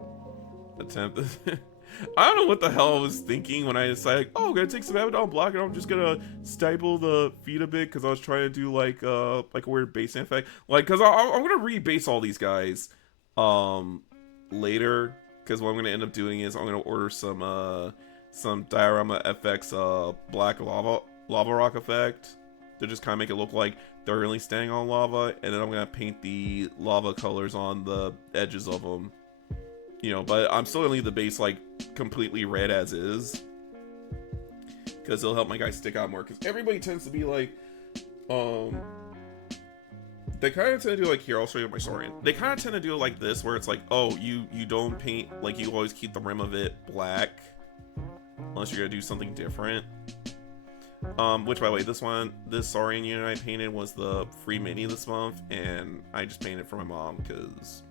attempt. I don't know what the hell I was thinking when I decided, like, oh, I'm gonna take some abbadon block and I'm just gonna staple the feet a bit, because I was trying to do like a weird basing effect, like, because I'm gonna rebase all these guys later, because what I'm gonna end up doing is I'm gonna order some Diorama FX black lava rock effect to just kind of make it look like they're really standing on lava, and then I'm gonna paint the lava colors on the edges of them. You know, but I'm still gonna leave the base like completely red as is, because it'll help my guys stick out more. Because everybody tends to be like, they kind of tend to do like, here, I'll show you my Saurian. They kind of tend to do it like this, where it's like, oh, you don't paint, like, you always keep the rim of it black, unless you're gonna do something different. Which, by the way, this Saurian unit I painted was the free mini this month, and I just painted it for my mom because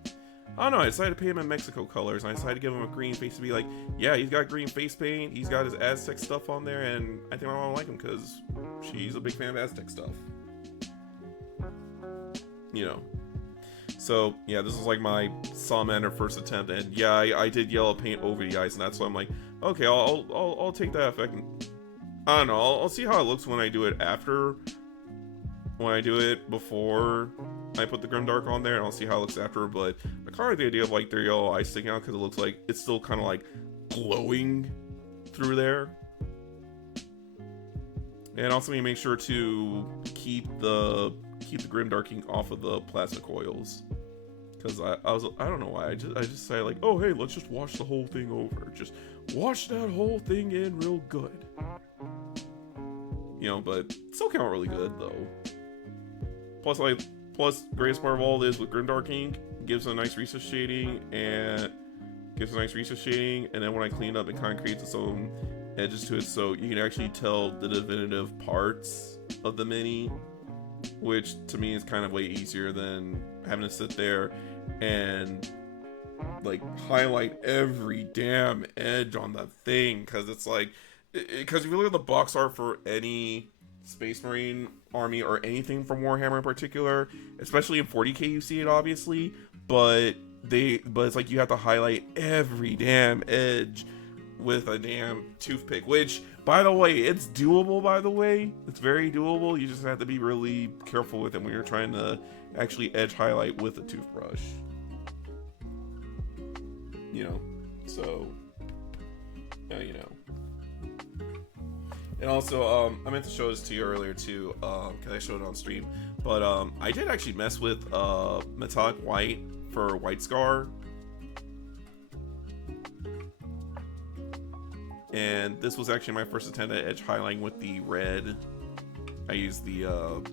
I don't know, I decided to paint him in Mexico colors, and I decided to give him a green face to be like, yeah, he's got green face paint, he's got his Aztec stuff on there, and I think my mom will like him because she's a big fan of Aztec stuff. You know. So, yeah, this was like my Salamander first attempt, and yeah, I did yellow paint over the eyes, and that's why I'm like, okay, I'll take that effect. I don't know, I'll see how it looks when I do it after. When I do it before I put the Grimdark on there, and I'll see how it looks after, but I kind of like the idea of like their yellow eyes sticking out because it looks like it's still kind of like glowing through there. And also you make sure to keep the Grimdarking off of the plasma coils. Because I don't know why, I just decided like, oh hey, let's just wash the whole thing over. Just wash that whole thing in real good. You know, but it still came out really good though. Plus, greatest part of all is with Grimdarking, gives a nice recess shading, and then when I clean up, it kind of creates its own edges to it, so you can actually tell the definitive parts of the mini, which to me is kind of way easier than having to sit there and like highlight every damn edge on the thing, because it's like, because if you look at the box art for any Space Marine army or anything from Warhammer in particular, especially in 40k you see it obviously, but it's like you have to highlight every damn edge with a damn toothpick, which by the way, it's doable. By the way, it's very doable. You just have to be really careful with it when you're trying to actually edge highlight with a toothbrush, you know. So you know. And also, I meant to show this to you earlier too, because I showed it on stream. But I did actually mess with metallic white for White Scar, and this was actually my first attempt at edge highlighting with the red. I used the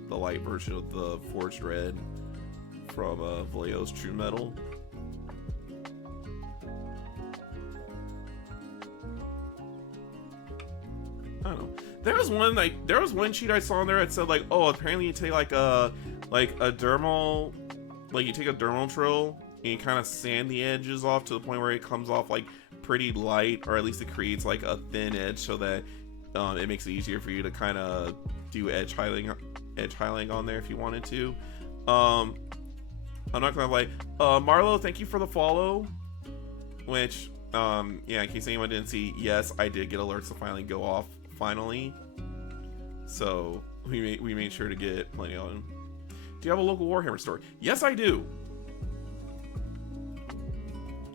light version of the Forged Red from Vallejo's True Metal. I don't know. There was one sheet I saw in there that said like, oh, apparently you take like a dermal, like you take a dermal drill and you kind of sand the edges off to the point where it comes off like pretty light, or at least it creates like a thin edge so that it makes it easier for you to kind of do edge highlighting on there if you wanted to. I'm not gonna lie, Marlo, thank you for the follow. Which yeah, in case anyone didn't see, yes, I did get alerts to finally go off. Finally, so we made sure to get plenty of them. Do you have a local Warhammer store? Yes, I do.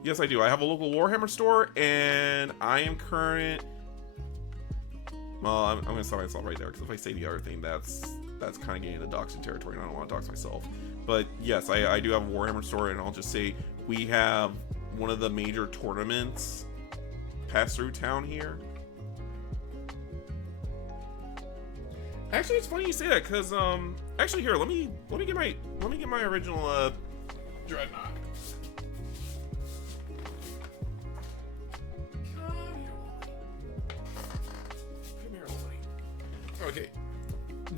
Yes, I do. I have a local Warhammer store, and I am current. Well, I'm gonna stop myself right there because if I say the other thing, that's kind of getting into doxing territory, and I don't want to dox myself. But yes, I do have a Warhammer store, and I'll just say we have one of the major tournaments pass through town here. Actually, it's funny you say that, cause actually here, let me get my original Dreadnought. Come here, buddy. Okay,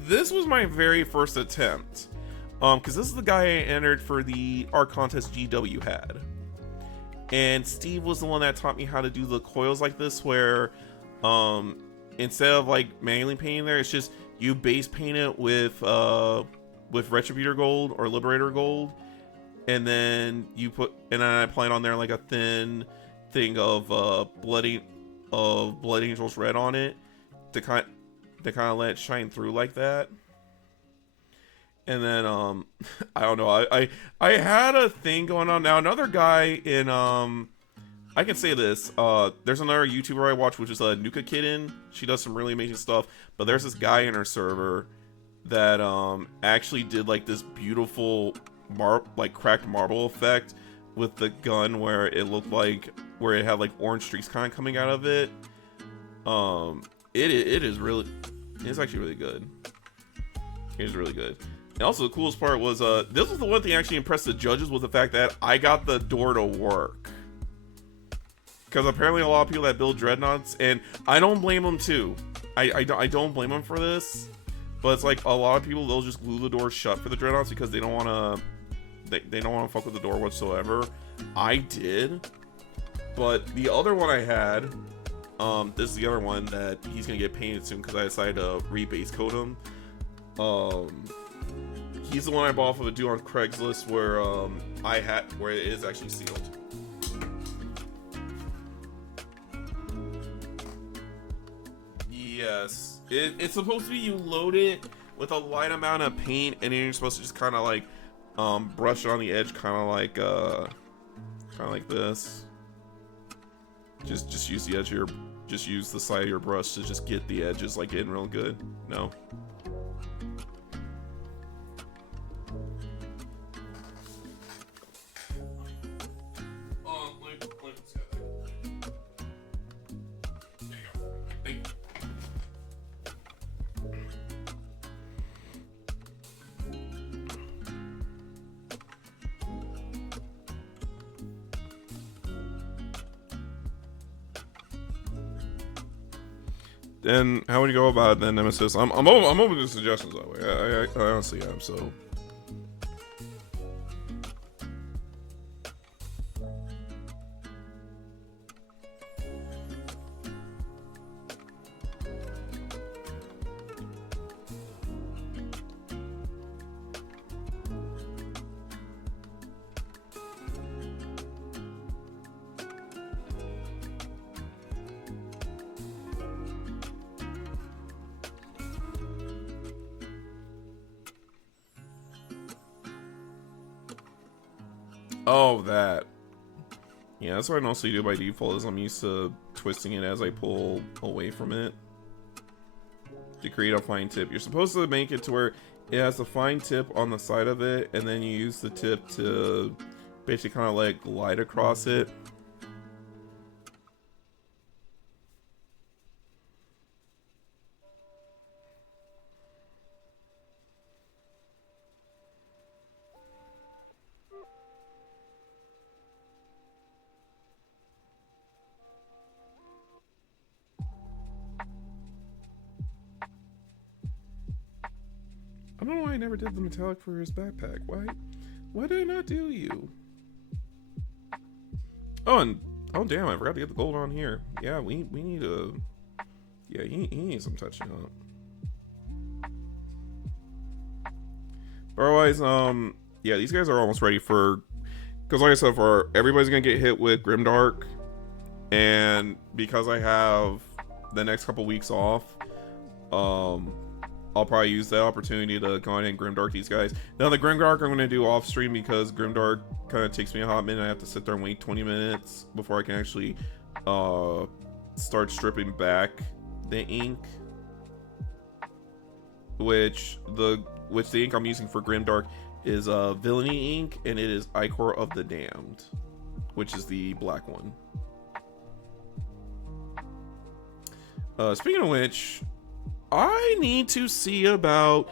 this was my very first attempt, cause this is the guy I entered for the art contest GW had, and Steve was the one that taught me how to do the coils like this, where instead of like manually painting there, it's just you base paint it with Retributor Gold or Liberator Gold, and then I apply it on there like a thin thing of Blood Angel's Red on it to kind of let it shine through like that. And then I don't know, I had a thing going on. Now another guy in I can say this, there's another YouTuber I watch, which is Nuka Kitten. She does some really amazing stuff, but there's this guy in her server that actually did like this beautiful cracked marble effect with the gun, where it looked like, where it had like orange streaks kind of coming out of it. It's actually really good. It is really good. And also the coolest part was, this was the one thing that actually impressed the judges, was the fact that I got the door to work. Because apparently a lot of people that build dreadnoughts, and I don't blame them too. I don't blame them for this, but it's like a lot of people, they'll just glue the doors shut for the dreadnoughts because they don't want they don't want to fuck with the door whatsoever. I did, but the other one I had, this is the other one that he's gonna get painted soon because I decided to rebase coat him. He's the one I bought off of a dude on Craigslist where where it is actually sealed. Yes, it's supposed to be you load it with a light amount of paint, and then you're supposed to just kind of like brush it on the edge, kind of like this. Just use the edge of your, just use the side of your brush to just get the edges like getting real good. No. Then how would you go about it then, Nemesis? I'm open to suggestions that way. I honestly am, so. Oh, that. Yeah, that's what I mostly do by default, is I'm used to twisting it as I pull away from it to create a fine tip. You're supposed to make it to where it has a fine tip on the side of it, and then you use the tip to basically kind of like glide across it. I don't know why I never did the metallic for his backpack. Why did I not do you? Oh, and oh damn, I forgot to get the gold on here. Yeah, we need a, yeah, he needs some touching up. But otherwise, yeah, these guys are almost ready for, because like I said, for everybody's gonna get hit with Grimdark, and because I have the next couple weeks off, I'll probably use that opportunity to go ahead and Grimdark these guys. Now the Grimdark I'm going to do off stream because Grimdark kind of takes me a hot minute. I have to sit there and wait 20 minutes before I can actually start stripping back the ink. Which the ink I'm using for Grimdark is Villainy ink, and it is Ichor of the Damned, which is the black one. Speaking of which, I need to see about,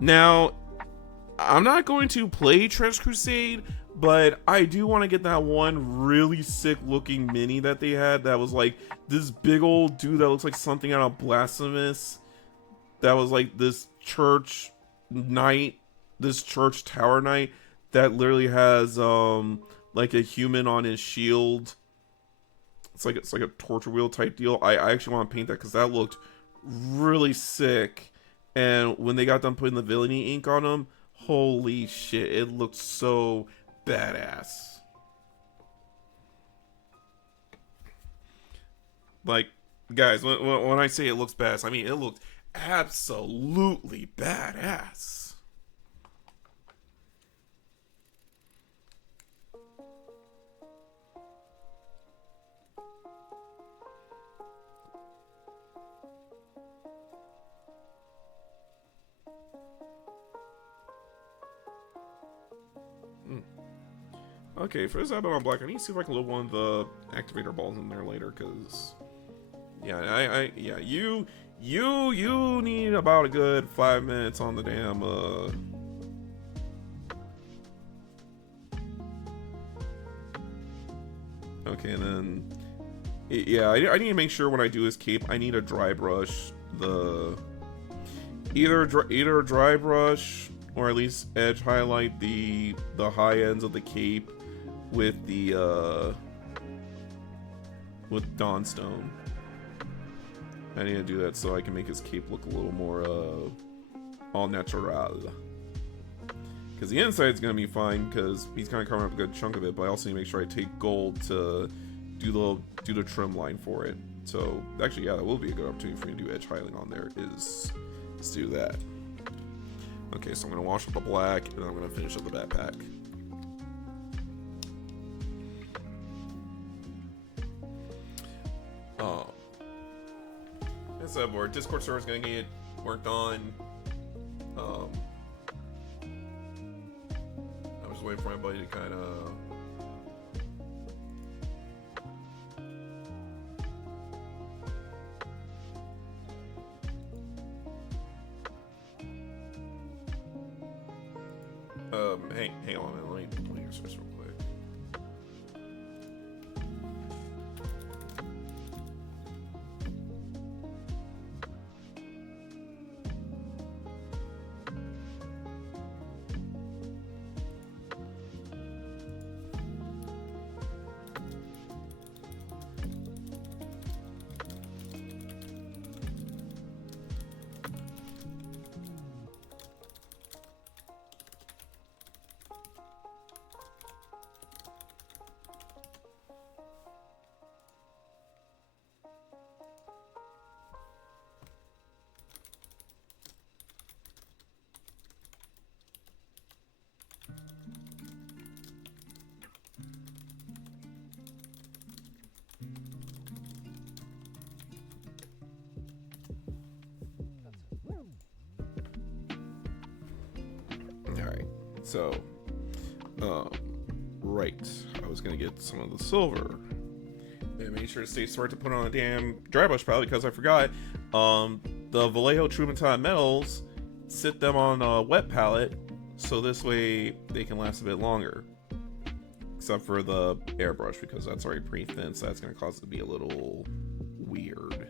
now I'm not going to play Trench Crusade, but I do want to get that one really sick looking mini that they had that was like this big old dude that looks like something out of Blasphemous, that was like this church knight, this church tower knight that literally has like a human on his shield. It's like a torture wheel type deal. I actually want to paint that because that looked really sick, and when they got done putting the Villainy ink on them, holy shit, it looked so badass. Like, guys, when I say it looks badass, I mean it looked absolutely badass. Okay, for this abbadon black, I need to see if I can load one of the activator balls in there later, because yeah, yeah, you need about a good 5 minutes on the damn okay, and then yeah, I need to make sure when I do his cape, I need a dry brush the either dry brush or at least edge highlight the high ends of the cape with the with Dawnstone. I need to do that so I can make his cape look a little more all natural. Because the inside's gonna be fine because he's kind of covering up a good chunk of it, but I also need to make sure I take gold to do the trim line for it. So actually, yeah, that will be a good opportunity for me to do edge highlighting on there. Let's do that. Okay, so I'm gonna wash up the black and then I'm gonna finish up the backpack. As I said, our Discord server is gonna get worked on. I was waiting for my buddy to kind of. Hang on a minute. Let me search real quick. So, right, I was gonna get some of the silver and make sure to stay smart to put on a damn dry brush palette because I forgot. The Vallejo Trumenton metals, sit them on a wet palette so this way they can last a bit longer. Except for the airbrush because that's already pretty thin, so that's gonna cause it to be a little weird.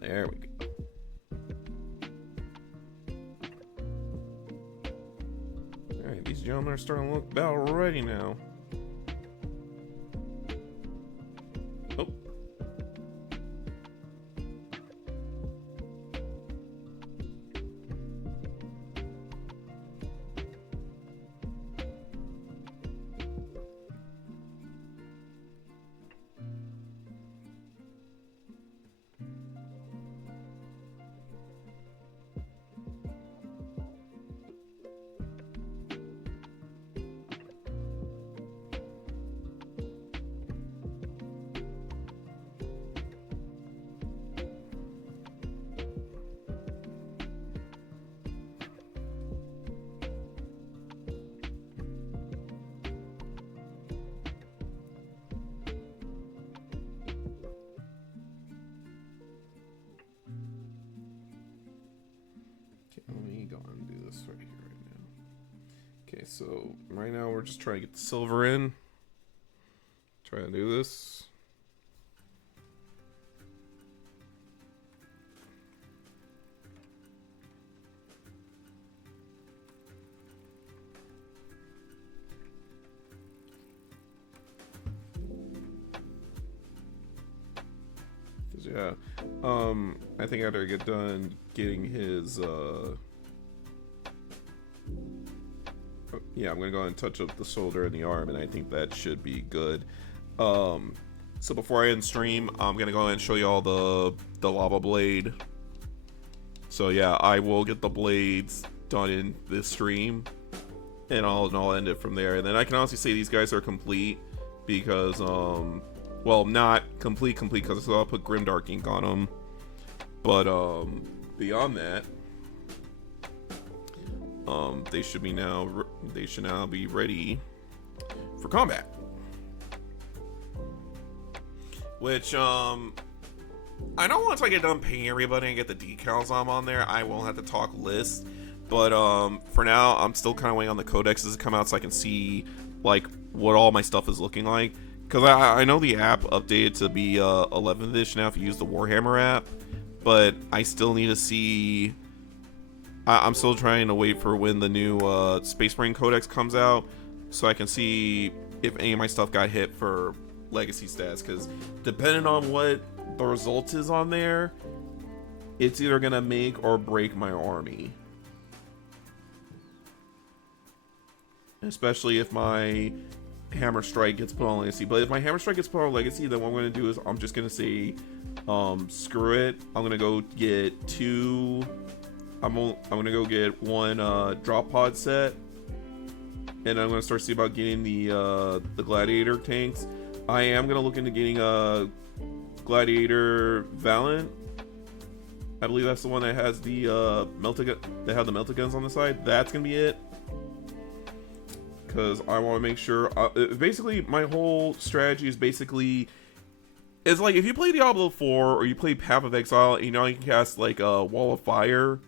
There we go. Alright, these gentlemen are starting to look about ready now. Oh. Okay, so right now we're just trying to get the silver in. Trying to do this. Yeah, I think after I get done getting his, yeah, I'm gonna go ahead and touch up the shoulder and the arm, and I think that should be good. So before I end stream, I'm gonna go ahead and show you all the lava blade. So yeah, I will get the blades done in this stream, and I'll end it from there. And then I can honestly say these guys are complete because, well, not complete because I still put Grimdark ink on them. But beyond that, they should now be ready for combat. Which I know once I get done paying everybody and get the decals on there, I won't have to talk lists. But for now, I'm still kind of waiting on the codexes to come out so I can see like what all my stuff is looking like. Because I know the app updated to be 11th edition now if you use the Warhammer app, but I still need to see. I'm still trying to wait for when the new Space Marine Codex comes out, so I can see if any of my stuff got hit for legacy stats. Because depending on what the result is on there, it's either gonna make or break my army. Especially if my Hammer Strike gets put on Legacy. But if my Hammer Strike gets put on Legacy, then what I'm going to do is I'm just going to say, screw it. I'm going to go get two. I'm going to go get one drop pod set. And I'm going to start seeing about getting the Gladiator tanks. I am going to look into getting a Gladiator Valiant. I believe that's the one that has the melted guns on the side. That's going to be it. Because I want to make sure, basically my whole strategy is basically, it's like if you play Diablo 4 or you play Path of Exile, you know you can cast like a Wall of Fire.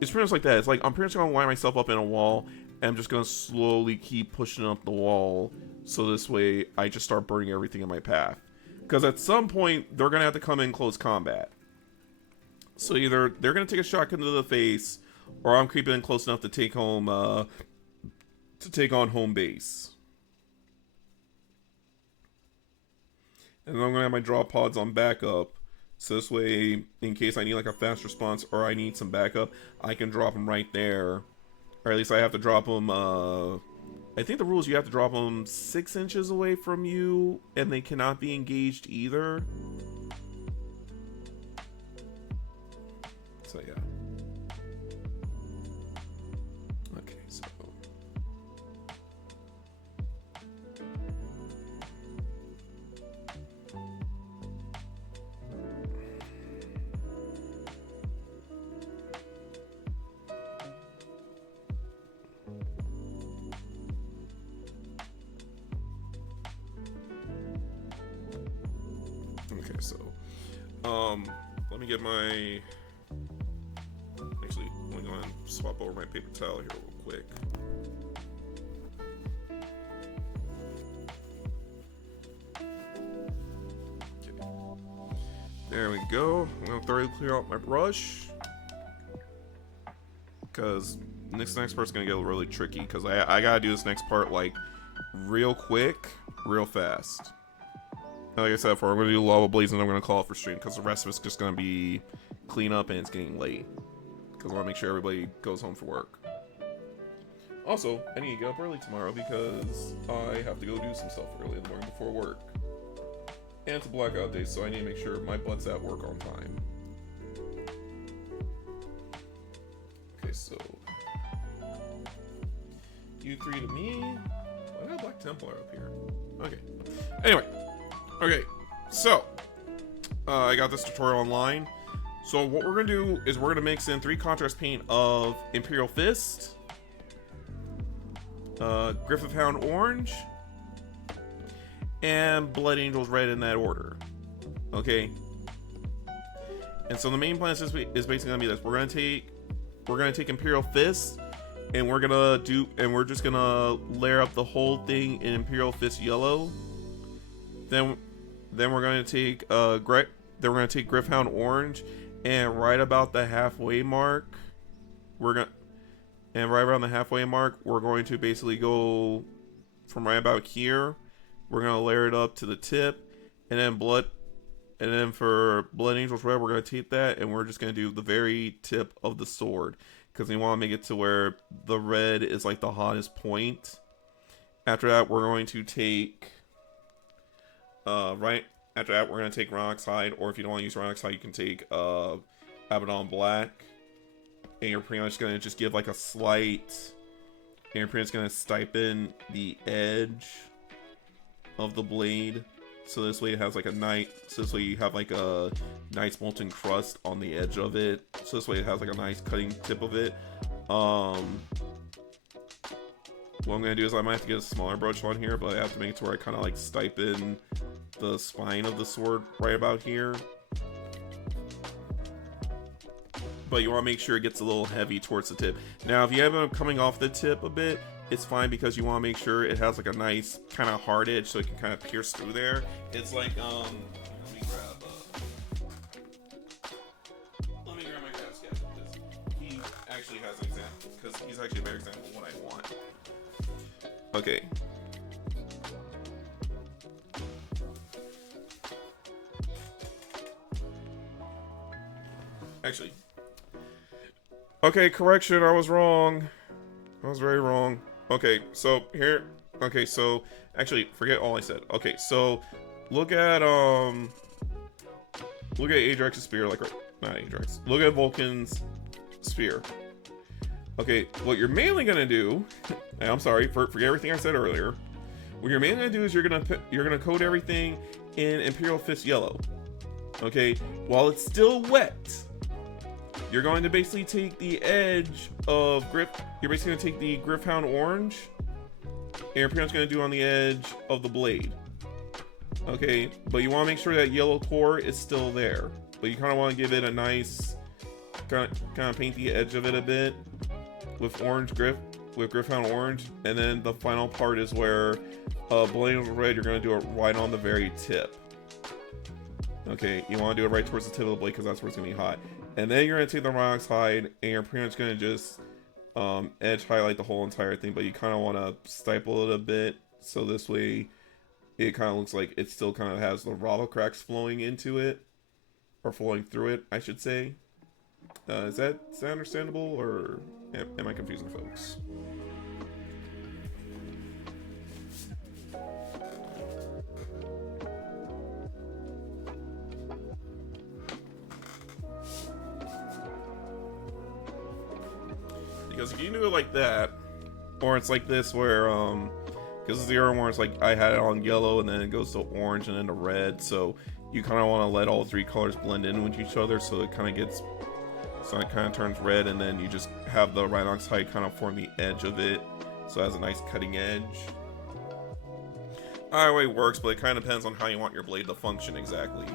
It's pretty much like that. It's like I'm pretty much going to line myself up in a wall and I'm just going to slowly keep pushing up the wall. So this way I just start burning everything in my path. Because at some point they're going to have to come in close combat. So either they're going to take a shotgun to the face or I'm creeping in close enough to take home, to take on home base. And then I'm going to have my draw pods on backup. So this way, in case I need like a fast response or I need some backup, I can drop them right there. Or at least I have to drop them, I think the rule is you have to drop them 6 inches away from you. And they cannot be engaged either. So yeah. Okay, so... Okay, so, let me get my, actually, let me go and swap over my paper towel here real quick. Okay. There we go. I'm gonna thoroughly clear out my brush. Because this next part's gonna get really tricky, because I gotta do this next part, like, real quick, real fast. Like I said before, I'm going to do Lava Blaze and I'm going to call it for stream because the rest of it's just going to be clean up and it's getting late. Because I want to make sure everybody goes home for work. Also, I need to get up early tomorrow because I have to go do some stuff early in the morning before work. And it's a blackout day, so I need to make sure my butt's at work on time. Okay, so... you three to me. I got a Black Templar up here. Okay. Anyway. Okay, so, I got this tutorial online. So what we're going to do is we're going to mix in 3 contrast paint of Imperial Fist, Griff of Hound Orange, and Blood Angels Red in that order. Okay? And so the main plan is basically going to be this. We're going to take Imperial Fist, and we're just going to layer up the whole thing in Imperial Fist yellow. Then we're going to take Griffhound Orange, and right about the halfway mark, we're going to basically go from right about here. We're going to layer it up to the tip, and then for Blood Angels Red, we're going to take that, and we're just going to do the very tip of the sword, because we want to make it to where the red is like the hottest point. After that, we're going to take right after that, we're going to take Ronoxide, or if you don't want to use Ronoxide, you can take Abaddon Black. And you're pretty much going to just give like a slight, and you're pretty much going to stipend the edge of the blade. So this way it has like so this way you have like a nice molten crust on the edge of it. So this way it has like a nice cutting tip of it. What I'm going to do is I might have to get a smaller brush on here, but I have to make it to where I kind of like stipend the spine of the sword right about here. But you want to make sure it gets a little heavy towards the tip. Now, if you have it coming off the tip a bit, it's fine because you want to make sure it has like a nice kind of hard edge so it can kind of pierce through there. It's like let me grab my grab sketch because he actually has an example, because he's actually a better example of what I want. Okay. Actually. Okay, correction, I was wrong. I was very wrong. Okay, so here. Okay, so actually, forget all I said. Okay, so look at Ajax's spear, like not Ajax. Look at Vulcan's spear. Okay, what you're mainly gonna do, and I'm sorry, forget everything I said earlier. What you're mainly gonna do is you're gonna coat everything in Imperial Fist yellow. Okay, while it's still wet, you're going to basically take the edge of You're basically gonna take the Gryph-hound orange, and you're pretty much gonna do on the edge of the blade. Okay, but you want to make sure that yellow core is still there, but you kind of want to give it a nice kind of paint the edge of it a bit with orange with Gryph-hound orange, and then the final part is where Blade Red, you're going to do it right on the very tip. Okay, you want to do it right towards the tip of the blade because that's where it's going to be hot. And then you're going to take the Rhinox hide and you're pretty much going to just edge highlight the whole entire thing, but you kind of want to stipple it a bit so this way it kind of looks like it still kind of has the lava cracks flowing into it, or flowing through it, I should say. Is that understandable, or am I confusing folks? Because if you do it like that, or it's like this where, because the other one it's like I had it on yellow and then it goes to orange and then to red, so you kind of want to let all three colors blend in with each other so it kind of gets, so it kind of turns red, and then you just have the Rhinox hide kind of form the edge of it, so it has a nice cutting edge. Either way works, but it kind of depends on how you want your blade to function exactly.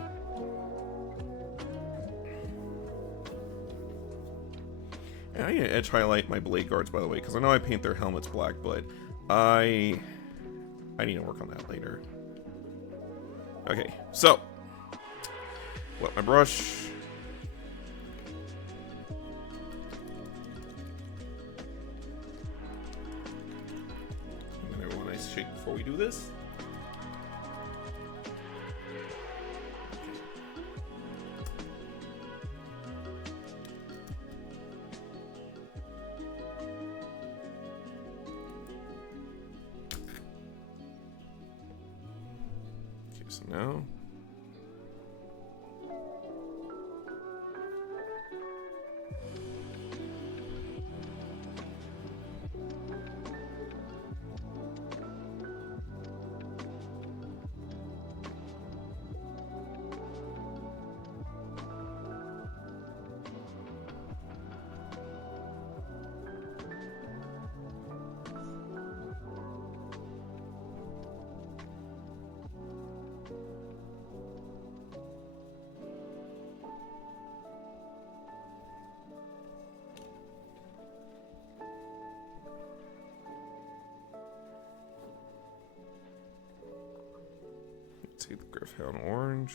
And I need to edge highlight my blade guards, by the way, because I know I paint their helmets black, but I need to work on that later. Okay, so wet my brush. Give everyone a nice shake before we do this. So now take the Gryph-hound orange.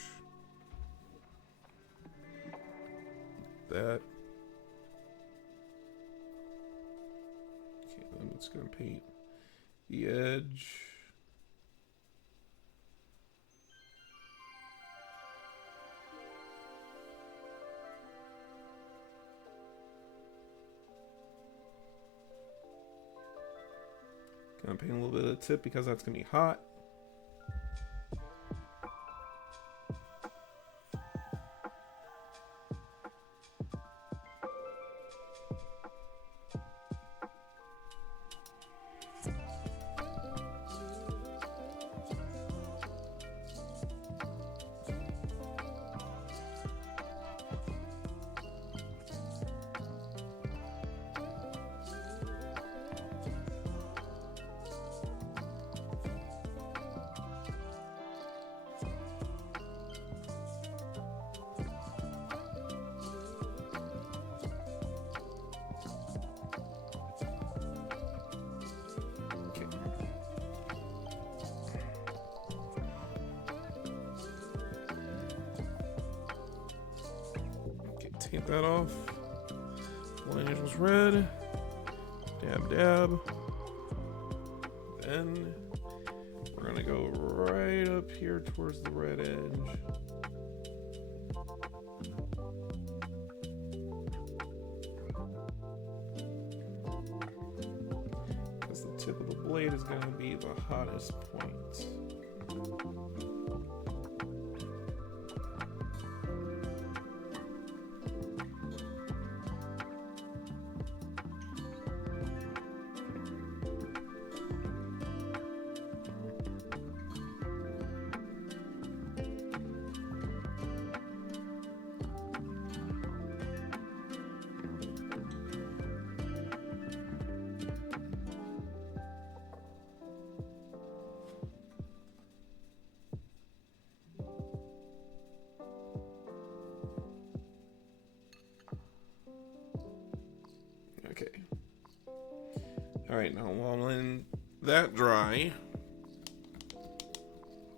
That. Okay, then it's gonna paint the edge. Gonna paint a little bit of the tip because that's gonna be hot. Take that off. Blind Angel's red. Dab, dab. Then we're gonna go right up here towards the red edge. Because the tip of the blade is gonna be the hottest point. Okay. Alright, now while I'm letting that dry,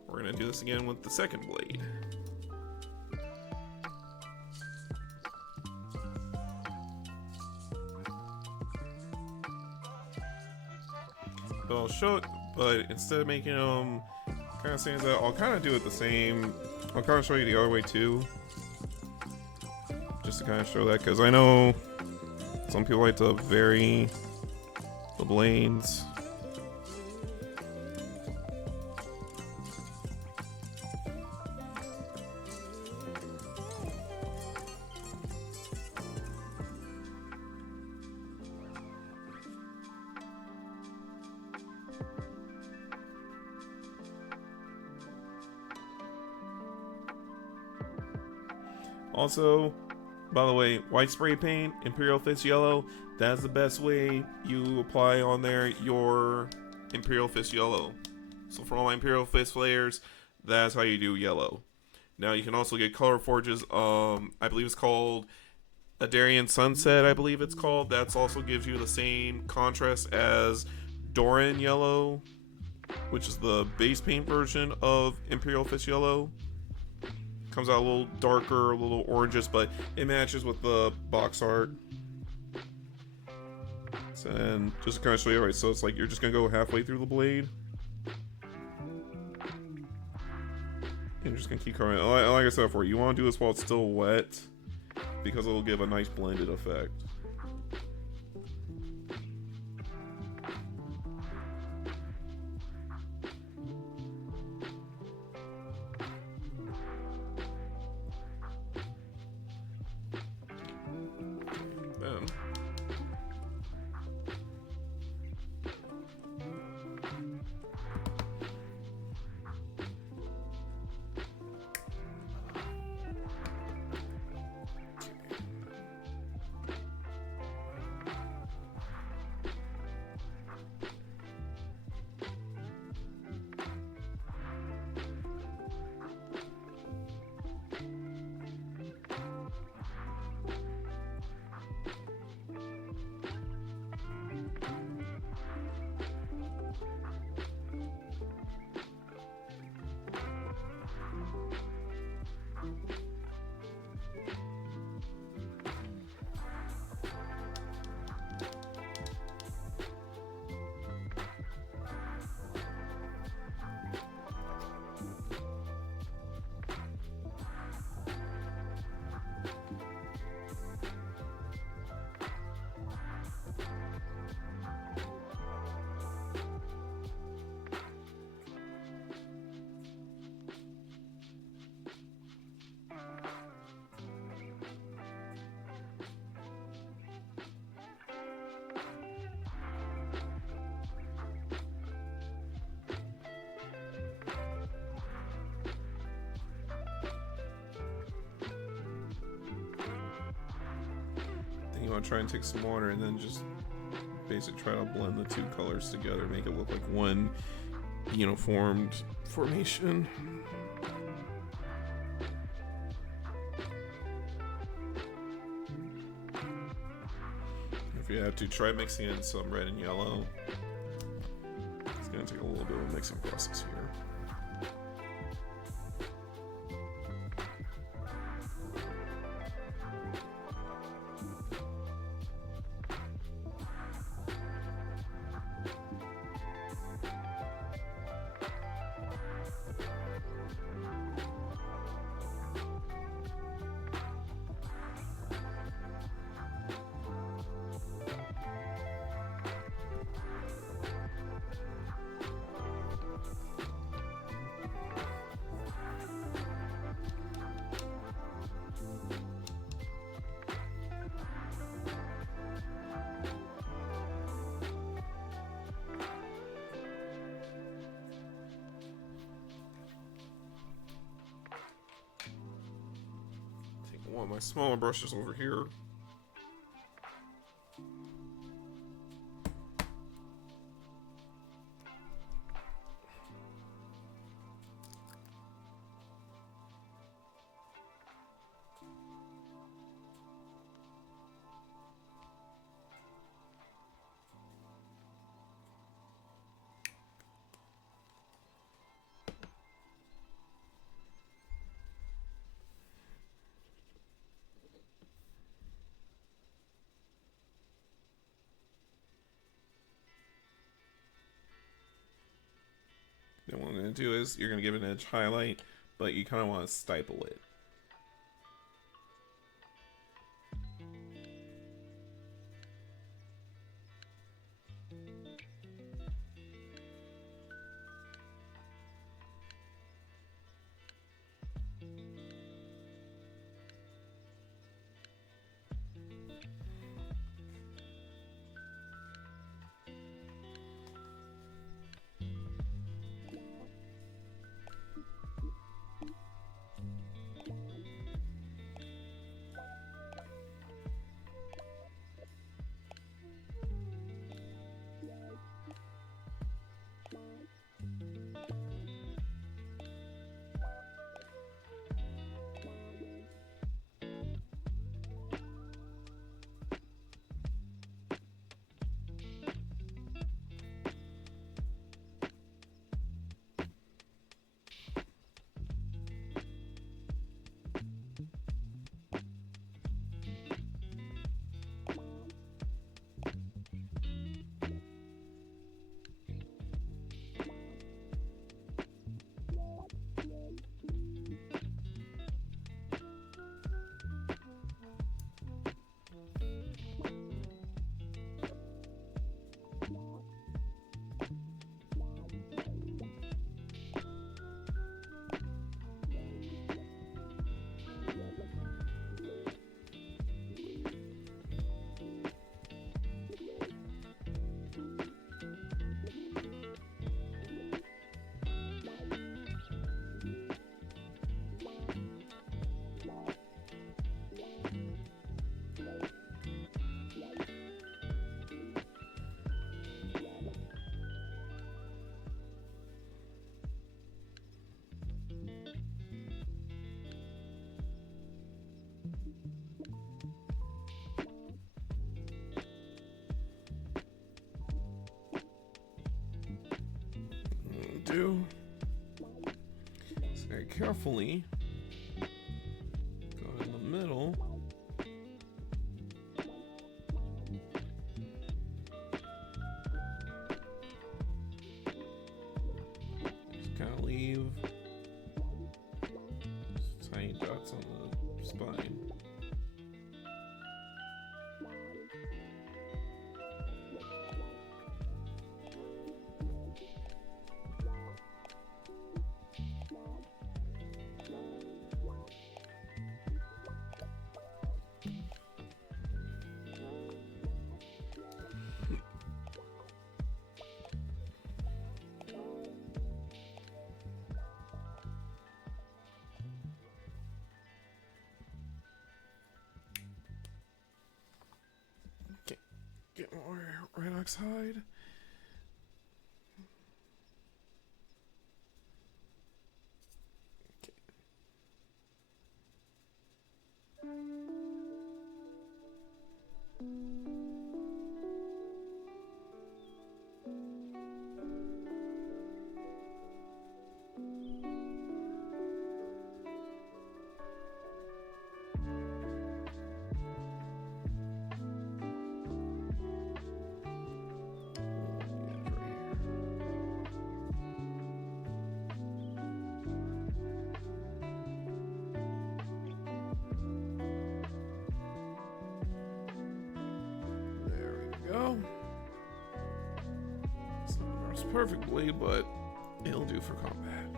we're going to do this again with the second blade. But I'll show it, but instead of making them kind of same as that, I'll kind of do it the same. I'll kind of show you the other way too. Just to kind of show that, because I know some people like to vary the blades. Also, by the way, white spray paint, Imperial Fist yellow, that's the best way you apply on there your Imperial Fist yellow. So for all my Imperial Fist players, that's how you do yellow. Now you can also get color forges, I believe it's called Adarian Sunset, I believe it's called. That's also gives you the same contrast as Doran yellow, which is the base paint version of Imperial Fist yellow. Comes out a little darker, a little oranges, but it matches with the box art. And just to kind of show you, right, so it's like you're just gonna go halfway through the blade. And you're just gonna keep covering it. Like I said before, you want to do this while it's still wet, because it'll give a nice blended effect. Then you want to try and take some water and then just basically try to blend the two colors together, make it look like one uniformed formation. If you have to, try mixing in some red and yellow. It's going to take a little bit of a mixing process here. want my smaller brushes over here. Then what I'm going to do is you're going to give it an edge highlight, but you kind of want to stipple it. Do is very carefully go in the middle. Just kind of leave tiny dots on the spine. Get more red oxide. Okay. Perfectly, but it'll do for combat.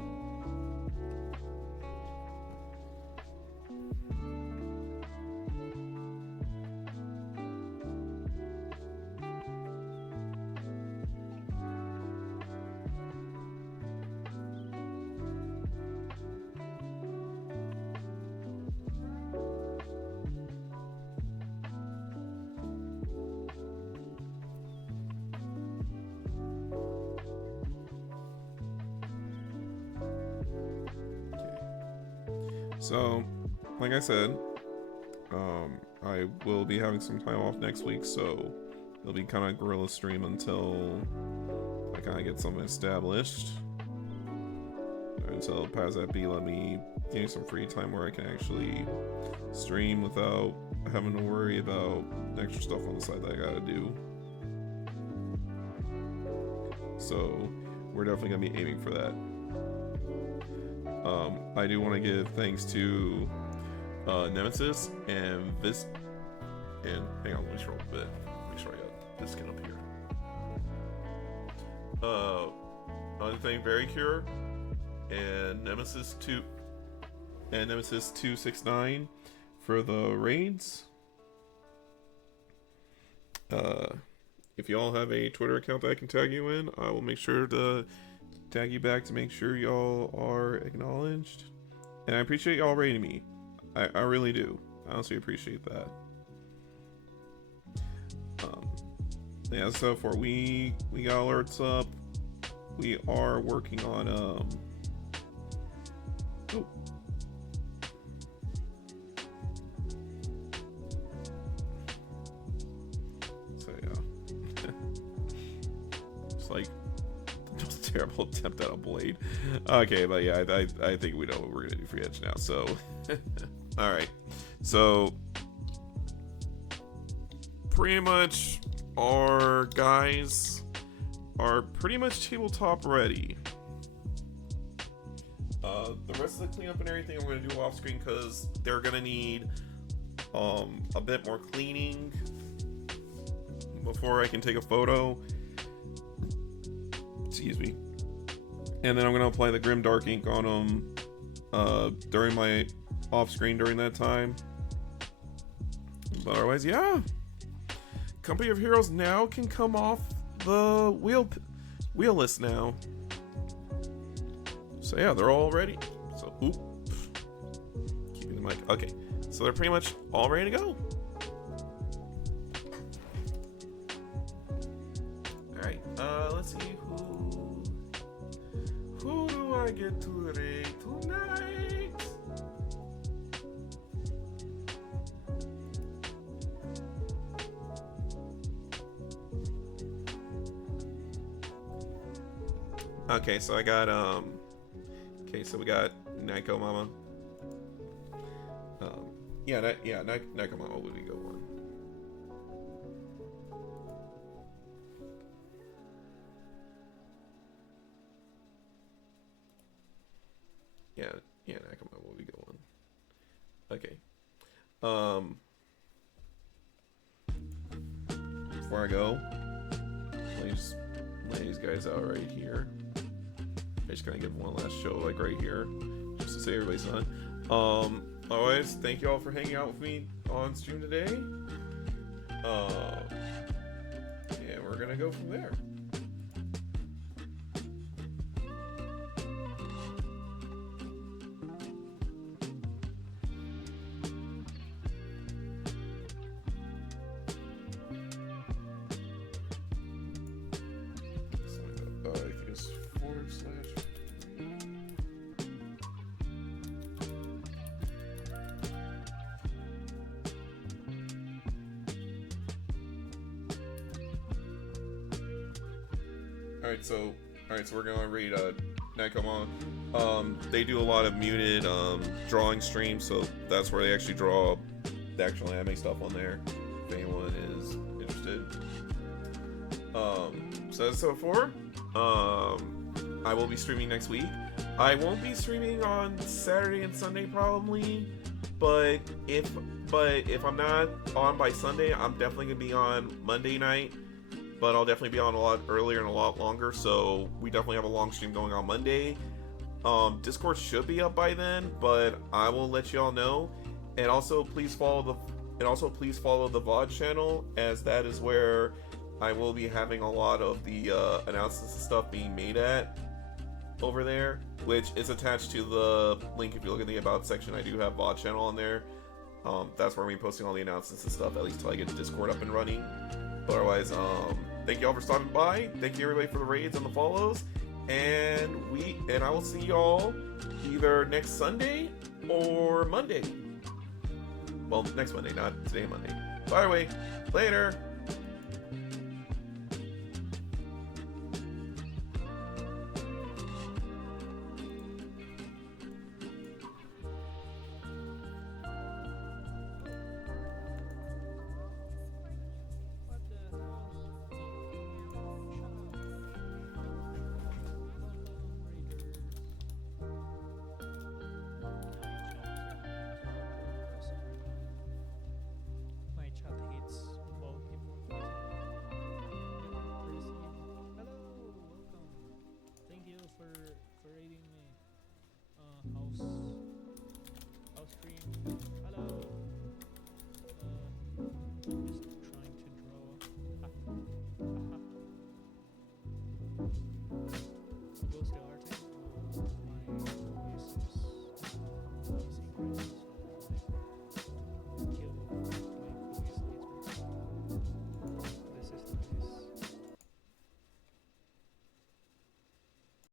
So, like I said, I will be having some time off next week, so it'll be kind of guerrilla stream until I kind of get something established. Until Paz at B let me give me some free time where I can actually stream without having to worry about extra stuff on the side that I gotta do. So we're definitely gonna be aiming for that. I do want to give thanks to Nemesis and this. And hang on, let me scroll a bit. Make sure I got this skin up here. Another thing, Very Cure and Nemesis 2 and Nemesis 269 for the raids. If y'all have a Twitter account that I can tag you in, I will make sure to tag you back to make sure y'all are acknowledged. And I appreciate y'all rating me. I really do. I honestly appreciate that. Yeah, so for we got alerts up. We are working on oh. So yeah. It's like the most terrible attempt at a blade. Okay, but yeah, I think we know what we're gonna do for Edge now, so alright. So pretty much our guys are pretty much tabletop ready. The rest of the cleanup and everything I'm going to do off screen because they're going to need a bit more cleaning before I can take a photo. Excuse me. And then I'm going to apply the Grim Dark ink on them during my off screen during that time. But otherwise, yeah. Company of Heroes now can come off the wheel list now. So yeah, they're all ready. So, oop. Keeping the mic. Okay. So they're pretty much all ready to go. Alright, let's see who do I get to raid tonight? Okay, so I got okay, so we got Nico Mama. Nico Mama would be a good one. Yeah, Nico Mama would be a good one. Okay. Before I go, let me just lay these guys out right here. I'm just gonna give one last show, like right here, just to say everybody's done. Otherwise, thank you all for hanging out with me on stream today. And we're gonna go from there. Alright, so we're gonna read Nakamon. They do a lot of muted drawing streams, so that's where they actually draw the actual anime stuff on there, if anyone is interested. So that's so far. I will be streaming next week. I won't be streaming on Saturday and Sunday probably, but if I'm not on by Sunday, I'm definitely gonna be on Monday night. But I'll definitely be on a lot earlier and a lot longer, so we definitely have a long stream going on Monday. Discord should be up by then, but I will let you all know. And also please follow the VOD channel, as that is where I will be having a lot of the announcements and stuff being made at over there, which is attached to the link. If you look at the About section, I do have VOD channel on there. That's where I'm posting all the announcements and stuff, at least till I get Discord up and running. But otherwise, thank you all for stopping by. Thank you everybody for the raids and the follows. And I will see y'all either next Sunday or Monday. Well, next Monday, not today, Monday. By the way, later. House stream. Hello. I'm just trying to draw.